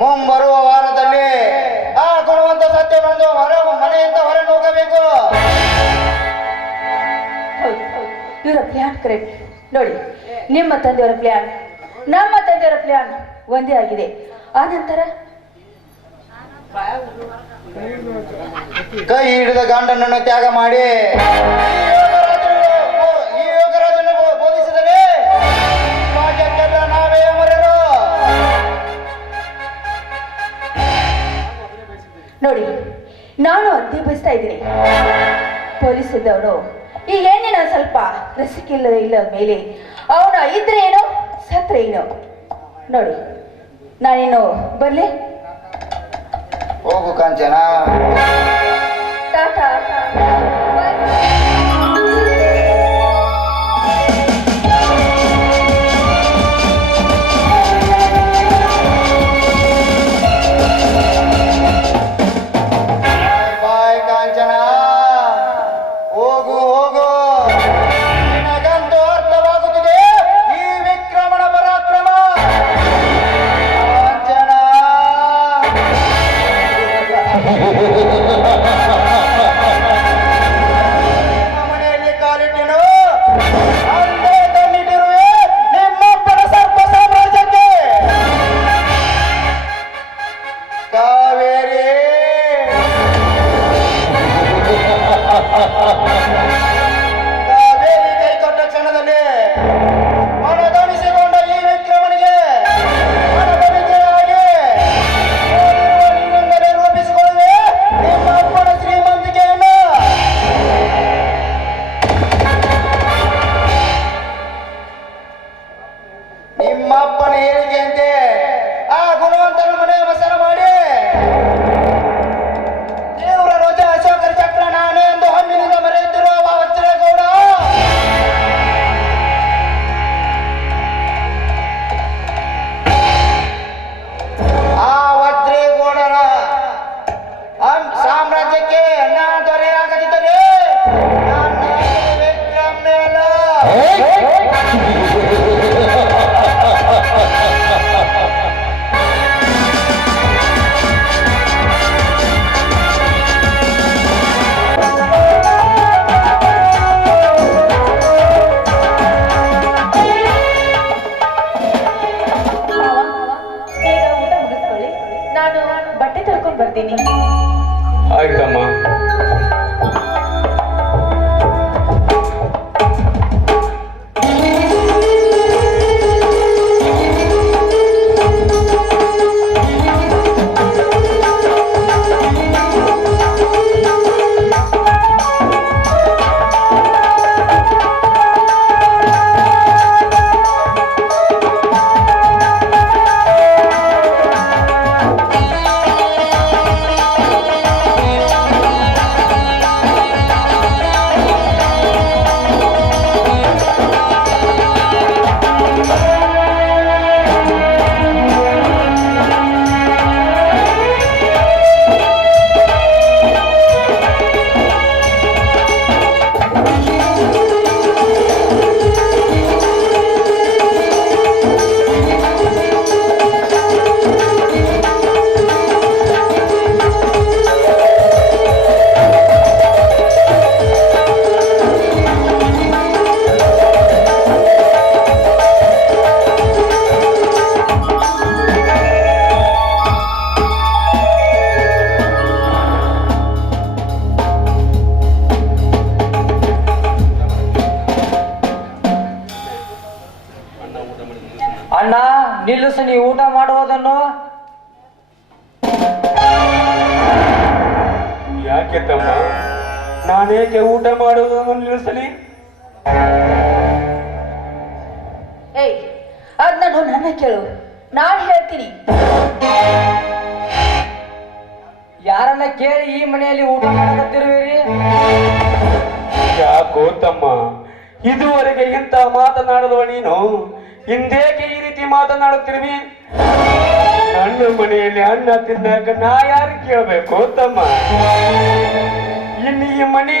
ಮುಂಬರುವ ವಾರದಲ್ಲಿ ಆ ಗುಣವಂತ ಸತ್ಯವನ್ನು ಮನೆಯಿಂದ ಹೊರಗೆ ಹೋಗಬೇಕು. ಇವರ ಪ್ಲಾನ್ ಕರೆಕ್ಟ್. ನೋಡಿ, ನಿಮ್ಮ ತಂದೆಯವರ ಪ್ಲಾನ್ ನಮ್ಮ ತಂದೆಯವರ ಪ್ಲಾನ್ ಒಂದೇ ಆಗಿದೆ. ಆ ನಂತರ ಕೈ ಹಿಡಿದ ಗಂಡನನ್ನು ತ್ಯಾಗ ಮಾಡಿ ಈ ಯೋಗರಾಜನ್ನು ಬೋಧಿಸಿದರೆ ರಾಜ್ಯಕ್ಕೆಲ್ಲ ನಾವೇ ಅಮರರು. ನೋಡಿ, ನಾನು ಅದೇ ಬಯಸ್ತಾ ಇದ್ದೀನಿ. ಪೊಲೀಸ್ ಇದ್ದವನು ಈಗ ಏನೇನೋ ಸ್ವಲ್ಪ ರಸಿಕಿಲ್ಲ ಇಲ್ಲ ಮೇಲೆ ಅವನು ಇದ್ರೆ ಏನೋ ಸತ್ರೆ ಏನೋ ನೋಡಿ ನಾನೇನು ಬರ್ಲಿ ಹೋಗು ಕಾಂಚನ. ಟಾಟಾ ಬಾಯ್ ಕಾಂಚನ, ಹೋಗು ಹೋಗು. ನಿನಗಂತೂ ಅರ್ಥವಾಗುತ್ತಿದೆ ಈ ವಿಕ್ರಮಣ ಪರಾಕ್ರಮ. ಕಾಂಚನ ಮನೆಯಲ್ಲಿ ಕಾಲಿಟ್ಟೆನು ಅಲ್ಲೇ ಕಣ್ಣಿಟ್ಟಿರುವೆ ನಿಮ್ಮಪ್ಪನ ಸರ್ಪ ಸಾಮ್ರಾಜ್ಯಕ್ಕೆ. ಕಾವೇರಿ ಕಾವೇರಿ ಕೈ ಕೊಟ್ಟ ಕ್ಷಣದಲ್ಲಿ ಮನದನಿಸಿಕೊಂಡ ಈ ವಿಕ್ರಮನಿಗೆ ಮನದನಿಕೆಯಾಗಿ ನಿನ್ನಿಂದಲೇ ರೂಪಿಸಿಕೊಳ್ಳುವೆ ನಿಮ್ಮ ಅಪ್ಪನ ಶ್ರೀಮಂತಿಕೆಯನ್ನು. ನಿಮ್ಮಪ್ಪನ ಹೇಳಿಕೆಯಂತೆ ಆ ಗುಣವಂತನ ಮನೆ ಮಸರ ಮಾಡಿ ದೇವರ ರೋಜ ಅಶೋಕರ ಚಕ್ರ ನಾನೇ ಎಂದು ಹಮ್ಮಿನಿಂದ ಮರೆಯುತ್ತಿರುವ ವಜ್ರೇಗೌಡ, ಆ ವಜ್ರೇಗೌಡರ ಸಾಮ್ರಾಜ್ಯಕ್ಕೆ ನಾ ದೊರೆಯಾಗದಿದ್ದರೆ ನನ್ನ ವಿಕ್ರಮನೇ ಅಲ್ಲ. ಬೇಗ ಊಟ ಮುಗಿಸ್ಕೊಳ್ಳಿ, ನಾನು ಬಟ್ಟೆ ತೊಳ್ಕೊಂಡ್ ಬರ್ತೀನಿ. ಆಯ್ತಮ್ಮ. ಅಣ್ಣ ನಿಲ್ಲಿಸು, ನೀ ಊಟ ಮಾಡುವುದನ್ನು. ಯಾಕೆ ತಮ್ಮ, ನಾನೇಕೆ ಊಟ ಮಾಡುವುದನ್ನು ನಿಲ್ಲಿಸಲಿ? ಏಯ್ ಅದನ್ನು ನನ್ನ ಕೇಳು, ನಾನು ಹೇಳ್ತೀನಿ. ಯಾರನ್ನ ಕೇಳಿ ಈ ಮನೆಯಲ್ಲಿ ಊಟ ಮಾಡಕತ್ತಿರುವಿರಿ? ಯಾಕೋ ತಮ್ಮ, ಇದುವರೆಗೆ ಇಂಥ ಮಾತನಾಡದವ ನೀನು ಹಿಂದೇಕೆ ಈ ರೀತಿ ಮಾತನಾಡುತ್ತಿರುವಿ? ನನ್ನ ಮನೆಯಲ್ಲಿ ಅನ್ನ ತಿನ್ನಕ ನಾ ಯಾರು ಕೇಳಬೇಕು ತಮ್ಮ? ಇನ್ನು ಈ ಮನೆ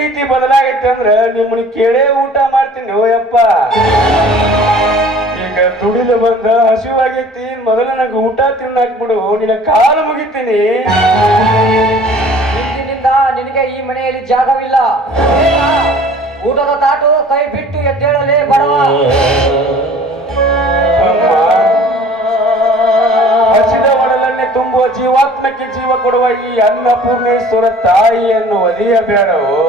ರೀತಿ ಬದಲಾಗೈತೆ ಅಂದ್ರ ನಿಮ್ಮನ್ನ ಕೇಳೇ ಊಟ ಮಾಡ್ತೀನಿ ಯಪ್ಪ. ಈಗ ದುಡಿದು ಬಂದ ಹಸಿವಾಗೈತಿ, ಮೊದಲ ನನಗೆ ಊಟ ತಿನ್ನಾಕ್ ಬಿಡು, ನಿನ್ನ ಕಾಲು ಮುಗಿತೀನಿ. ಇಂದಿನಿಂದ ನಿನಗೆ ಈ ಮನೆಯಲ್ಲಿ ಜಾಗವಿಲ್ಲ. ಊಟದ ತಾಟು ಕೈ ಬಿಟ್ಟು ಎದ್ದೇಳಲೇ ಬಡವ. ಹಸಿದ ಒಡಲನ್ನೇ ತುಂಬುವ ಜೀವಾತ್ಮಕ್ಕೆ ಜೀವ ಕೊಡುವ ಈ ಅನ್ನಪೂರ್ಣೇಶ್ವರ ತಾಯಿಯನ್ನು ಒಲಿಯಬೇಡವೋ?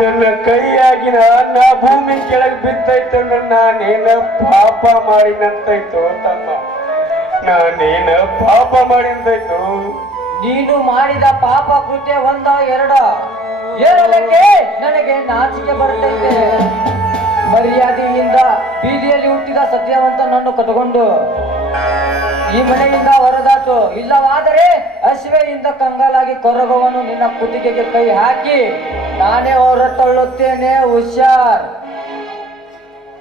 ನನ್ನ ಕೈಯಾಗಿನ ಅನ್ನ ಭೂಮಿ ಕೆಳಗೆ ಬಿದ್ದೈತೆ, ನಾನೇನ ಪಾಪ ಮಾಡಿನಂತಾಯ್ತು ತಮ್ಮ, ನಾನೇನ ಪಾಪ ಮಾಡಿಂದಾಯ್ತು. ನೀನು ಮಾಡಿದ ಪಾಪ ಕೃತ್ಯ ಒಂದ ಎರಡ ಹೇಳಲಿಕ್ಕೆ ನನಗೆ ನಾಚಿಕೆ ಬರ್ತೈತೆ. ಮರ್ಯಾದೆಯಿಂದ ಬೀದಿಯಲ್ಲಿ ಹುಟ್ಟಿದ ಸತ್ಯವಂತನನ್ನು ಕಟ್ಟಿಕೊಂಡು ಈ ಮನೆಯಿಂದ ಹೊರದಾಟು, ಇಲ್ಲವಾದರೆ ಹಸಿವೆಯಿಂದ ಕಂಗಾಲಾಗಿ ಕೊರಗುವನು ನಿನ್ನ ಕುತ್ತಿಗೆಗೆ ಕೈ ಹಾಕಿ ನಾನೇ ಹೊರ ತಳ್ಳುತ್ತೇನೆ. ಹುಷಾರ್.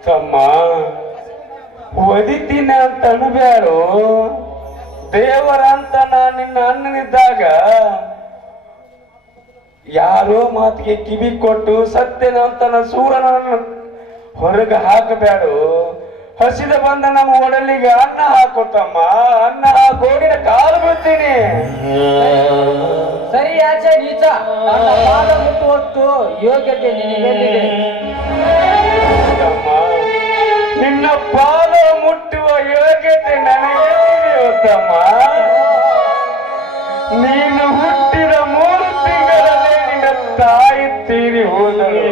ತಮ್ಮ ಒದಿತೀನಿ ಅಂತ ಅನ್ಬ್ಯಾರು. ದೇವರ ಅಂತ ನಾನು ನಿನ್ನ ಅಣ್ಣನಿದ್ದಾಗ ಯಾರೋ ಮಾತಿಗೆ ಕಿವಿ ಕೊಟ್ಟು ಸತ್ಯನ ಅಂತ ಸೂರನನ್ನು ಹೊರಗೆ ಹಾಕಬೇಡು. ಹಸಿದ ಬಂದ ನಮ್ಮ ಒಡಲಿಗೆ ಅನ್ನ ಹಾಕೋತಮ್ಮ, ಅನ್ನ ಹಾಕೋಡಿನ ಕಾಲು ಬಿಡ್ತೀನಿ. ಸರಿ ಆಚೆ ನೀಚ, ನನ್ನ ಪಾದ ಮುಟ್ಟುವಷ್ಟು ಯೋಗ್ಯತೆ ನಿನಗೆಲ್ಲಿದೆ? ನಿನ್ನ ಪಾದ ಮುಟ್ಟುವ ಯೋಗ್ಯತೆ ನನಗೆಲ್ಲಿದೆಯೋ ತಮ್ಮ? ನೀನು ಹುಟ್ಟಿದ 3 ತಿಂಗಳಲ್ಲೇ ನಿನ್ನ ತಾಯಿ ತೀರಿ ಹೋದಳು.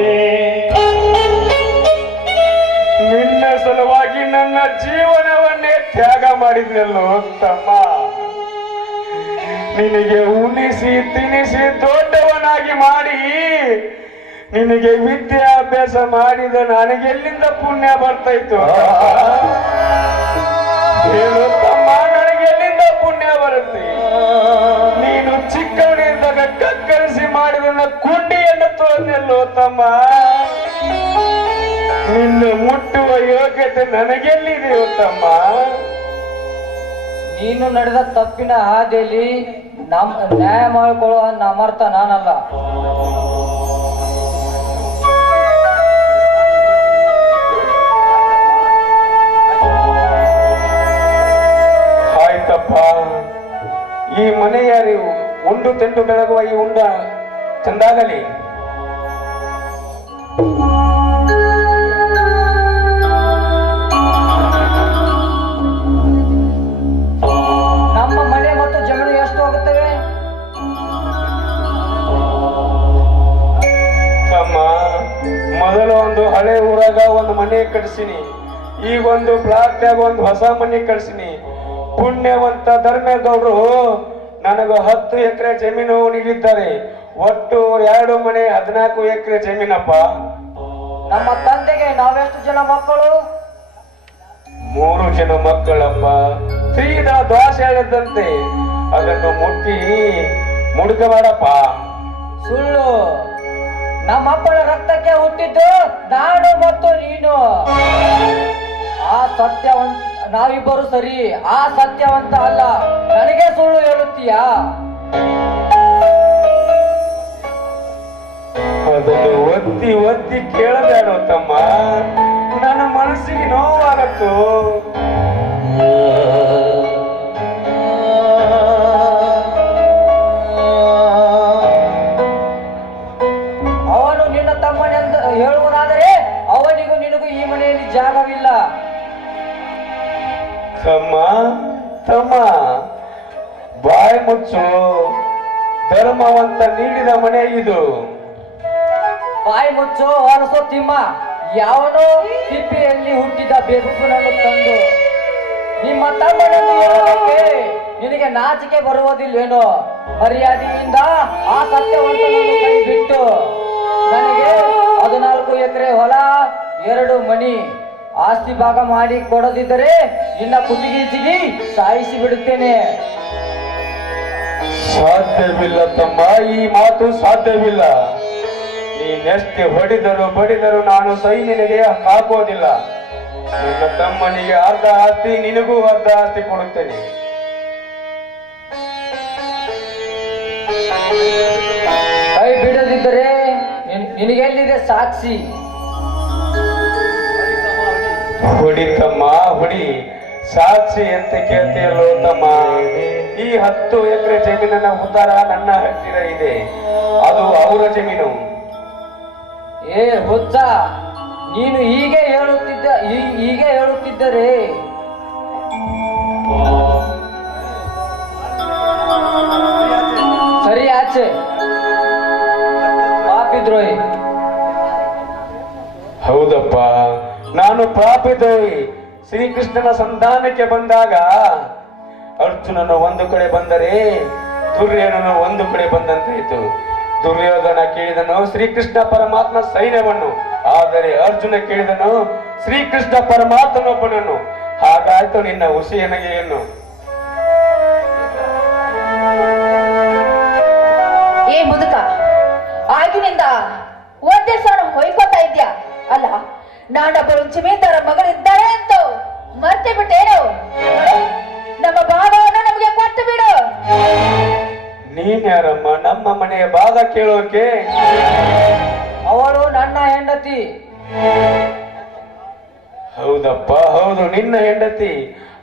ನಿನ್ನ ಸಲುವಾಗಿ ನನ್ನ ಜೀವನವನ್ನೇ ತ್ಯಾಗ ಮಾಡಿದ್ನಲ್ಲೋ ತಮ್ಮ. ನಿನಗೆ ಉಣಿಸಿ ತಿನಿಸಿ ದೊಡ್ಡವನಾಗಿ ಮಾಡಿ ನಿನಗೆ ವಿದ್ಯಾಭ್ಯಾಸ ಮಾಡಿದ ನನಗೆಲ್ಲಿಂದ ಪುಣ್ಯ ಬರ್ತಾಯ್ತು ಹೇಳು ತಮ್ಮ? ನನಗೆಲ್ಲಿಂದ ಪುಣ್ಯ ಬರುತ್ತೆ? ನೀನು ಚಿಕ್ಕವನಿದ್ದಾಗ ಕಕ್ಕರಿಸಿ ಮಾಡಿದ ಕುಂಡಿಯನ್ನು ತೊಳೆದೆಲ್ಲೋ ತಮ್ಮ. ನಿನ್ನ ಮುಟ್ಟುವ ಯೋಗ್ಯತೆ ನನಗೆಲ್ಲಿದೆಯೋ ತಮ್ಮ? ನೀನು ನಡೆದ ತಪ್ಪಿನ ಹಾದಿಯಲ್ಲಿ ನ್ಯಾಯ ಮಾಡಿಕೊಳ್ಳುವ ಅಮರ್ಥ ನಾನಲ್ಲ. ಆಯ್ತಪ್ಪ, ಈ ಮನೆಯ ಉಂಡು ತೆಂಡು ಬೆಳಗುವ ಈ ಉಂಡ ಚಂದಾಗಲಿ. ನಮ್ಮ ಮನೆ ಮತ್ತು ಜಮೀನು ಎಷ್ಟು ಹೋಗುತ್ತವೆ? ತಮ್ಮ, ಮೊದಲು ಒಂದು ಹಳೆ ಊರಾಗ ಒಂದು ಮನೆ ಕಟ್ಸಿನಿ. ಈಗ ಒಂದು ಬ್ಲಾಕ್ನಾಗ ಒಂದು ಹೊಸ ಮನೆ ಕಟ್ಸಿನಿ. ಪುಣ್ಯವಂತ ಧರ್ಮೇಗೌಡರು ನನಗೆ 10 ಎಕರೆ ಜಮೀನು ನೀಡಿದ್ದಾರೆ. ಒಟ್ಟು 2 ಮನೆ 14 ಎಕರೆ ಜಮೀನಪ್ಪ. ನಮ್ಮ ತಂದೆಗೆ ನಾವೆಷ್ಟು ಜನ ಮಕ್ಕಳು? 3 ಜನ ಮಕ್ಕಳಪ್ಪ. ಸೀದಾ ದ್ವಾಸ ಹೇಳಿದಂತೆ ಅದನ್ನು ಮುಡುಕಬೇಡಪ್ಪ. ಸುಳ್ಳು. ನಮ್ಮಪ್ಪಳ ರಕ್ತಕ್ಕೆ ಹುಟ್ಟಿದ್ದು ನಾನು ಮತ್ತು ನೀನು. ಆ ಸತ್ಯವಂತ ನಾವಿಬ್ಬರು ಸರಿ, ಆ ಸತ್ಯವಂತ ಅಲ್ಲ. ನನಗೆ ಸುಳ್ಳು ಹೇಳುತ್ತೀಯಾ? ಅದನ್ನು ಒತ್ತಿ ಒತ್ತಿ ಕೇಳಬೇಡ ತಮ್ಮ. ನನ್ನ ಮನಸ್ಸಿಗೆ ನೋವಾಗತ್ತು. ಅವನು ನಿನ್ನ ತಮ್ಮನೆಂದ ಹೇಳುವುದಾದರೆ ಅವನಿಗೂ ನಿನಗೂ ಈ ಮನೆಯಲ್ಲಿ ಜಾಗವಿಲ್ಲ. ತಮ್ಮ ತಮ್ಮ, ಬಾಯಿ ಮುಚ್ಚು. ಧರ್ಮವಂತ ನೀಡಿದ ಮನೆ ಇದು. ಬಾಯಿ ಮುಚ್ಚು ಹೊರಸೋ ತಿಮ್ಮ. ಯಾವನೋ ತಿಪ್ಪಿಯಲ್ಲಿ ಹುಟ್ಟಿದ ಬೆಗುನನ್ನು ತಂದು ನಿಮ್ಮ ತಮ್ಮನನ್ನು ಹೇಳೋದಕ್ಕೆ ನಿನಗೆ ನಾಚಿಕೆ ಬರುವುದಿಲ್ವೇನೋ? ಮರ್ಯಾದೆಯಿಂದ ಆ ಸತ್ಯವಂತನನ್ನು ಕೈ ಬಿಟ್ಟು ನನಗೆ 14 ಎಕರೆ ಹೊಲ 2 ಮನಿ ಆಸ್ತಿ ಭಾಗ ಮಾಡಿ ಕೊಡದಿದ್ದರೆ ನಿನ್ನ ಕುತ್ತಿಗೆ ಸಾಯಿಸಿ ಬಿಡುತ್ತೇನೆ. ಸಾಧ್ಯವಿಲ್ಲ ತಮ್ಮ, ಈ ಮಾತು ಸಾಧ್ಯವಿಲ್ಲ. ನೀನೆಷ್ಟೇ ಬಡಿದರು ನಾನು ಸೈ ನಿನಗೆ ಹಾಕೋದಿಲ್ಲ. ನಿನ್ನ ತಮ್ಮನಿಗೆ ಅರ್ಧ ಆಸ್ತಿ, ನಿನಗೂ ಅರ್ಧ ಆಸ್ತಿ ಕೊಡುತ್ತೇನೆ. ಕೈ ಬಿಡದಿದ್ದರೆ ನಿನಗೆಲ್ಲಿದೆ ಸಾಕ್ಷಿ? ಹೊಡಿ ತಮ್ಮ ಹೊಡಿ. ಸಾಕ್ಷಿ ಅಂತ ಕೇಳ್ತೀಯಲ್ಲೋ ತಮ್ಮ. ಈ 10 ಎಕರೆ ಜಮೀನನ್ನ ಉತ್ತರ ನನ್ನ ಹತ್ತಿರ ಇದೆ. ಅದು ಅವರ ಜಮೀನು. ಏ ಹುಚ್ಚ, ನೀನು ಹೀಗೆ ಹೇಳುತ್ತಿದ್ದರೆ ಸರಿ ಆಚೆ. ಪಾಪಿದ್ರೋಹಿ. ಹೌದಪ್ಪ, ನಾನು ಪಾಪಿದ್ರೋಹಿ. ಶ್ರೀಕೃಷ್ಣನ ಸಂಧಾನಕ್ಕೆ ಬಂದಾಗ ಅರ್ಜುನನು ಒಂದು ಕಡೆ ಬಂದರೆ ದುರ್ಯೋಧನ ಒಂದು ಕಡೆ ಬಂದಂತಾಯಿತು. ದುರ್ಯೋಧನ ಕೇಳಿದನು ಶ್ರೀಕೃಷ್ಣ ಪರಮಾತ್ಮ ಸೈನ್ಯವನ್ನು, ಆದರೆ ಅರ್ಜುನ ಕೇಳಿದನು ಶ್ರೀಕೃಷ್ಣ ಪರಮಾತ್ಮನೊಬ್ಬನನ್ನು. ಹಾಗಾಯ್ತು ನಿನ್ನ ಹುಸಿಯನಗೆಯನ್ನು. ಏ ಮುದುಕ, ಆಗಿನಿಂದ ಒಂದೇ ಸಲ ಹೊಯ್ಕೋತಾ ಇದ್ಯಾ ಅಲ್ಲ? ನಾನೊಬ್ಬರು ಜಮೀನ್ದಾರ ಮಗಳಿದ್ದಾಳೆ ಅಂತ ಮರ್ತೆ ಬಿಟ್ಟೇನು? ನಮ್ಮ ಭಾಗವನ್ನು ನಮಗೆ ಕೊಟ್ಟು ಬಿಡು. ನೀನ್ ಯಾರಮ್ಮ ನಮ್ಮ ಮನೆಯ ಭಾಗ ಕೇಳೋಕೆ? ಅವಳು ನನ್ನ ಹೆಂಡತಿ. ಹೌದಪ್ಪ, ಹೌದು, ನಿನ್ನ ಹೆಂಡತಿ.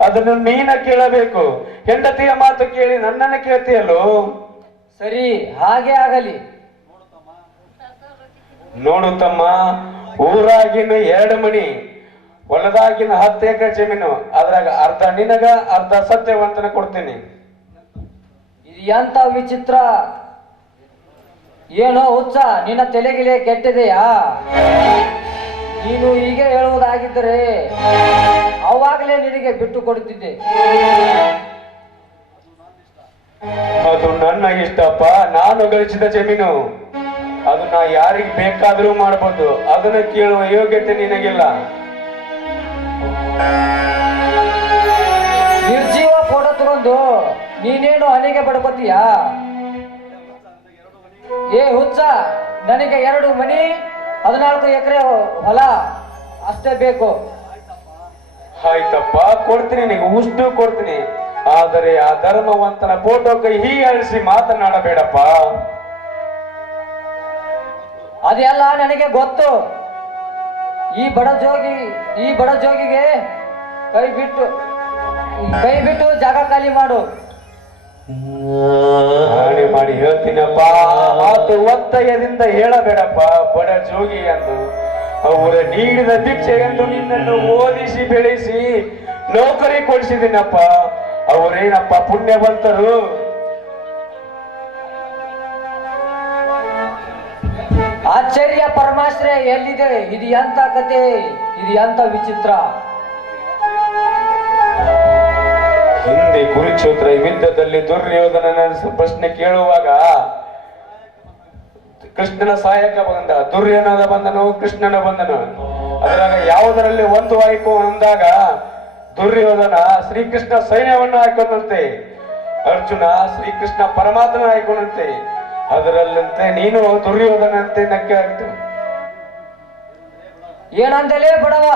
ಅದನ್ನು ನೀನ ಕೇಳಬೇಕು. ಹೆಂಡತಿಯ ಮಾತು ಕೇಳಿ ನನ್ನನ್ನು ಕೇಳ್ತೀಯಲ್ಲೋ? ಸರಿ, ಹಾಗೆ ಆಗಲಿ. ನೋಡು ತಮ್ಮ, ಊರಾಗಿನ 2 ಮಣಿ, ಹೊಲದಾಗಿನ 10 ಎಕರೆ ಜಮೀನು, ಅದ್ರಾಗ ಅರ್ಧ ನಿನಗ ಅರ್ಧ ಸತ್ಯವಂತನ ಕೊಡ್ತೀನಿ. ಇದು ಎಂತ ವಿಚಿತ್ರ! ಏನೋ ಹುಚ್ಚ, ನಿನ್ನ ತಲೆಗಿಲೆ ಕೆಟ್ಟಿದೆಯಾ? ನೀನು ಹೀಗೆ ಹೇಳುವುದಾಗಿದ್ದರೆ ಅವಾಗಲೇ ನಿನಗೆ ಬಿಟ್ಟು ಕೊಡುತ್ತಿದ್ದೆ. ಅದು ನನ್ನ ಇಷ್ಟಪ್ಪ. ನಾನು ಗಳಿಸಿದ ಜಮೀನು, ಅದು ನಾ ಯಾರಿಗೆ ಬೇಕಾದ್ರೂ ಮಾಡಬಹುದು. ಅದನ್ನ ಕೇಳುವ ಯೋಗ್ಯತೆ ನಿನಗಿಲ್ಲ. ನಿರ್ಜೀವ ಫೋಟೋ ತಗೊಂಡು ನೀನೇನು ಹಣೆಗೆ ಬಡ್ಕೋತೀಯಾ? ಏ ಹುಚ್ಚ, ನನಗೆ 2 ಮನಿ 14 ಎಕರೆ ಹೊಲ ಅಷ್ಟೇ ಬೇಕು. ಆಯ್ತಪ್ಪ, ಕೊಡ್ತೀನಿ, ನಿನಗೆ ಉಷ್ಟು ಕೊಡ್ತೀನಿ. ಆದರೆ ಆ ಧರ್ಮವಂತನ ಫೋಟೋಕ್ಕೆ ಹೀಯಾಳಿಸಿ ಮಾತನಾಡಬೇಡಪ್ಪ. ಅದೆಲ್ಲ ನನಗೆ ಗೊತ್ತು. ಈ ಬಡ ಜೋಗಿಗೆ ಕೈ ಬಿಟ್ಟು ಜಾಗ ಖಾಲಿ ಮಾಡು. ಹಾನಿ ಮಾಡಿ ಹೇಳ್ತೀನಪ್ಪ. ಮಾತು ಒತ್ತಾಯದಿಂದ ಹೇಳಬೇಡಪ್ಪ. ಬಡ ಜೋಗಿ ಎಂದು ಅವರ ನೀಡಿದ ಭಿಕ್ಷೆ ಎಂದು ನಿನ್ನನ್ನು ಓದಿಸಿ ಬೆಳೆಸಿ ನೌಕರಿ ಕೊಡಿಸಿದ್ದೀನಪ್ಪ. ಅವರೇನಪ್ಪ ಪುಣ್ಯವಂತರು? ಆಶ್ಚರ್ಯ ಪರಮಾಶ್ರಯ ಎಲ್ಲಿದೆ? ಇದು ಎಂತ ಕತೆ, ಇದು ಎಂತ ವಿಚಿತ್ರ! ಹಿಂದೆ ಕುರುಕ್ಷೇತ್ರ ಯುದ್ಧದಲ್ಲಿ ದುರ್ಯೋಧನನ ಪ್ರಶ್ನೆ ಕೇಳುವಾಗ ಕೃಷ್ಣನ ಸಹಾಯಕ ಬಂದ, ದುರ್ಯೋಧನ ಬಂದನು, ಕೃಷ್ಣನ ಬಂದನು. ಅದರಾಗ ಯಾವುದರಲ್ಲಿ ಒಂದು ಆಯ್ಕು ಅಂದಾಗ ದುರ್ಯೋಧನ ಶ್ರೀಕೃಷ್ಣ ಸೈನ್ಯವನ್ನು ಹಾಕೊಂಡಂತೆ, ಅರ್ಜುನ ಶ್ರೀಕೃಷ್ಣ ಪರಮಾತ್ಮನ ಹಾಕೊಂಡಂತೆ. ಅದರಲ್ಲಂತೆ ನೀನು ದುರ್ಯೋಧನ ಅಂತೆ ನಕ್ಕೆ ಆಗ್ತು. ಏನಂದಲೇ ಬಡವ,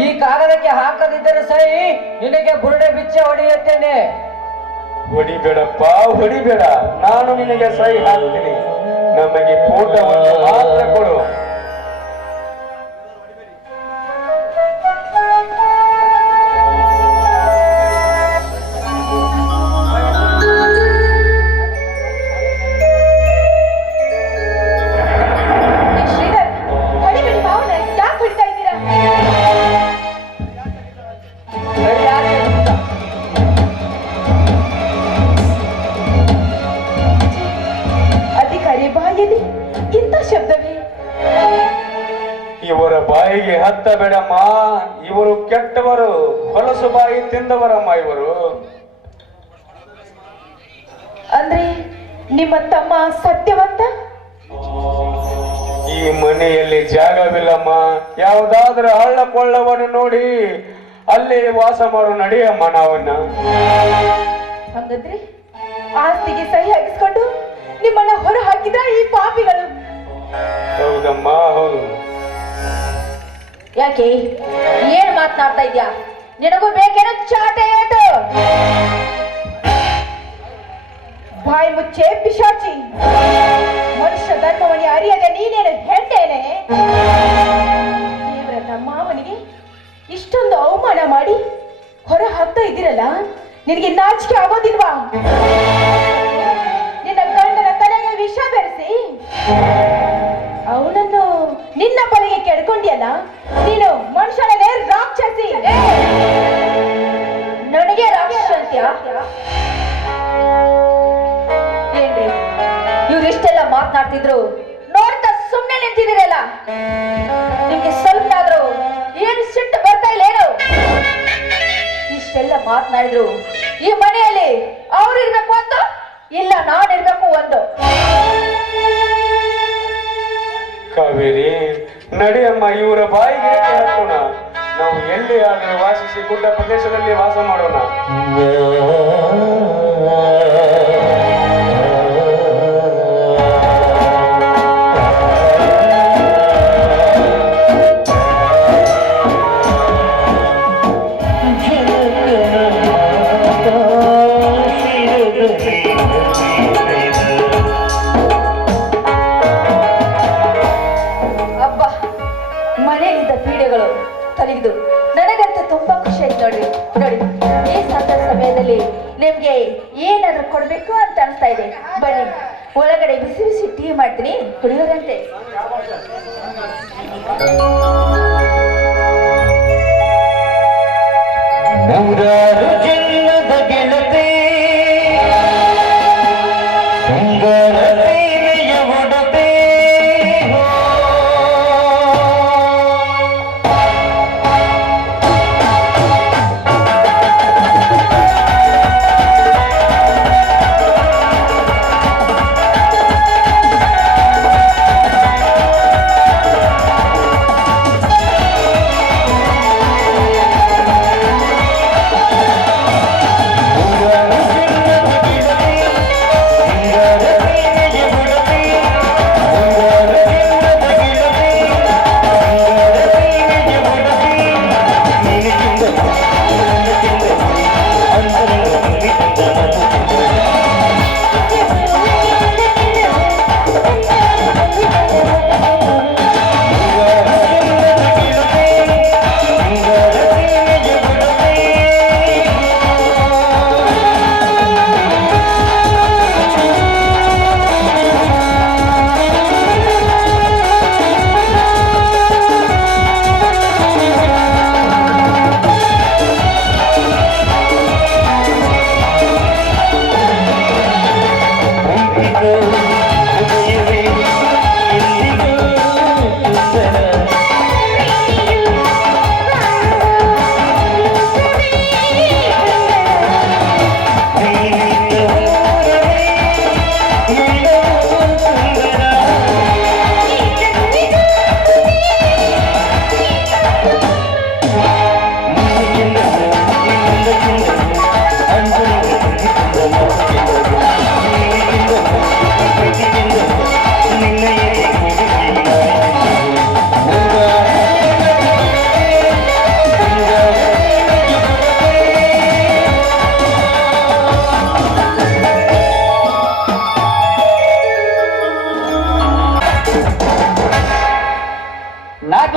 ಈ ಕಾಗದಕ್ಕೆ ಹಾಕದಿದ್ದರೆ ಸರಿ, ನಿನಗೆ ಬುರುಡೆ ಬಿಚ್ಚೆ ಹೊಡೆಯುತ್ತೇನೆ. ಹೊಡಿಬೇಡಪ್ಪ, ಹೊಡಿಬೇಡ. ನಾನು ನಿನಗೆ ಸಹಿ ಹಾಕ್ತೀನಿ. ನಮಗೆ ಫೋಟೋವನ್ನು ಮಾತ್ರ ಕೊಡು. ಶ್ರೀಧರ್, ಹೊಡಿಬೇಡಿ ಮಾವನ, ಯಾಕೆ ಹೊಡಿತಾ ಇದ್ದೀರಾ? ಅಧಿಕಾರಿ ಬಾಯಲ್ಲಿ ಇಂಥ ಶಬ್ದವೇ? ಇವರ ಬಾಯಿಗೆ ಹತ್ತಬೇಡಮ್ಮ. ಇವರು ಕೆಟ್ಟವರು, ಹೊಲಸು ಬಾಯಿ ತಿಂದವರಮ್ಮ ಇವರು. ಅಂದ್ರೆ ನಿಮ್ಮ ತಮ್ಮ ಸತ್ಯವಂತ? ಈ ಮನೆಯಲ್ಲಿ ಜಾಗವಿಲ್ಲಮ್ಮ. ಯಾವುದಾದ್ರೂ ಹಳ್ಳ ಕೊಳ್ಳವನ್ನು ನೋಡಿ ಅಲ್ಲೇ ವಾಸ ಮಾಡೋ ನಡೆಯಮ್ಮ ನಾವನ್ನ. ಹಂಗಂದ್ರೆ ಆಸ್ತಿಗೆ ಸಹಿ ಹಾಕಿಸ್ಕೊಂಡು ನಿಮ್ಮನ್ನ ಹೊರ ಹಾಕಿದ ಈ ಪಾಪಿಗಳು? ಹೌದಮ್ಮ, ಹೌದು. ಯಾಕೆ ಏನ್ ಮಾತನಾಡ್ತಾ ಇದ್ಯಾ? ನಿನಗೂ ಬೇಕೇನೋ ಚಾಟೆ ಏಟು? ಬಾಯಿ ಮುಚ್ಚೆ ಪಿಶಾಚಿ! ಮನುಷ್ಯ ಧರ್ಮವನ್ನೇ ಅರಿಯದೆ ನೀನೇನು ಹೆಂಡೇನೆ? ದೇವರ ನಮ್ಮ ಮಾವನಿಗೆ ಇಷ್ಟೊಂದು ಅವಮಾನ ಮಾಡಿ ಹೊರ ಹಾಕ್ತಾ ಇದ್ದೀರಲ್ಲ, ನಿನಗೆ ನಾಚಿಕೆ ಆಗೋದಿಲ್ವಾ? ನಿನ್ನ ಗಂಡನ ತಲೆಗೆ ವಿಷ ಬೆರೆಸಿ ಅವನನ್ನು ನಿನ್ನ ಬಳಿಗೆ ಕೆಡ್ಕೊಂಡಿಯಲ್ಲ, ನೀನು ಮನುಷ್ಯನೇ ರಾಕ್ಷಸಿ. ನನಗೆ ರಾಕ್ಷಸ ಅಂತ್ಯ? ಏನ್ರಿ ಇವ್ರಿಷ್ಟೆಲ್ಲ ಮಾತನಾಡ್ತಿದ್ರು ನೋಡ್ತಾ ಸುಮ್ಮನೆ ನಿಂತಿದ್ದೀರಲ್ಲ, ನಿಮ್ಗೆ ಸ್ವಲ್ಪನಾದ್ರೂ ಏನು ಸಿಟ್ಟು ಬರ್ತಾ ಇಲ್ಲ ಏನು? ಇಷ್ಟೆಲ್ಲ ಮಾತನಾಡಿದ್ರು ಈ ಮನೆಯಲ್ಲಿ ಅವ್ರು ಇರ್ಬೇಕು ಒಂದು, ಇಲ್ಲ ನಾನಿರ್ಬೇಕು ಒಂದು. ಕಾವೇರಿ ನಡಿಯಮ್ಮ, ಇವರ ಬಾಯಿಗೆ ಹಾಕೋಣ. ನಾವು ಎಲ್ಲಿ ಆದರೂ ವಾಸಿಸಿ ಗುಡ್ಡ ಪ್ರದೇಶದಲ್ಲಿ ವಾಸ ಮಾಡೋಣ. ಅಬ್ಬ, ಮನೆಯಲ್ಲಿದ್ದ ಪೀಡೆಗಳು ತೊಲಗಿದು ನನಗಂತೂ ತುಂಬಾ ಖುಷಿ ಆಯ್ತು ನೋಡಿ. ನೋಡಿ, ಈ ಸಂತ ಸಮಯದಲ್ಲಿ ನಿಮ್ಗೆ ಏನಾದ್ರೂ ಕೊಡ್ಬೇಕು ಅಂತ ಅನ್ಸ್ತಾ ಇದೆ. ಬನ್ನಿ, ಒಳಗಡೆ ಬಿಸಿ ಬಿಸಿ ಟೀ ಮಾಡ್ತೀನಿ, ಕುಡಿಯೋರಂತೆ. ನೂರಾರು ಜನ್ಮದ ಗೆಳತಿ ಸುಂದರ ಸೇನೆಯ ಉಡುಪೆ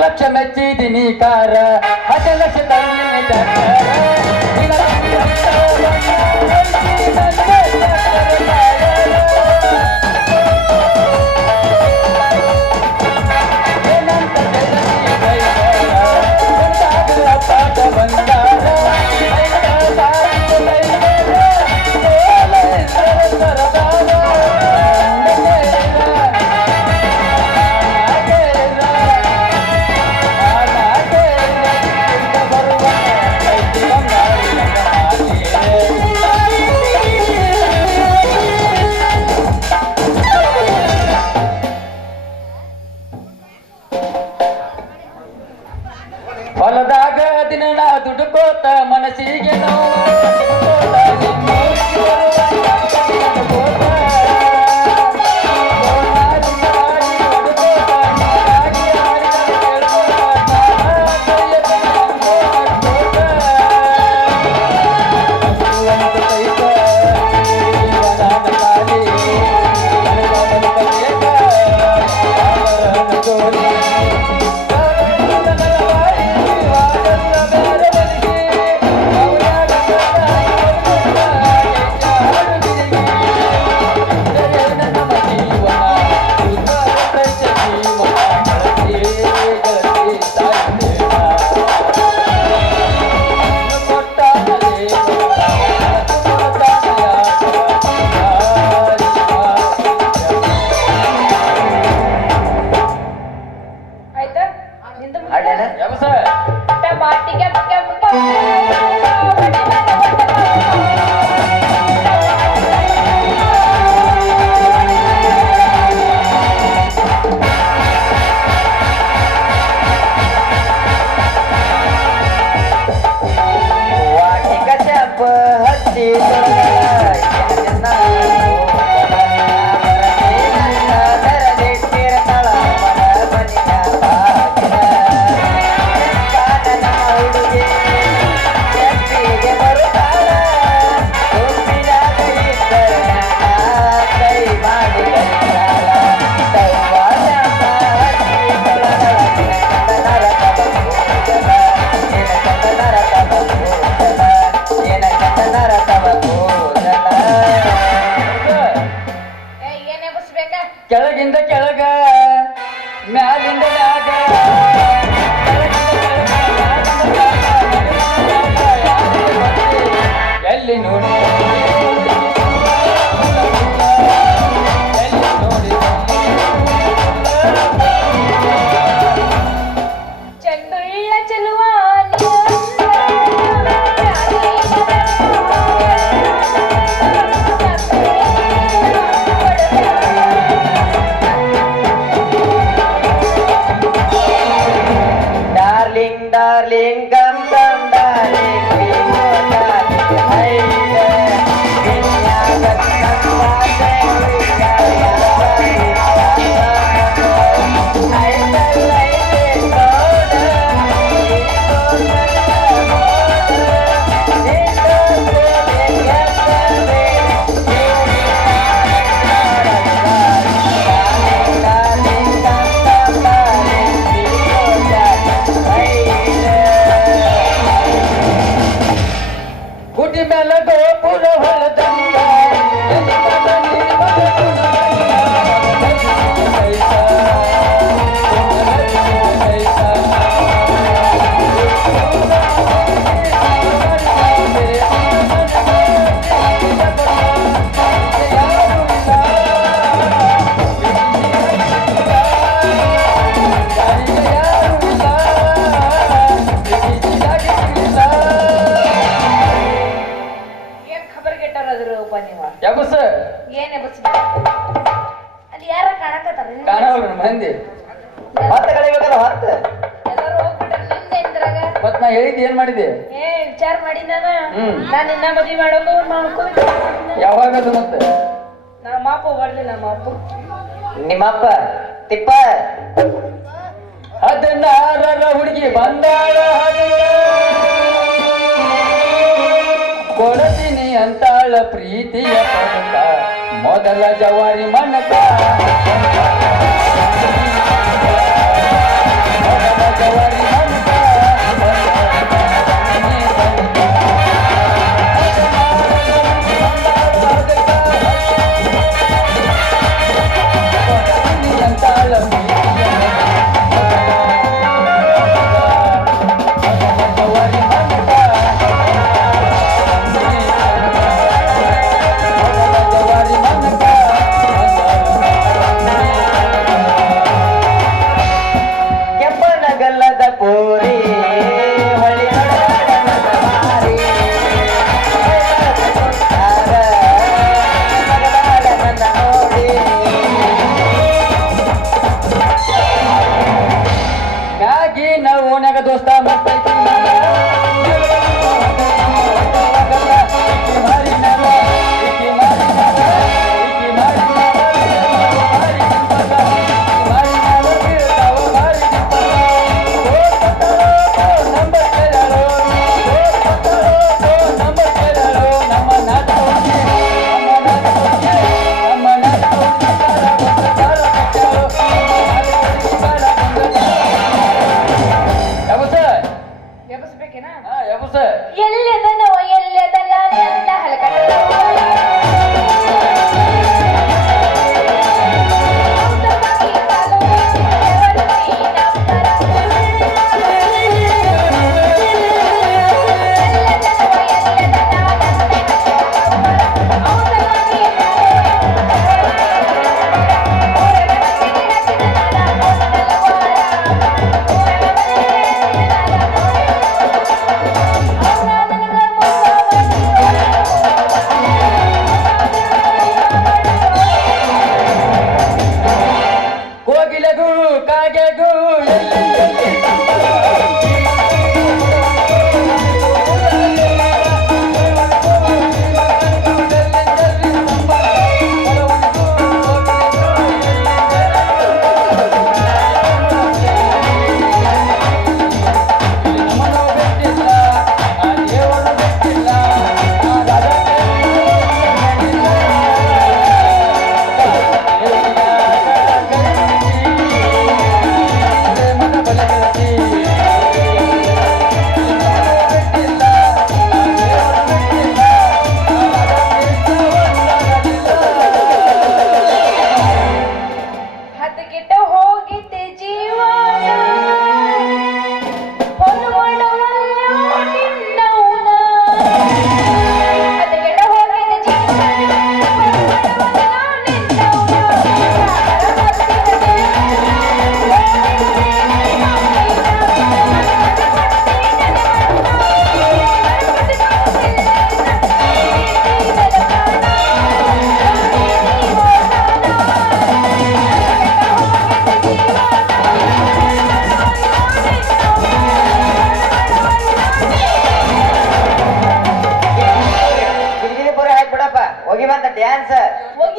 ಲಕ್ಷ ಮೆಚ್ಚಿದಿನಿ ಕಾರ 10 ಲಕ್ಷ ತಂದಿನಿ ಹೊಲದಾಗ ದಿನ ದುಡ್ಕೋತ ಮನಸ್ಸಿಗೆ ಗುಡಿ ಮೇಲೆ ಗೋಪುರ ಹೊಲದಂಗ ಯಬಸ್ ಏನೇ ಬಸ್ ಅಲ್ಲಿ ಯಾರ ಕಾಣಕತ್ತಾರ ಕಾಣವಲ್ರಿ ಮಂದಿ ಮತ್ತೆ ಕಳಿಬೇಕಲ್ಲ ಮತ್ತೆ ಎಲ್ಲರೂ ಹೋಗ್ಬಿಟ್ರೆ ನಿಮ್ದೆ ಇದ್ರಾಗ ಮತ್ ನಾ ಹೇಳಿದ್ ಏನ್ ಮಾಡಿದೆ ವಿಚಾರ ಮಾಡಿ ನಾನು ಇನ್ನ ಮದ್ವಿ ಮಾಡೋದು ಮಾಡ್ಕೋಬೇಕು ಯಾವಾಗದು ಮತ್ತೆ ನಮ್ಮ ಅಪ್ಪ ಬರ್ಲಿ ನಮ್ಮ ಅಪ್ಪ ನಿಮ್ಮಪ್ಪ ತಿಪ್ಪ ಹದಿನಾರರ ಹುಡುಗಿ ಬಂದಾಳ ಕೊಡತೀನಿ ಅಂತಾಳ ಪ್ರೀತಿಯ ಪದಕ ಮೊದಲ ಜವಾರಿ ಮನಕ ಮೊದಲ ಜವಾರಿ ಮನಕ ಅಂತಾಳ ಜವಾರಿ ಮನಕ ಕೆಂಪನಗಲ್ಲದ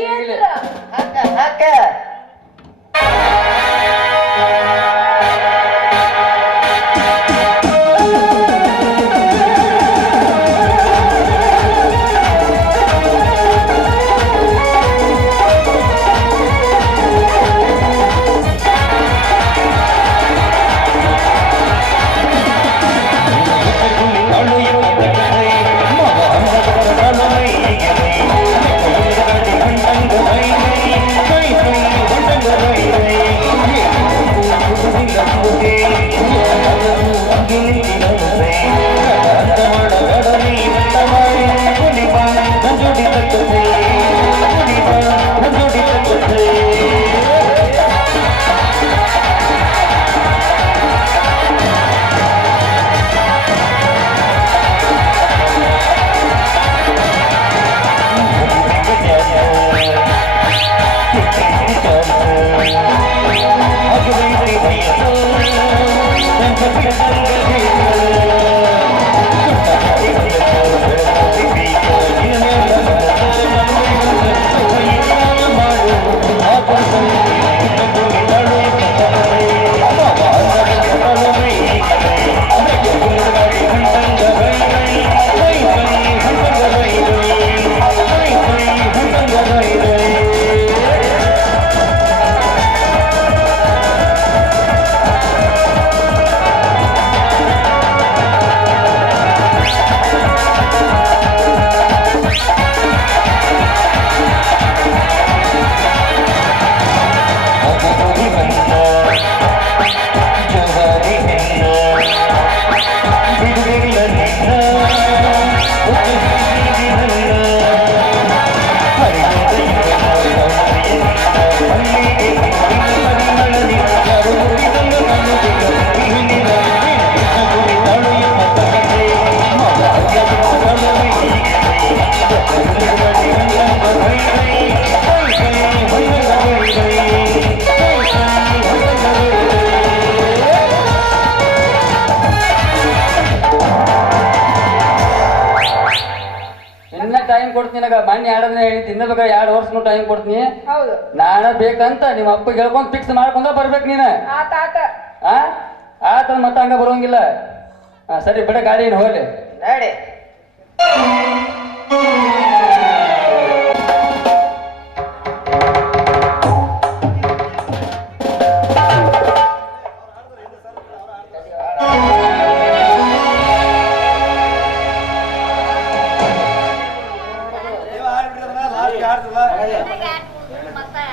ಕೇಂದ್ರ ಅಕ್ಕ ಟೈಮ್ ಕೊಡ್ತೀನಿ ನಿನಗ ಮಣ್ಣಿ ಆಡೋದನ್ನ ಹೇಳಿ ತಿನ್ನಬೇಕ 2 ವರ್ಷ ಟೈಮ್ ಕೊಡ್ತೀನಿ. ಹೌದು ನಾನ ಬೇಕಂತ ನಿಮ್ಮ ಅಪ್ಪ ಹೇಳ್ಕೊಂಡ್ ಫಿಕ್ಸ್ ಮಾಡ್ಕೊಂಡ ಬರ್ಬೇಕು ನೀನ. ಆತ ಮತ್ತ ಹಂಗ ಬರೋಂಗಿಲ್ಲ. ಸರಿ ಬಿಡ ಗಾಡಿ ಹೋಗ್ಲಿ ನಡಿ. ಮತ್ತೆ